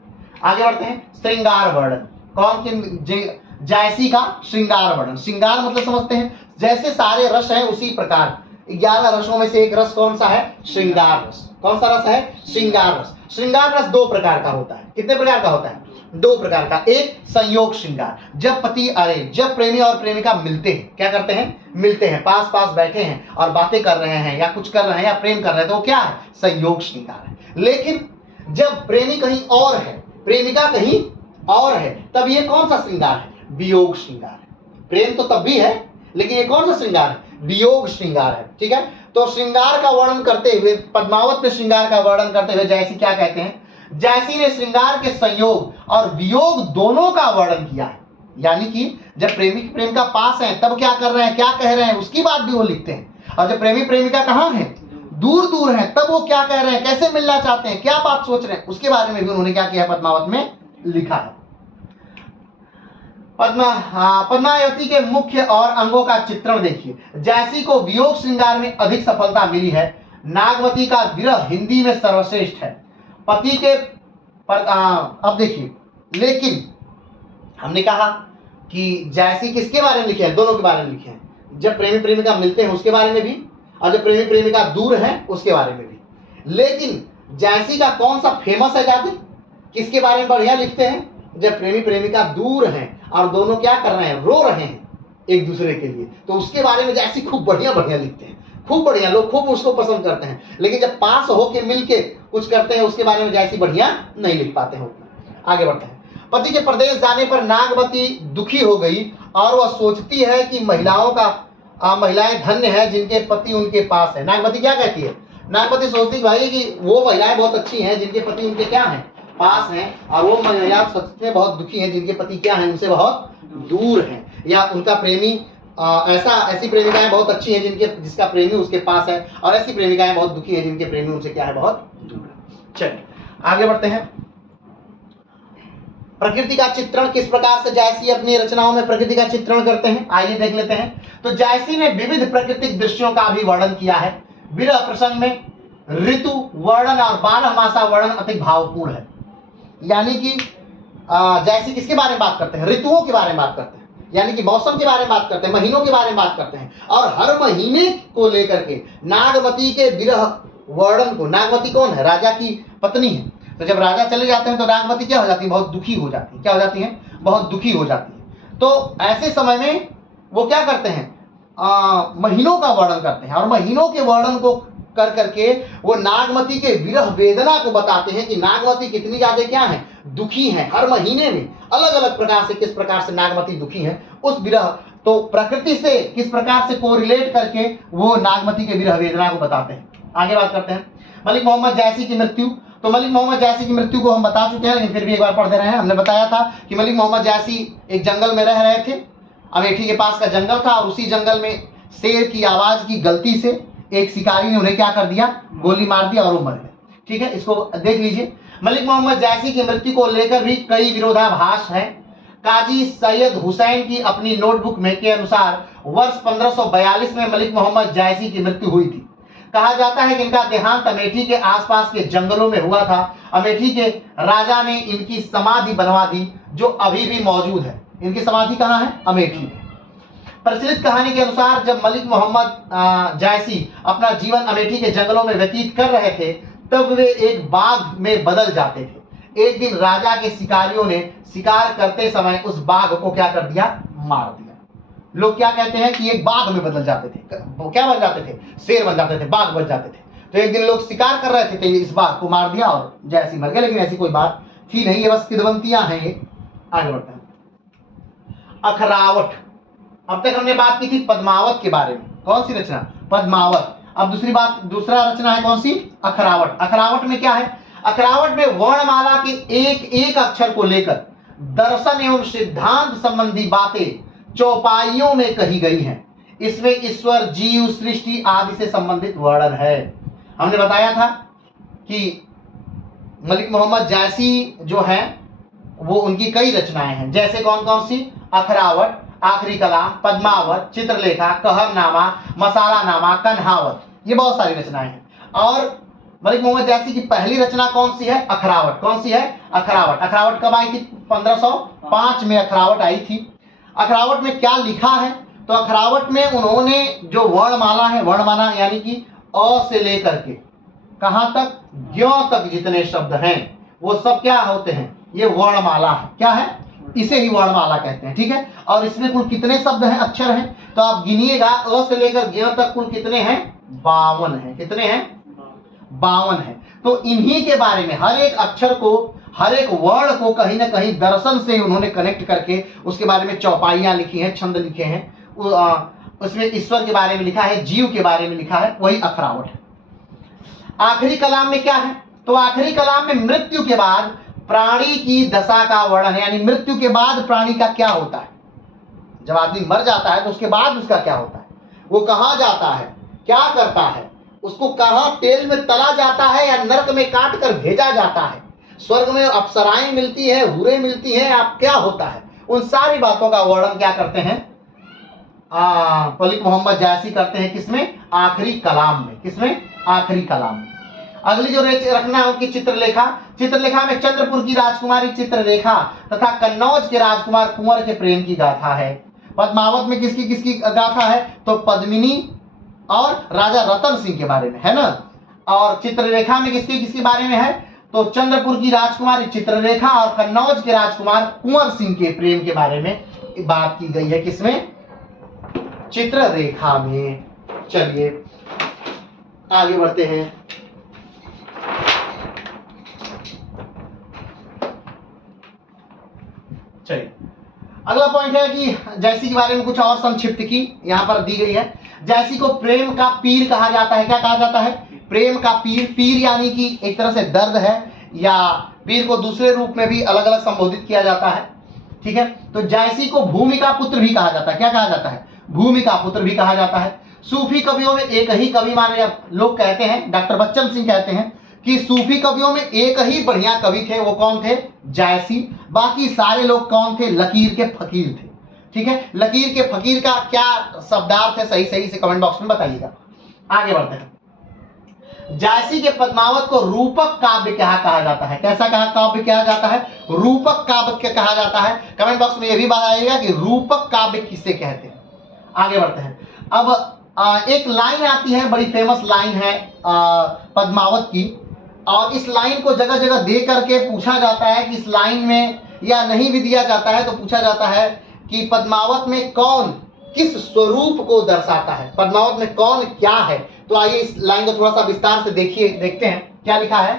आगे बढ़ते हैं। श्रृंगार वर्णन, कौन के, जायसी का श्रृंगार वर्णन। श्रृंगार मतलब समझते हैं, जैसे सारे रस हैं उसी प्रकार 11 रसों में से एक रस कौन सा है? श्रृंगार रस। कौन सा रस है? श्रृंगार रस। श्रृंगार रस दो प्रकार का होता है। कितने प्रकार का होता है? दो प्रकार का। एक संयोग श्रृंगार, जब पति अरे जब प्रेमी और प्रेमिका मिलते हैं, क्या करते हैं? मिलते हैं, पास पास बैठे हैं और बातें कर रहे हैं या कुछ कर रहे हैं या प्रेम कर रहे हैं, तो वो क्या है? संयोग श्रृंगार है। लेकिन जब प्रेमी कहीं और है, प्रेमिका कहीं और है, तब ये कौन सा श्रृंगार है? वियोग श्रृंगार है। प्रेम तो तब भी है, लेकिन ये कौन सा श्रृंगार है? वियोग श्रृंगार है। ठीक है, तो श्रृंगार का वर्णन करते हुए, पद्मावत में श्रृंगार का वर्णन करते हुए जयसी क्या कहते हैं? जयसी ने श्रृंगार के संयोग और वियोग दोनों का वर्णन किया है। यानी कि जब प्रेमी प्रेमिका पास हैं तब क्या कर रहे हैं, क्या कह रहे हैं, उसकी बात भी वो लिखते हैं। और जब प्रेमी प्रेमिका कहाँ हैं? दूर दूर हैं, तब वो क्या कह रहे हैं, कैसे मिलना चाहते हैं, क्या बात सोच रहे हैं, उसके बारे में भी उन्होंने क्या किया? पद्मावत में लिखा है। पद्मावती के मुख्य और अंगों का चित्रण देखिए। जयसी को वियोग श्रृंगार में अधिक सफलता मिली है। नागवती का विरह हिंदी में सर्वश्रेष्ठ है। पति के अब देखिए, लेकिन हमने कहा कि जयसी किसके बारे में लिखे हैं? दोनों के बारे में लिखे हैं। जब प्रेमी प्रेमिका मिलते हैं उसके बारे में भी, और जब प्रेमी प्रेमिका दूर है उसके बारे में भी। लेकिन जयसी का कौन सा फेमस है ज्यादा? किसके बारे में बढ़िया लिखते हैं? जब प्रेमी प्रेमिका दूर हैं और दोनों क्या कर रहे हैं? रो रहे हैं एक दूसरे के लिए, तो उसके बारे में जयसी खूब बढ़िया बढ़िया लिखते हैं, खूब बढ़िया, लोग खूब उसको पसंद करते हैं। लेकिन जब पास होके मिलके कुछ करते हैं उसके बारे में जयसी बढ़िया नहीं लिख पाते हैं। आगे बढ़ते हैं। पति के प्रदेश जाने पर नागवती दुखी हो गई और वह सोचती है कि महिलाएं धन्य है जिनके पति उनके पास है। नागवती क्या कहती है? नागवती सोचती भाई कि वो महिलाएं बहुत अच्छी हैं जिनके पति उनके क्या हैं? पास हैं, और वो महिलाएं सच में बहुत दुखी हैं जिनके पति क्या हैं? उनसे बहुत दूर हैं, या उनका प्रेमी ऐसी प्रेमिकाएं बहुत अच्छी हैं जिसका प्रेमी उसके पास है, और ऐसी प्रेमिकाएं बहुत दुखी हैं जिनके प्रेमी उनसे क्या है? बहुत दूर है। चलिए आगे बढ़ते हैं। प्रकृति का चित्रण किस प्रकार से जयसी अपनी रचनाओं में प्रकृति का चित्रण करते हैं, आइए देख लेते हैं। तो जयसी ने विविध प्राकृतिक दृश्यों का भी वर्णन किया है। विरह प्रसंग में ऋतु वर्णन और 12 मासा वर्णन अति भावपूर्ण है। यानी कि जयसी किसके बारे में बात करते हैं? ऋतुओं के बारे में बात करते हैं, यानी कि मौसम के बारे में बात करते हैं, महीनों के बारे में बात करते हैं, और हर महीने को लेकर के नागवती के विरह वर्णन को। नागवती कौन है? राजा की पत्नी है। तो जब राजा चले जाते हैं तो नागवती क्या हो जाती है? बहुत दुखी हो जाती है। क्या हो जाती है? बहुत दुखी हो जाती है। तो ऐसे समय में वो क्या करते हैं? महीनों का वर्णन करते हैं, और महीनों के वर्णन को कर करके वो नागवती के विरह वेदना को बताते हैं कि नागवती कितनी ज्यादा क्या है? दुखी है। हर महीने में अलग अलग प्रकार से किस प्रकार से नागवती दुखी है, उस विरह, तो प्रकृति से किस प्रकार से कोरिलेट करके वो नागवती के विरह वेदना को बताते हैं। आगे बात करते हैं। मलिक मोहम्मद जयसी की मृत्यु। तो मलिक मोहम्मद जयसी की मृत्यु को हम बता चुके हैं, लेकिन फिर भी एक बार पढ़ दे रहे हैं। हमने बताया था कि मलिक मोहम्मद जयसी एक जंगल में रह रहे थे। अमेठी के पास का जंगल था, और उसी जंगल में शेर की आवाज की गलती से एक शिकारी ने उन्हें क्या कर दिया? गोली मार दिया और वो मर गए। ठीक है, इसको देख लीजिए। मलिक मोहम्मद जयसी की मृत्यु को लेकर भी कई विरोधाभास हैं। काजी सैयद हुसैन की अपनी नोटबुक में के अनुसार वर्ष 1542 में मलिक मोहम्मद जयसी की मृत्यु हुई थी। कहा जाता है कि इनका देहांत अमेठी के आसपास के जंगलों में हुआ था। अमेठी के राजा ने इनकी समाधि बनवा दी, जो अभी भी मौजूद है। इनकी समाधि कहाँ है? अमेठी में। प्रचलित कहानी के अनुसार जब मलिक मोहम्मद जयसी अपना जीवन अमेठी के जंगलों में व्यतीत कर रहे थे, तब वे एक बाघ में बदल जाते थे। एक दिन राजा के शिकारियों ने शिकार करते समय उस बाघ को क्या कर दिया? मार दिया। लोग क्या कहते हैं कि एक बाघ में बदल जाते थे। वो क्या बन जाते थे? शेर बन जाते थे, बाघ बन जाते थे। तो एक दिन लोग शिकार कर रहे थे तो इस बाघ को मार दिया और जयसी मर गए, लेकिन ऐसी कोई बात थी नहीं, ये बस किदवंतियां हैं ये। आगे बढ़ते हैं। अखरावट। अब तक हमने बात की थी पद्मावत के बारे में। कौन सी रचना? पद्मावत। अब दूसरा रचना है कौन सी? अखरावट। अखरावट में क्या है? अखरावट में वर्णमाला के एक एक अक्षर को लेकर दर्शन एवं सिद्धांत संबंधी बातें चौपाइयों में कही गई हैं। इसमें ईश्वर, जीव, सृष्टि आदि से संबंधित वर्णन है। हमने बताया था कि मलिक मोहम्मद जयसी जो है वो उनकी कई रचनाएं हैं, जैसे कौन कौन सी? अखरावट, आखिरी कलाम, पद्मावत, चित्रलेखा, कहरनामा, मसालानामा, कन्हावत, ये बहुत सारी रचनाएं हैं। और मलिक मोहम्मद जयसी की पहली रचना कौन सी है? अखरावट। कौन सी है? अखरावट। अखरावट कब आई थी? 1505 में अखरावट आई थी। अखरावट में क्या लिखा है? तो अखरावट में उन्होंने जो वर्णमाला है, वर्णमाला यानी कि अ से लेकर के कहां तक, ज्ञ तक जितने शब्द हैं वो सब क्या होते हैं, ये वर्णमाला है। क्या है, इसे ही वर्णमाला कहते हैं। ठीक है, और इसमें कुल कितने शब्द हैं, अक्षर हैं, तो आप गिनिएगा अ से लेकर ज्ञ तक कुल कितने हैं, 52 हैं। कितने हैं, 52 हैं। तो इन्हीं के बारे में हर एक अक्षर को, हर एक वर्ण को कहीं ना कहीं दर्शन से उन्होंने कनेक्ट करके उसके बारे में चौपाइयां लिखी हैं, छंद लिखे हैं। उसमें ईश्वर के बारे में लिखा है, जीव के बारे में लिखा है, वही अखरावट है। आखिरी कलाम में क्या है, तो आखिरी कलाम में मृत्यु के बाद प्राणी की दशा का वर्णन, यानी मृत्यु के बाद प्राणी का क्या होता है। जब आदमी मर जाता है तो उसके बाद उसका क्या होता है, वो कहाँ जाता है, क्या करता है, उसको कहाँ तेल में तला जाता है या नरक में काट कर भेजा जाता है, स्वर्ग में अप्सराएं मिलती है, हूरें मिलती हैं, आप क्या होता है, उन सारी बातों का वर्णन क्या करते हैं मलिक मोहम्मद जायसी करते हैं। किसमें, आखिरी कलाम में। किसमें, आखिरी कलाम में। अगली जो रखना है उनकी चित्रलेखा। चित्रलेखा में चंद्रपुर की राजकुमारी चित्रलेखा तथा कन्नौज के राजकुमार कुंवर के प्रेम की गाथा है। पद्मावत में किसकी किसकी गाथा है, तो पद्मिनी और राजा रतन सिंह के बारे में है ना। और चित्रलेखा में किसके किसके बारे में है, तो चंद्रपुर की राजकुमारी चित्रलेखा और कन्नौज के राजकुमार कुंवर सिंह के प्रेम के बारे में बात की गई है। किसमें, चित्ररेखा में। चलिए आगे बढ़ते हैं। चलिए अगला पॉइंट है कि जैसी के बारे में कुछ और संक्षिप्त की यहां पर दी गई है। जैसी को प्रेम का पीर कहा जाता है। क्या कहा जाता है, प्रेम का पीर। पीर यानी कि एक तरह से दर्द है, या पीर को दूसरे रूप में भी अलग अलग संबोधित किया जाता है। ठीक है, तो जैसी को भूमि का पुत्र भी कहा जाता है। क्या कहा जाता है, भूमि का पुत्र भी कहा जाता है। सूफी कवियों में एक ही कवि माने लोग कहते हैं, डॉक्टर बच्चन सिंह कहते हैं कि सूफी कवियों में एक ही बढ़िया कवि थे, वो कौन थे, जायसी। बाकी सारे लोग कौन थे, लकीर के फकीर थे। ठीक है, लकीर के फकीर का क्या शब्दार्थ है, सही सही से कमेंट बॉक्स में बताइएगा। आगे बढ़ते हैं। जायसी के पद्मावत को रूपक काव्य क्या कहा जाता है। कैसा कहा काव्य कहा जाता है, रूपक काव्य कहा जाता है। कमेंट बॉक्स में यह भी बताइएगा कि रूपक काव्य किसे कहते हैं। आगे बढ़ते हैं। अब एक लाइन आती है, बड़ी फेमस लाइन है पद्मावत की, और इस लाइन को जगह जगह दे करके पूछा जाता है कि इस लाइन में, या नहीं भी दिया जाता है तो पूछा जाता है कि पद्मावत में कौन किस स्वरूप को दर्शाता है, पद्मावत में कौन क्या है। तो आइए इस लाइन को थोड़ा सा विस्तार से देखते हैं क्या लिखा है।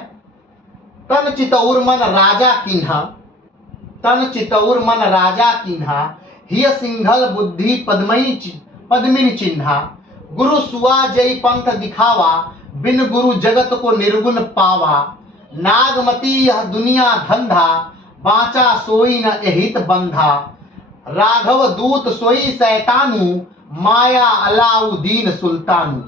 तन चितौर मन राजा किन्हा, तन चितौर मन राजा किन्हा, हिय सिंघल बुद्धि पद्मिनी चिन्हा, गुरु सुआ जय पंथ दिखावा, बिन गुरु जगत को निर्गुण पावा, नागमती यह दुनिया धंधा, बाचा सोई न एहित बंधा, राघव दूत सोई शैतानु, माया अलाउद्दीन सुल्तानु।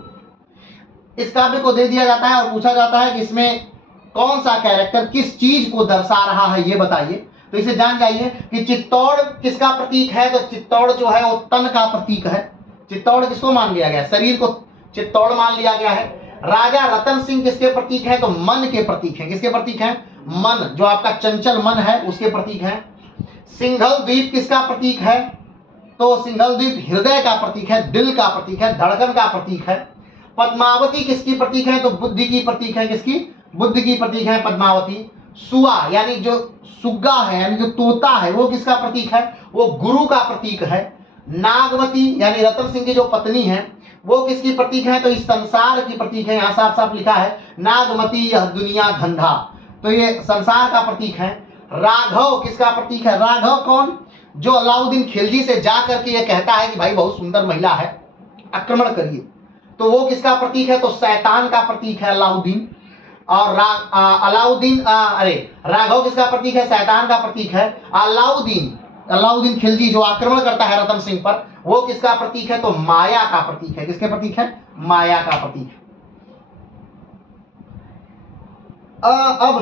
इस काव्य को दे दिया जाता है और पूछा जाता है कि इसमें कौन सा कैरेक्टर किस चीज को दर्शा रहा है, ये बताइए। तो इसे जान जाइए कि चित्तौड़ किसका प्रतीक है, तो चित्तौड़ जो है वो तन का प्रतीक है। चित्तौड़ किसको मान लिया गया, शरीर को चित्तौड़ मान लिया गया है। राजा रतन सिंह किसके प्रतीक है, तो मन के प्रतीक है। किसके प्रतीक है, मन, जो आपका चंचल मन है उसके प्रतीक है। सिंघल द्वीप किसका प्रतीक है, तो सिंघल द्वीप हृदय का प्रतीक है, दिल का प्रतीक है, धड़कन का प्रतीक है। पद्मावती किसकी प्रतीक है, तो बुद्धि की प्रतीक है। किसकी, बुद्धि की प्रतीक है पद्मावती। सुआ यानी जो सुग्गा है, यानी जो तोता है, वो किसका प्रतीक है, वो गुरु का प्रतीक है। नागवती यानी रतन सिंह की जो पत्नी है, वो किसकी प्रतीक है, तो इस संसार की प्रतीक है। यहाँ साफ साफ लिखा है नागमती यह दुनिया धंधा, तो ये संसार का प्रतीक है। राघव किसका प्रतीक है, राघव कौन, जो अलाउद्दीन खिलजी से जा करके ये कहता है कि भाई बहुत सुंदर महिला है, आक्रमण करिए, तो वो किसका प्रतीक है, तो शैतान का प्रतीक है अलाउद्दीन। और राघव किसका प्रतीक है, शैतान का प्रतीक है। अलाउद्दीन खिलजी जो आक्रमण करता है रतन सिंह पर, वो किसका प्रतीक है, तो माया का प्रतीक है। किसके प्रतीक है, माया का प्रतीक है। अब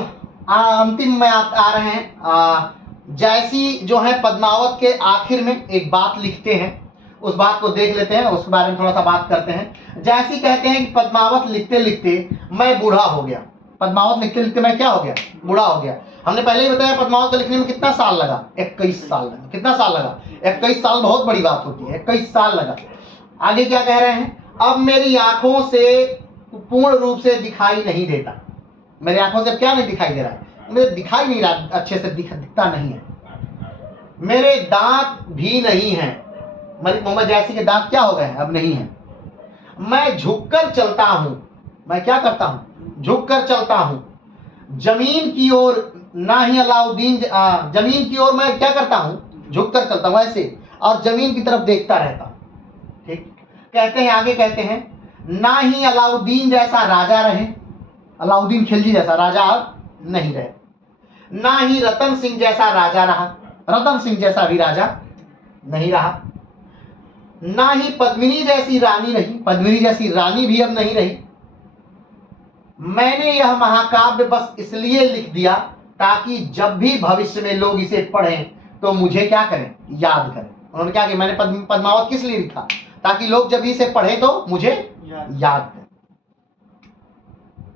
अंतिम में आ रहे हैं। जायसी जो है पद्मावत के आखिर में एक बात लिखते हैं, उस बात को देख लेते हैं, उसके बारे में थोड़ा सा बात करते हैं। जायसी कहते हैं कि पद्मावत लिखते लिखते मैं बूढ़ा हो गया। पद्मावत लिखते लिखते मैं क्या हो गया, बूढ़ा हो गया। हमने पहले ही बताया पद्मावत को लिखने में कितना साल लगा, 21 साल लगा। कितना साल लगा? 21 साल बहुत बड़ी बात होती है, 21 साल लगा। आगे क्या कह रहे हैं? अब मेरी आंखों से पूर्ण रूप से दिखाई नहीं देता। मेरी आंखों से क्या नहीं दिखाई दे रहा है? मुझे दिखाई नहीं रहा, अच्छे से दिखता नहीं है। मेरे दांत भी नहीं है। मलिक मोहम्मद जैसी के दांत क्या हो गए हैं? अब नहीं है। मैं झुककर चलता हूं। मैं क्या करता हूं? झुककर चलता हूं। जमीन की ओर ना ही अलाउद्दीन जमीन की ओर मैं क्या करता हूं? झुककर चलता हूं ऐसे, और जमीन की तरफ देखता रहता हूं। ठीक, कहते हैं आगे, कहते हैं ना ही अलाउद्दीन जैसा राजा रहे, अलाउद्दीन खिलजी जैसा राजा अब नहीं रहे, ना ही रतन सिंह जैसा राजा रहा, रतन सिंह जैसा भी राजा नहीं रहा, ना ही पद्मिनी जैसी रानी रही, पद्मिनी जैसी रानी भी अब नहीं रही। मैंने यह महाकाव्य बस इसलिए लिख दिया ताकि जब भी भविष्य में लोग इसे पढ़ें तो मुझे क्या करें? याद करें। उन्होंने क्या किया? मैंने पद्मावत किस लिए लिखा? ताकि लोग जब इसे पढ़ें तो मुझे याद करें।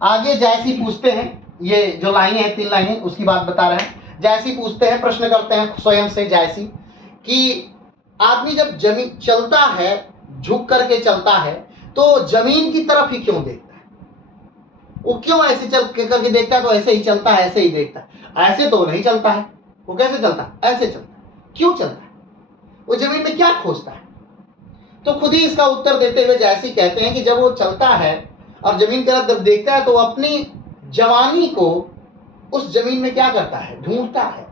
आगे जैसी पूछते हैं, ये जो लाइनें हैं 3 लाइनें उसकी बात बता रहे हैं। जैसी पूछते हैं, प्रश्न करते हैं स्वयं से जैसी कि आदमी जब जमीन चलता है, झुक करके चलता है, तो जमीन की तरफ ही क्यों देखता है? वो क्यों ऐसे चल करके देखता है? तो ऐसे ही चलता है, ऐसे ही देखता है। ऐसे तो नहीं चलता है, वो कैसे चलता है? ऐसे चलता है। क्यों चलता है? वो जमीन में क्या खोजता है? तो खुद ही इसका उत्तर देते हुए जैसे कहते हैं कि जब वो चलता है और जमीन की तरफ जब देखता है तो अपनी जवानी को उस जमीन में क्या करता है? ढूंढता है।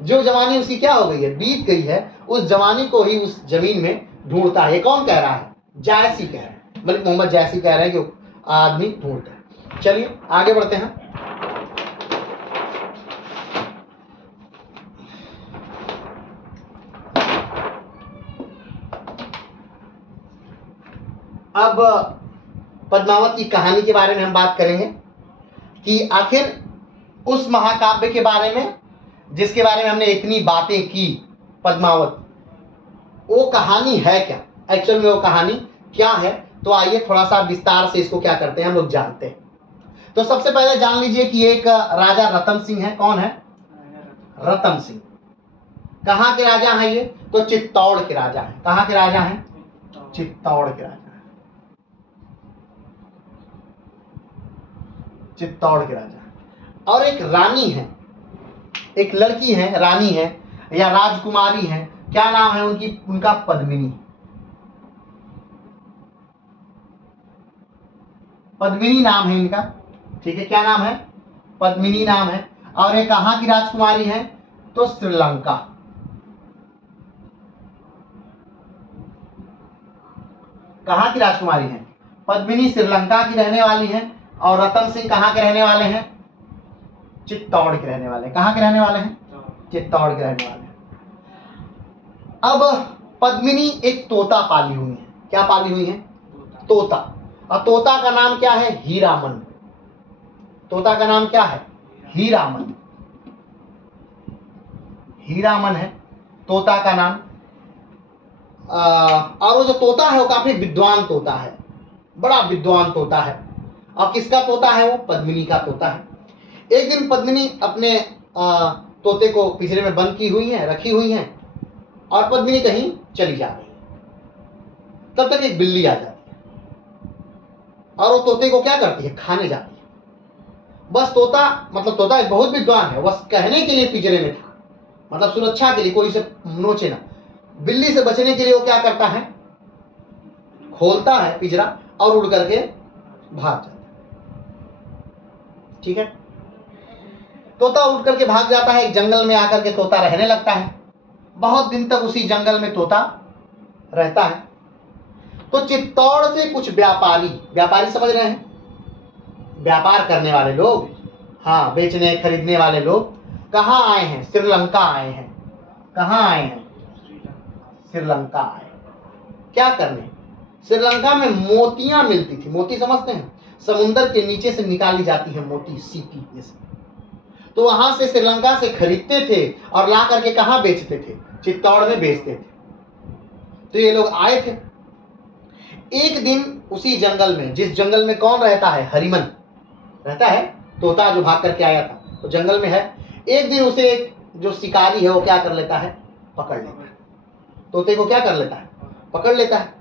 जो जवानी उसकी क्या हो गई है? बीत गई है, उस जवानी को ही उस जमीन में ढूंढता है। ये कौन कह रहा है? जायसी कह रहा है, मलिक मोहम्मद जायसी कह रहे हैं कि आदमी ढूंढता है। चलिए आगे बढ़ते हैं। अब पद्मावत की कहानी के बारे में हम बात करेंगे कि आखिर उस महाकाव्य के बारे में जिसके बारे में हमने इतनी बातें की, पद्मावत, वो कहानी है क्या? एक्चुअल में वो कहानी क्या है? तो आइए थोड़ा सा विस्तार से इसको क्या करते हैं, हम लोग जानते हैं। तो सबसे पहले जान लीजिए कि एक राजा रतन सिंह है। कौन है? रतन सिंह। कहाँ के राजा हैं ये? तो चित्तौड़ के राजा हैं। कहाँ के राजा हैं? चित्तौड़ के राजा हैं। चित्तौड़ के राजा। और एक रानी है, एक लड़की है, रानी है या राजकुमारी है। क्या नाम है उनकी? उनका पद्मिनी। पद्मिनी नाम है इनका। ठीक है, क्या नाम है? पद्मिनी नाम है। और ये कहां की राजकुमारी है? तो श्रीलंका। कहां की राजकुमारी है? पद्मिनी श्रीलंका की रहने वाली है। और रतन सिंह कहां के रहने वाले हैं? चित्तौड़ के रहने वाले हैं। कहां के रहने वाले हैं? चित्तौड़ के रहने वाले हैं। अब पद्मिनी एक तोता पाली हुई है। क्या पाली हुई है? तोता। और तोता का नाम क्या है? हीरामन। तोता का नाम क्या है? हीरामन। हीरामन है तोता का नाम। और वो जो तोता है वो काफी विद्वान तोता है, बड़ा विद्वान तोता है। और किसका तोता है वो? पद्मिनी का तोता है। एक दिन पद्मिनी अपने तोते को पिंजरे में बंद की हुई है, रखी हुई है, और पद्मिनी कहीं चली जा रही है। तब तक एक बिल्ली आ जाती है और वो तोते को क्या करती है? खाने जाती है। बस तोता, मतलब तोता एक बहुत विद्वान है, बस कहने के लिए पिंजरे में था, मतलब सुरक्षा के लिए, कोई उसे नोचे ना। बिल्ली से बचने के लिए वो क्या करता है? खोलता है पिंजरा और उड़ करके भाग जाता है। ठीक है, तोता उड़ करके भाग जाता है। एक जंगल में आकर के तोता रहने लगता है। बहुत दिन तक उसी जंगल में तोता रहता है। तो चित्तौड़ से कुछ व्यापारी, व्यापारी समझ रहे हैं? व्यापार करने वाले लोग, हाँ, बेचने खरीदने वाले लोग कहाँ आए हैं? श्रीलंका आए हैं। कहाँ आए हैं? श्रीलंका आए। क्या करने? श्रीलंका में मोतियां मिलती थी। मोती समझते हैं? समुद्र के नीचे से निकाली जाती है मोती, सीपी जैसे। तो वहां से श्रीलंका से खरीदते थे और ला करके कहाँ बेचते थे? चित्तौड़ में बेचते थे। तो ये लोग आए थे। एक दिन उसी जंगल में, जिस जंगल में कौन रहता है? हरिमन रहता है, तोता जो भाग करके आया था, तो जंगल में है। एक दिन उसे एक जो शिकारी है वो क्या कर लेता है, पकड़ लेता है। तोते को क्या कर लेता है, पकड़ लेता है।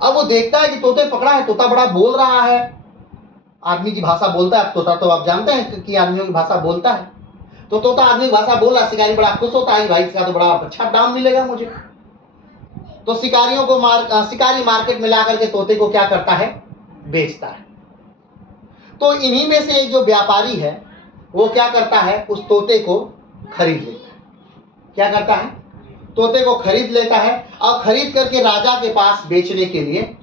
अब वो देखता है कि तोते पकड़ा है, तोता बड़ा बोल रहा है, आदमी की भाषा बोलता है। तोता तो आप जानते हैं कि आदमियों की भाषा बोलता है। तो तोता आदमी की भाषा बोल रहा है, शिकारी बड़ा खुश होता है, भाई इसका तो बड़ा अच्छा दाम मिलेगा मुझे। तो शिकारी मार्केट में ला करके तोते को क्या करता है, बेचता है। तो इन्हीं में से एक जो व्यापारी है वो क्या करता है, उस तोते को खरीद लेता है। क्या करता है, तोते को खरीद लेता है और खरीद करके राजा के पास बेचने के लिए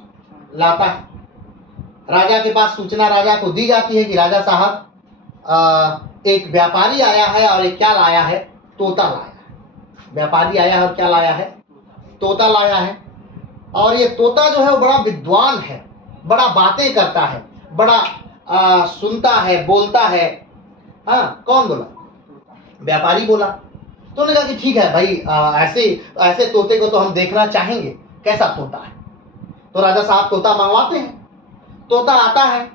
लाता है। राजा के पास सूचना राजा को दी जाती है कि राजा साहब एक व्यापारी आया है और एक क्या लाया है, तोता लाया है। व्यापारी आया है और क्या लाया है, तोता लाया है। और ये तोता जो है वो बड़ा विद्वान है, बड़ा बातें करता है, बड़ा सुनता है, बोलता है। हाँ, कौन बोला, व्यापारी बोला। तो उन्होंने कहा कि ठीक है भाई, ऐसे तोते को तो हम देखना चाहेंगे, कैसा तोता है। तो राजा साहब तोता मंगवाते हैं। तोता आता है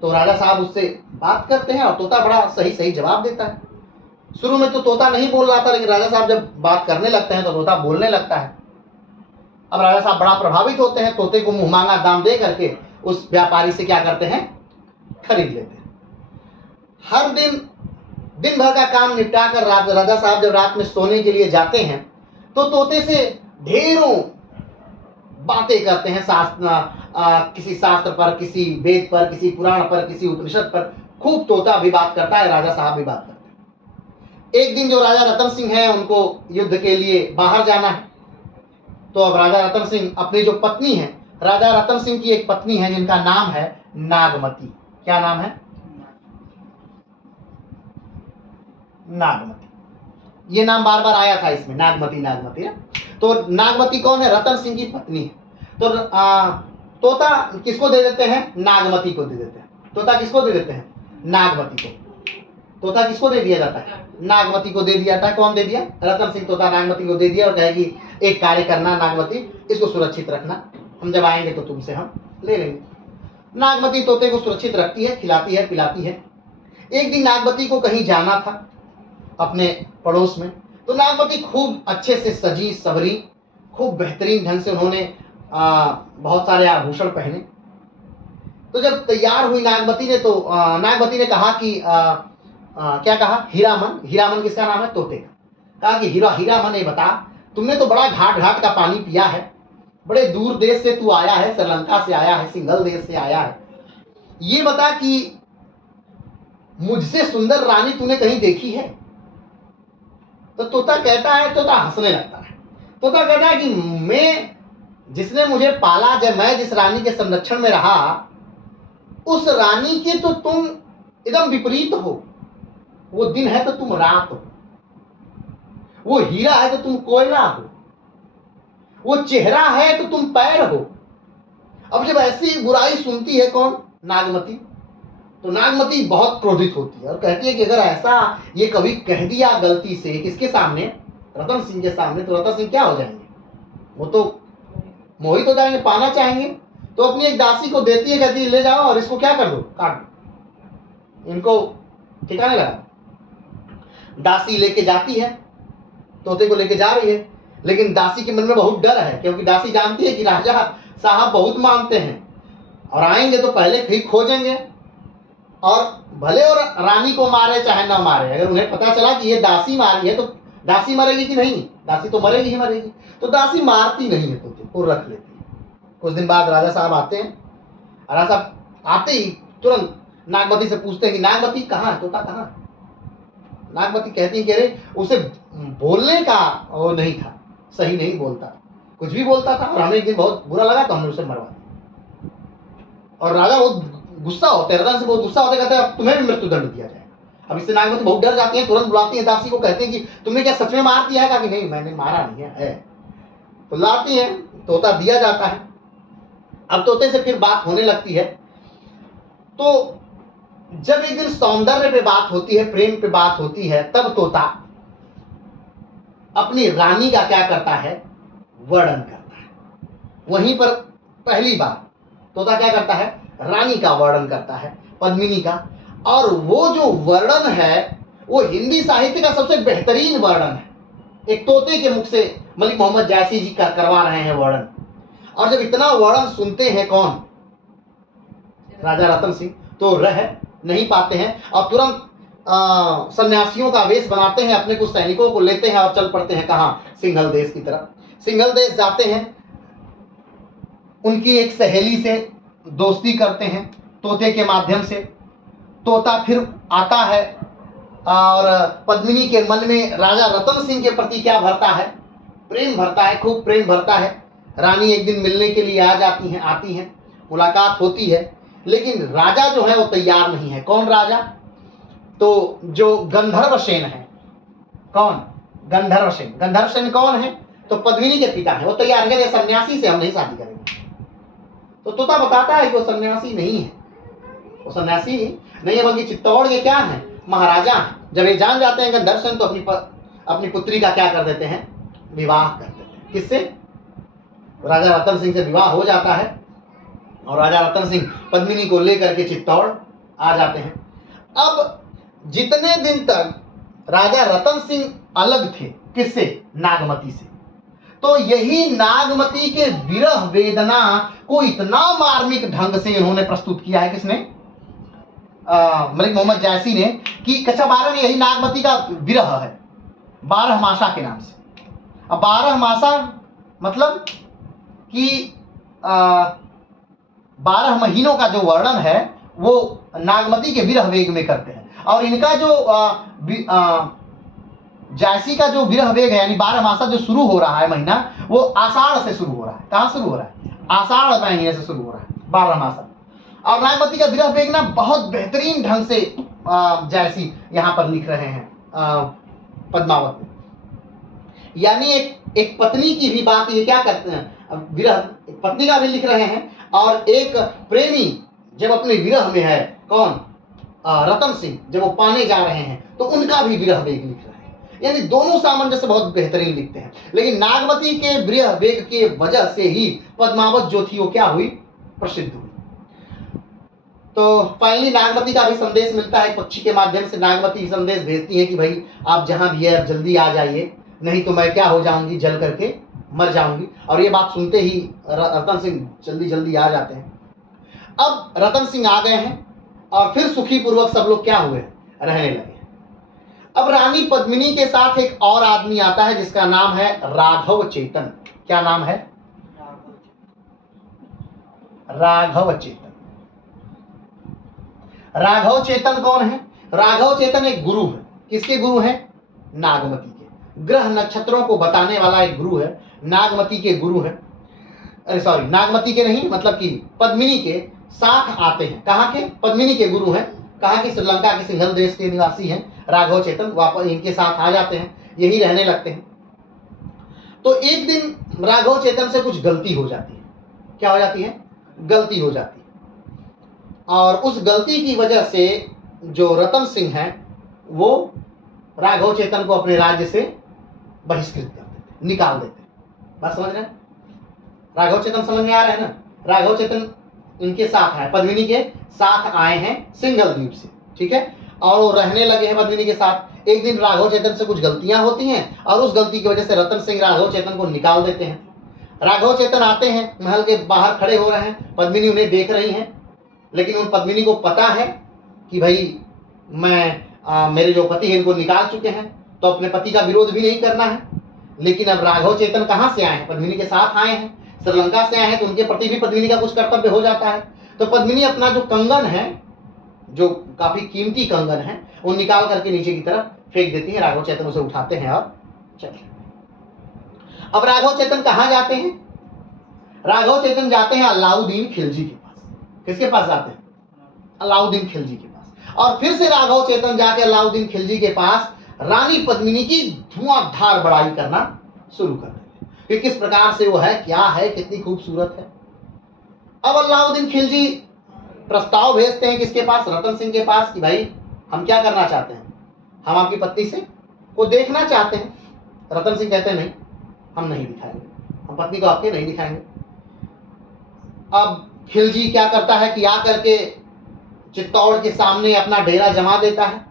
तो राजा साहब उससे बात करते हैं और तोता बड़ा सही सही जवाब देता है। शुरू में तो तोता नहीं बोल रहा था, लेकिन राजा साहब जब बात करने लगते हैं तो तोता बोलने लगता है। अब राजा साहब बड़ा प्रभावित होते हैं, तोते को मुंह मांगा दाम दे करके उस व्यापारी से क्या करते हैं, खरीद लेते हैं। हर दिन भर का काम निपटा कर राजा साहब जब रात में सोने के लिए जाते हैं तो तोते से ढेरों बातें करते हैं, किसी शास्त्र पर, किसी वेद पर, किसी पुराण पर, किसी उपनिषद पर। खूब तोता भी बात करता है, राजा साहब भी बात करते हैं। एक दिन जो राजा रतन सिंह है उनको युद्ध के लिए बाहर जाना है। तो अब राजा रतन सिंह अपनी जो पत्नी है, राजा रतन सिंह की एक पत्नी है जिनका नाम है नागमती। क्या नाम है, नागमती। ये नाम बार बार आया था इसमें, नागमती नागमती है। तो नागमती कौन है, रतन सिंह की पत्नी है। तो तोता किसको दे देते हैं, नागमती को दे देते हैं। तोता किसको दे देते हैं, नागमती को। तोता किसको दे दिया जाता है, नागमती को दे दिया जाता है। कौन दे दिया, रतन सिंह तोता नागमती को दे दिया और कहेगी एक कार्य करना नागमती, इसको सुरक्षित रखना, हम जब आएंगे तो तुमसे हम ले लेंगे। नागमती तोते को सुरक्षित रखती है, खिलाती है, पिलाती है। एक दिन नागमती को कहीं जाना था अपने पड़ोस में। तो नागमती खूब अच्छे से सजी सवरी, खूब बेहतरीन ढंग से उन्होंने बहुत सारे आभूषण पहने। तो जब तैयार हुई नागमती ने तो नागमती ने कहा कि क्या कहा, हीरामन। हीरामन किसका नाम है, तोते का। कहा कि हीरामन ये बता, तुमने तो बड़ा घाट घाट का पानी पिया है, बड़े दूर देश से तू आया है, श्रीलंका से आया है, सिंघल देश से आया है, ये बता कि मुझसे सुंदर रानी तूने कहीं देखी है। तो तोता कहता है, तोता हंसने लगता है। तोता कहता है कि मैं, जिसने मुझे पाला, जब मैं जिस रानी के संरक्षण में रहा, उस रानी के तो तुम एकदम विपरीत हो। वो दिन है तो तुम रात हो, वो हीरा है तो तुम कोयला हो, वो चेहरा है तो तुम पैर हो। अब जब ऐसी बुराई सुनती है कौन, नागमती, तो नागमती बहुत क्रोधित होती है और कहती है कि अगर ऐसा ये कभी कह दिया गलती से किसके सामने, रतन सिंह के सामने, तो रतन सिंह क्या हो जाएंगे, वो तो मोहित हो जाएंगे, पाना चाहेंगे। तो अपनी एक दासी को देती है, कहती है ले जाओ और इसको क्या कर दो, काट दो, इनको ठिकाने लगा। दासी लेके जाती है, तोते को लेके जा रही है, लेकिन दासी के मन में बहुत डर है, क्योंकि दासी जानती है कि राजा साहब बहुत मानते हैं और आएंगे तो पहले कहीं खोजेंगे, और भले और रानी को मारे चाहे ना मारे, अगर उन्हें पता चला कि ये दासी मारी है तो दासी मरेगी कि नहीं, दासी तो मरेगी ही मरेगी। तो दासी मारती नहीं है तोते को, रख लेती है। कुछ दिन बाद राजा साहब आते हैं, राजा साहब आते ही तुरंत नागमती से पूछते हैं कि नागमती कहाँ है, तोता कहाँ है। नागमती कहती है कि अरे उसे बोलने का वो नहीं था, सही नहीं बोलता, कुछ भी बोलता था और हमें एक दिन बहुत बुरा लगा तो हमने उसे मरवा दिया। और राजा बहुत गुस्सा होते हैं, रतन से बहुत गुस्सा होते, कहते हैं अब तुम्हें भी मृत्युदंड दिया जाएगा। अब इससे नागमती बहुत डर जाती है, तुरंत बुलाती है दासी को, कहते हैं कि तुमने क्या सच में मार दिया है। कहा कि नहीं मैंने मारा नहीं है। तो लाती है, तोता दिया जाता है। अब तोते से फिर बात होने लगती है। तो जब एक दिन सौंदर्य पे बात होती है, प्रेम पे बात होती है, तब तोता अपनी रानी का क्या करता है, वर्णन करता है। वहीं पर पहली बार तोता क्या करता है, रानी का वर्णन करता है, पद्मिनी का। और वो जो वर्णन है वो हिंदी साहित्य का सबसे बेहतरीन वर्णन है। एक तोते के मुख से मलिक मोहम्मद जायसी जी करवा रहे हैं वर्णन। और जब इतना वर्णन सुनते हैं कौन, राजा रतन सिंह, तो रह नहीं पाते हैं और तुरंत सन्यासियों का वेश बनाते हैं, अपने कुछ सैनिकों को लेते हैं और चल पड़ते हैं कहाँ, सिंघल देश की तरफ। सिंघल देश जाते हैं, उनकी एक सहेली से दोस्ती करते हैं तोते के माध्यम से। तोता फिर आता है और पद्मिनी के मन में राजा रतन सिंह के प्रति क्या भरता है, प्रेम भरता है, खूब प्रेम भरता है। रानी एक दिन मिलने के लिए आती हैं, मुलाकात होती है, लेकिन राजा जो है वो तैयार नहीं है। कौन राजा, तो जो गंधर्वसेन है। कौन, गंधर्वसेन। गंधर्वसेन कौन है, तो पद्मिनी के पिता है। वो तैयार है, सन्यासी से हम नहीं शादी करेंगे। तो तोता बताता है कि वो सन्यासी नहीं है, वो सन्यासी नहीं है, बल्कि चित्तौड़ के क्या है, महाराजा हैं। जब ये जान जाते हैं गंधर्वसेन तो अपनी पुत्री का क्या कर देते हैं, विवाह कर देते हैं। किससे, राजा रतन सिंह से विवाह हो जाता है और राजा रतन सिंह पद्मिनी को लेकर के चित्तौड़ आ जाते हैं। अब जितने दिन तक राजा रतन सिंह अलग थे, किससे, नागमती से, तो यही नागमती के विरह वेदना को इतना मार्मिक ढंग से इन्होंने प्रस्तुत किया है, किसने, मलिक मोहम्मद जायसी ने, कि कक्षा 12 में यही नागमती का विरह है 12 मासा के नाम से। अब 12 मासा मतलब कि 12 महीनों का जो वर्णन है वो नागमती के विरह वेग में करते हैं। और इनका जो जायसी का जो विरह वेग है, यानी 12 मासा जो शुरू हो रहा है महीना, वो आषाढ़ से शुरू हो रहा है। कहाँ शुरू हो रहा है, आषाढ़ महीने से शुरू हो रहा है 12 मासा। और नागमती का विरह वेग ना बहुत बेहतरीन ढंग से जायसी यहाँ पर लिख रहे हैं पद्मावत में। यानी एक पत्नी की भी बात ये क्या करते हैं, विरह पत्नी का भी लिख रहे हैं, और एक प्रेमी जब अपने विरह में है, कौन, रतन सिंह, जब वो पाने जा रहे हैं तो उनका भी विरह वेग लिख रहे हैं। यानी दोनों सामंजस्य बहुत बेहतरीन लिखते हैं। लेकिन नागमती के विरह वेग के वजह से ही पद्मावत जो थी वो क्या हुई, प्रसिद्ध हुई। तो फाइनली नागमती का भी संदेश मिलता है, पक्षी के माध्यम से नागमती संदेश भेजती है कि भाई आप जहां भी है अब जल्दी आ जाइए, नहीं तो मैं क्या हो जाऊंगी, जल करके मर जाऊंगी। और ये बात सुनते ही रतन सिंह जल्दी जल्दी आ जाते हैं। अब रतन सिंह आ गए हैं और फिर सुखी पूर्वक सब लोग क्या हुए, रहने लगे। अब रानी पद्मिनी के साथ एक और आदमी आता है जिसका नाम है राघव चेतन। क्या नाम है, राघव चेतन। राघव चेतन कौन है, राघव चेतन एक गुरु है। किसके गुरु हैं, नागमती के। ग्रह नक्षत्रों को बताने वाला एक गुरु है, नागमती के गुरु है। अरे सॉरी, नागमती के नहीं, मतलब कि पद्मिनी के साथ आते हैं। कहाँ के, पद्मिनी के गुरु हैं। कहाँ की, श्रीलंका के सिंघल देश के निवासी हैं राघव चेतन। वापस इनके साथ आ जाते हैं, यही रहने लगते हैं। तो एक दिन राघव चेतन से कुछ गलती हो जाती है। क्या हो जाती है, गलती हो जाती है। और उस गलती की वजह से जो रतन सिंह है वो राघव चेतन को अपने राज्य से बहिष्कृत कर देते, निकाल देते। बात समझ रहे हैं, राघव चेतन समझ में आ रहा है ना। राघव चेतन इनके साथ है, पद्मिनी के साथ आए हैं सिंघल द्वीप से, ठीक है, और वो रहने लगे हैं पद्मिनी के साथ। एक दिन राघव चेतन से कुछ गलतियां होती हैं और उस गलती की वजह से रतन सिंह राघव चेतन को निकाल देते हैं। राघव चेतन आते हैं, महल के बाहर खड़े हो रहे हैं, पद्मिनी उन्हें देख रही हैं, लेकिन उन पद्मिनी को पता है कि भाई मेरे जो पति हैं इनको निकाल चुके हैं, तो अपने पति का विरोध भी नहीं करना है। लेकिन अब राघव चेतन कहाँ से आए हैं, पद्मिनी के साथ आए हैं, श्रीलंका से आए हैं, तो उनके प्रति भी पद्मिनी का कुछ कर्तव्य हो जाता है। तो पद्मिनी अपना जो कंगन है, जो काफी कीमती कंगन है, वो निकाल करके नीचे की तरफ फेंक देती है। राघव चेतन उसे उठाते हैं और चलते हैं। अब राघव चेतन कहाँ जाते हैं, राघव चेतन जाते हैं अलाउद्दीन खिलजी के पास। किसके पास जाते हैं, अलाउद्दीन खिलजी के पास। और फिर से राघव चेतन जाके अलाउद्दीन खिलजी के पास रानी पद्मिनी की धुआंधार बड़ाई करना शुरू कर देते हैं कि किस प्रकार से वो है, क्या है, कितनी खूबसूरत है। अब अलाउद्दीन खिलजी प्रस्ताव भेजते हैं किसके पास, रतन सिंह के पास, कि भाई हम क्या करना चाहते हैं, हम आपकी पत्नी से को देखना चाहते हैं। रतन सिंह कहते हैं नहीं, हम नहीं दिखाएंगे, हम पत्नी को आपके नहीं दिखाएंगे। अब खिलजी क्या करता है कि आकर के चित्तौड़ के सामने अपना डेरा जमा देता है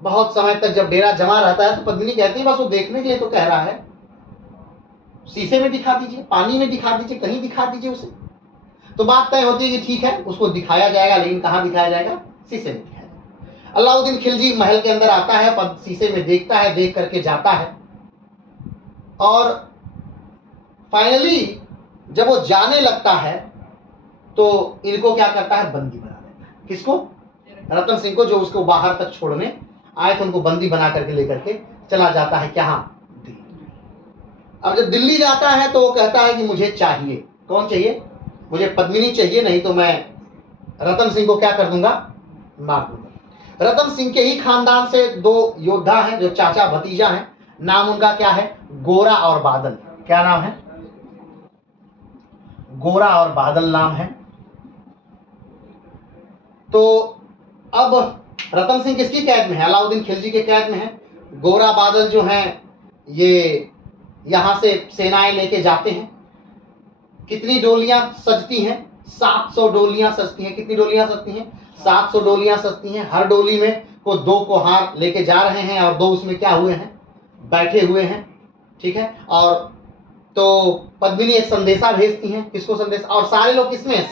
बहुत समय तक जब डेरा जमा रहता है तो पद्मिनी कहती है बस वो देखने के लिए तो कह रहा है, शीशे में दिखा दीजिए, पानी में दिखा दीजिए, कहीं दिखा दीजिए उसे। तो बात तय होती है कि ठीक है, उसको दिखाया जाएगा, लेकिन कहाँ दिखाया जाएगा? शीशे में दिखाया जाएगा। अलाउद्दीन खिलजी महल के अंदर आता है, शीशे में देखता है, देख करके जाता है, और फाइनली जब वो जाने लगता है तो इनको क्या करता है? बंदी बना देता है। किसको? रतन सिंह को, जो उसको बाहर तक छोड़ने आए थे, उनको बंदी बना करके लेकर के चला जाता है। क्या? दिल्ली। अब जब दिल्ली जाता है तो वो कहता है कि मुझे चाहिए, कौन चाहिए? मुझे पद्मिनी चाहिए, नहीं तो मैं रतन सिंह को क्या कर दूंगा? मार दूंगा। रतन सिंह के ही खानदान से दो योद्धा हैं जो चाचा भतीजा हैं। नाम उनका क्या है? गोरा और बादल। क्या नाम है? गोरा और बादल नाम है। तो अब रतन सिंह किसकी कैद में है? अलाउद्दीन खिलजी के कैद में है। गोरा बादल जो हैं ये यहां से सेनाएं लेके जाते हैं। कितनी डोलियां सजती हैं? 700 डोलियां सजती हैं। कितनी डोलियां सजती हैं? 700 डोलियां सजती हैं। हर डोली में को 2 कोहार लेके जा रहे हैं और 2 उसमें क्या हुए हैं? बैठे हुए हैं। ठीक है। और तो पद्मिनी एक संदेशा भेजती हैं। किसको संदेश? और सारे लोग किसमें?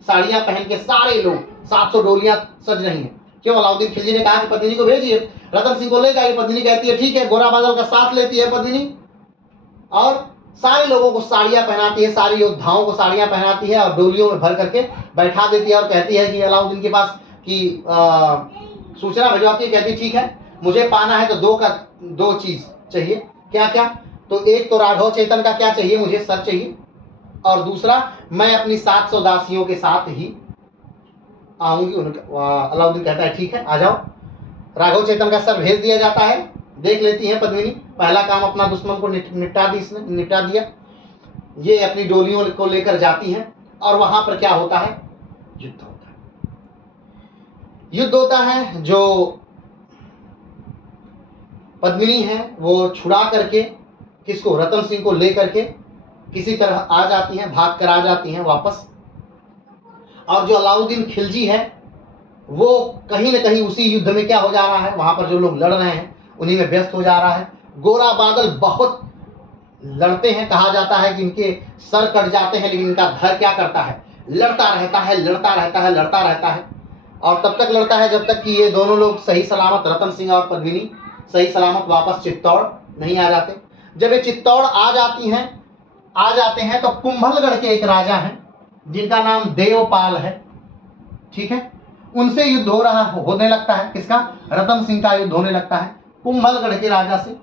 साड़ियां पहन के सारे लोग 700 डोलियां सज रही हैं। क्यों? अलाउद्दीन खिलजी ने कहा कि पद्मिनी को भेजिए, रतन सिंह को ले जाइए। पद्मिनी कहती है ठीक है। गोरा बादल का साथ लेती है पद्मिनी और सारे लोगों को साड़ियां पहनाती है, सारे योद्धाओं को साड़ियां पहनाती है और डोलियों में भर करके बैठा देती है और कहती है कि अलाउद्दीन के पास की सूचना भिजवाती है। कहती ठीक है, मुझे पाना है तो 2 चीज चाहिए। क्या क्या? तो एक तो राघव चेतन का क्या चाहिए? मुझे सर चाहिए, और दूसरा मैं अपनी 700 दासियों के साथ ही आऊंगी। अलाउद्दीन कहता है ठीक है, आ जाओ। राघव चेतन का सर भेज दिया जाता है। देख लेती है पद्मिनी, पहला काम अपना दुश्मन को निपटा दिया। ये अपनी डोलियों को लेकर जाती हैं और वहां पर क्या होता है? युद्ध होता है। युद्ध होता है। जो पद्मिनी है वो छुड़ा करके किसको? रतन सिंह को लेकर के किसी तरह आ जाती हैं, भाग कर आ जाती हैं वापस। और जो अलाउद्दीन खिलजी है वो कहीं न कहीं उसी युद्ध में क्या हो जा रहा है? वहां पर जो लोग लड़ रहे हैं उन्हीं में व्यस्त हो जा रहा है। गोरा बादल बहुत लड़ते हैं। कहा जाता है कि इनके सर कट जाते हैं, लेकिन इनका धड़ क्या करता है? लड़ता रहता है, लड़ता रहता है, लड़ता रहता है। और तब तक लड़ता है जब तक कि ये दोनों लोग सही सलामत, रतन सिंह और पद्मिनी सही सलामत वापस चित्तौड़ नहीं आ जाते। जब ये चित्तौड़ आ जाते हैं तो कुंभलगढ़ के एक राजा हैं जिनका नाम देवपाल है। ठीक है। उनसे युद्ध होने लगता है। किसका? रतन सिंह का युद्ध होने लगता है कुंभलगढ़ के राजा से।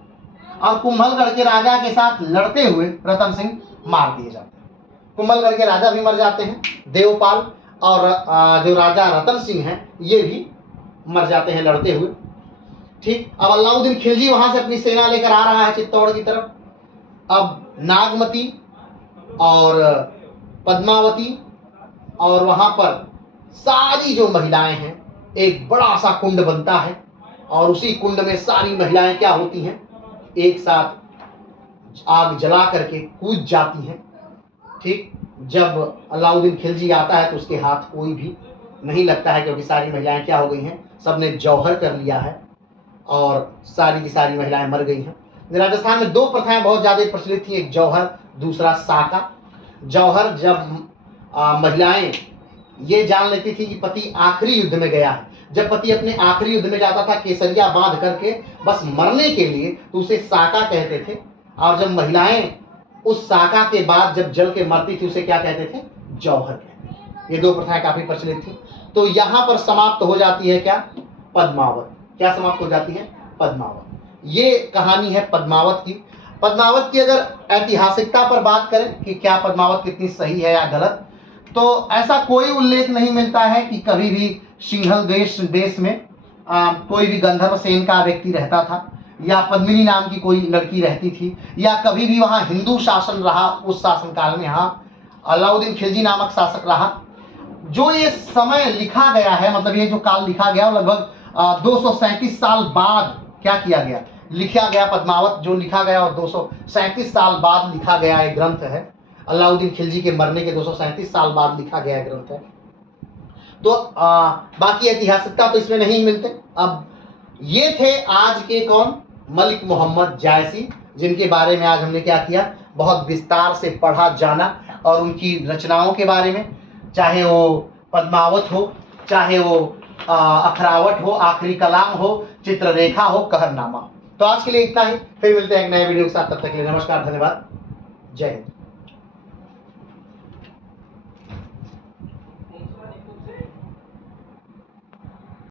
और कुंभलगढ़ के राजा के साथ लड़ते हुए रतन सिंह मार दिए जाते हैं। कुंभलगढ़ के राजा भी मर जाते हैं, देवपाल, और जो राजा रतन सिंह हैं ये भी मर जाते हैं लड़ते हुए। ठीक। अब अलाउद्दीन खिलजी वहां से अपनी सेना लेकर आ रहा है चित्तौड़ की तरफ। अब नागमती और पद्मावती और वहां पर सारी जो महिलाएं हैं, एक बड़ा सा कुंड बनता है और उसी कुंड में सारी महिलाएं क्या होती हैं? एक साथ आग जला करके कूद जाती हैं। ठीक। जब अलाउद्दीन खिलजी आता है तो उसके हाथ कोई भी नहीं लगता है, क्योंकि सारी महिलाएं क्या हो गई हैं? सबने जौहर कर लिया है और सारी की सारी महिलाएं मर गई हैं। राजस्थान में 2 प्रथाएं बहुत ज्यादा प्रचलित थी, एक जौहर, दूसरा साका। जौहर जब महिलाएं ये जान लेती थी कि पति आखिरी युद्ध में गया है, जब पति अपने आखिरी युद्ध में जाता था केसरिया बांध करके बस मरने के लिए, तो उसे साका कहते थे। और जब महिलाएं उस साका के बाद जब जल के मरती थी उसे क्या कहते थे? जौहर कहते थे। ये 2 प्रथाएं काफी प्रचलित थी। तो यहां पर समाप्त हो जाती है क्या? पद्मावत। क्या समाप्त हो जाती है? पद्मावत। ये कहानी है पद्मावत की। पद्मावत की अगर ऐतिहासिकता पर बात करें कि क्या पद्मावत कितनी सही है या गलत, तो ऐसा कोई उल्लेख नहीं मिलता है कि कभी भी सिंहल देश में कोई भी गंधर्व सेन का व्यक्ति रहता था या पद्मिनी नाम की कोई लड़की रहती थी, या कभी भी वहां हिंदू शासन रहा उस शासनकाल में। यहाँ अलाउद्दीन खिलजी नामक शासक रहा। जो ये समय लिखा गया है, मतलब ये जो काल लिखा गया लगभग 237 साल बाद क्या किया गया? लिखा गया। पद्मावत जो लिखा गया और 237 साल बाद लिखा गया एक ग्रंथ है। अलाउद्दीन खिलजी के मरने के 237 साल बाद लिखा गया ग्रंथ है। तो बाकी ऐतिहासिकता तो इसमें नहीं मिलते। अब ये थे आज के कौन, मलिक मोहम्मद जायसी, जिनके बारे में आज हमने क्या किया, बहुत विस्तार से पढ़ा जाना, और उनकी रचनाओं के बारे में, चाहे वो पद्मावत हो, चाहे वो अखरावट हो, आखिरी कलाम हो, चित्ररेखा हो, कहरनामा हो। तो आज के लिए इतना ही, फिर मिलते हैं एक नए वीडियो के साथ, तब तक के लिए नमस्कार, धन्यवाद, जय हिंद।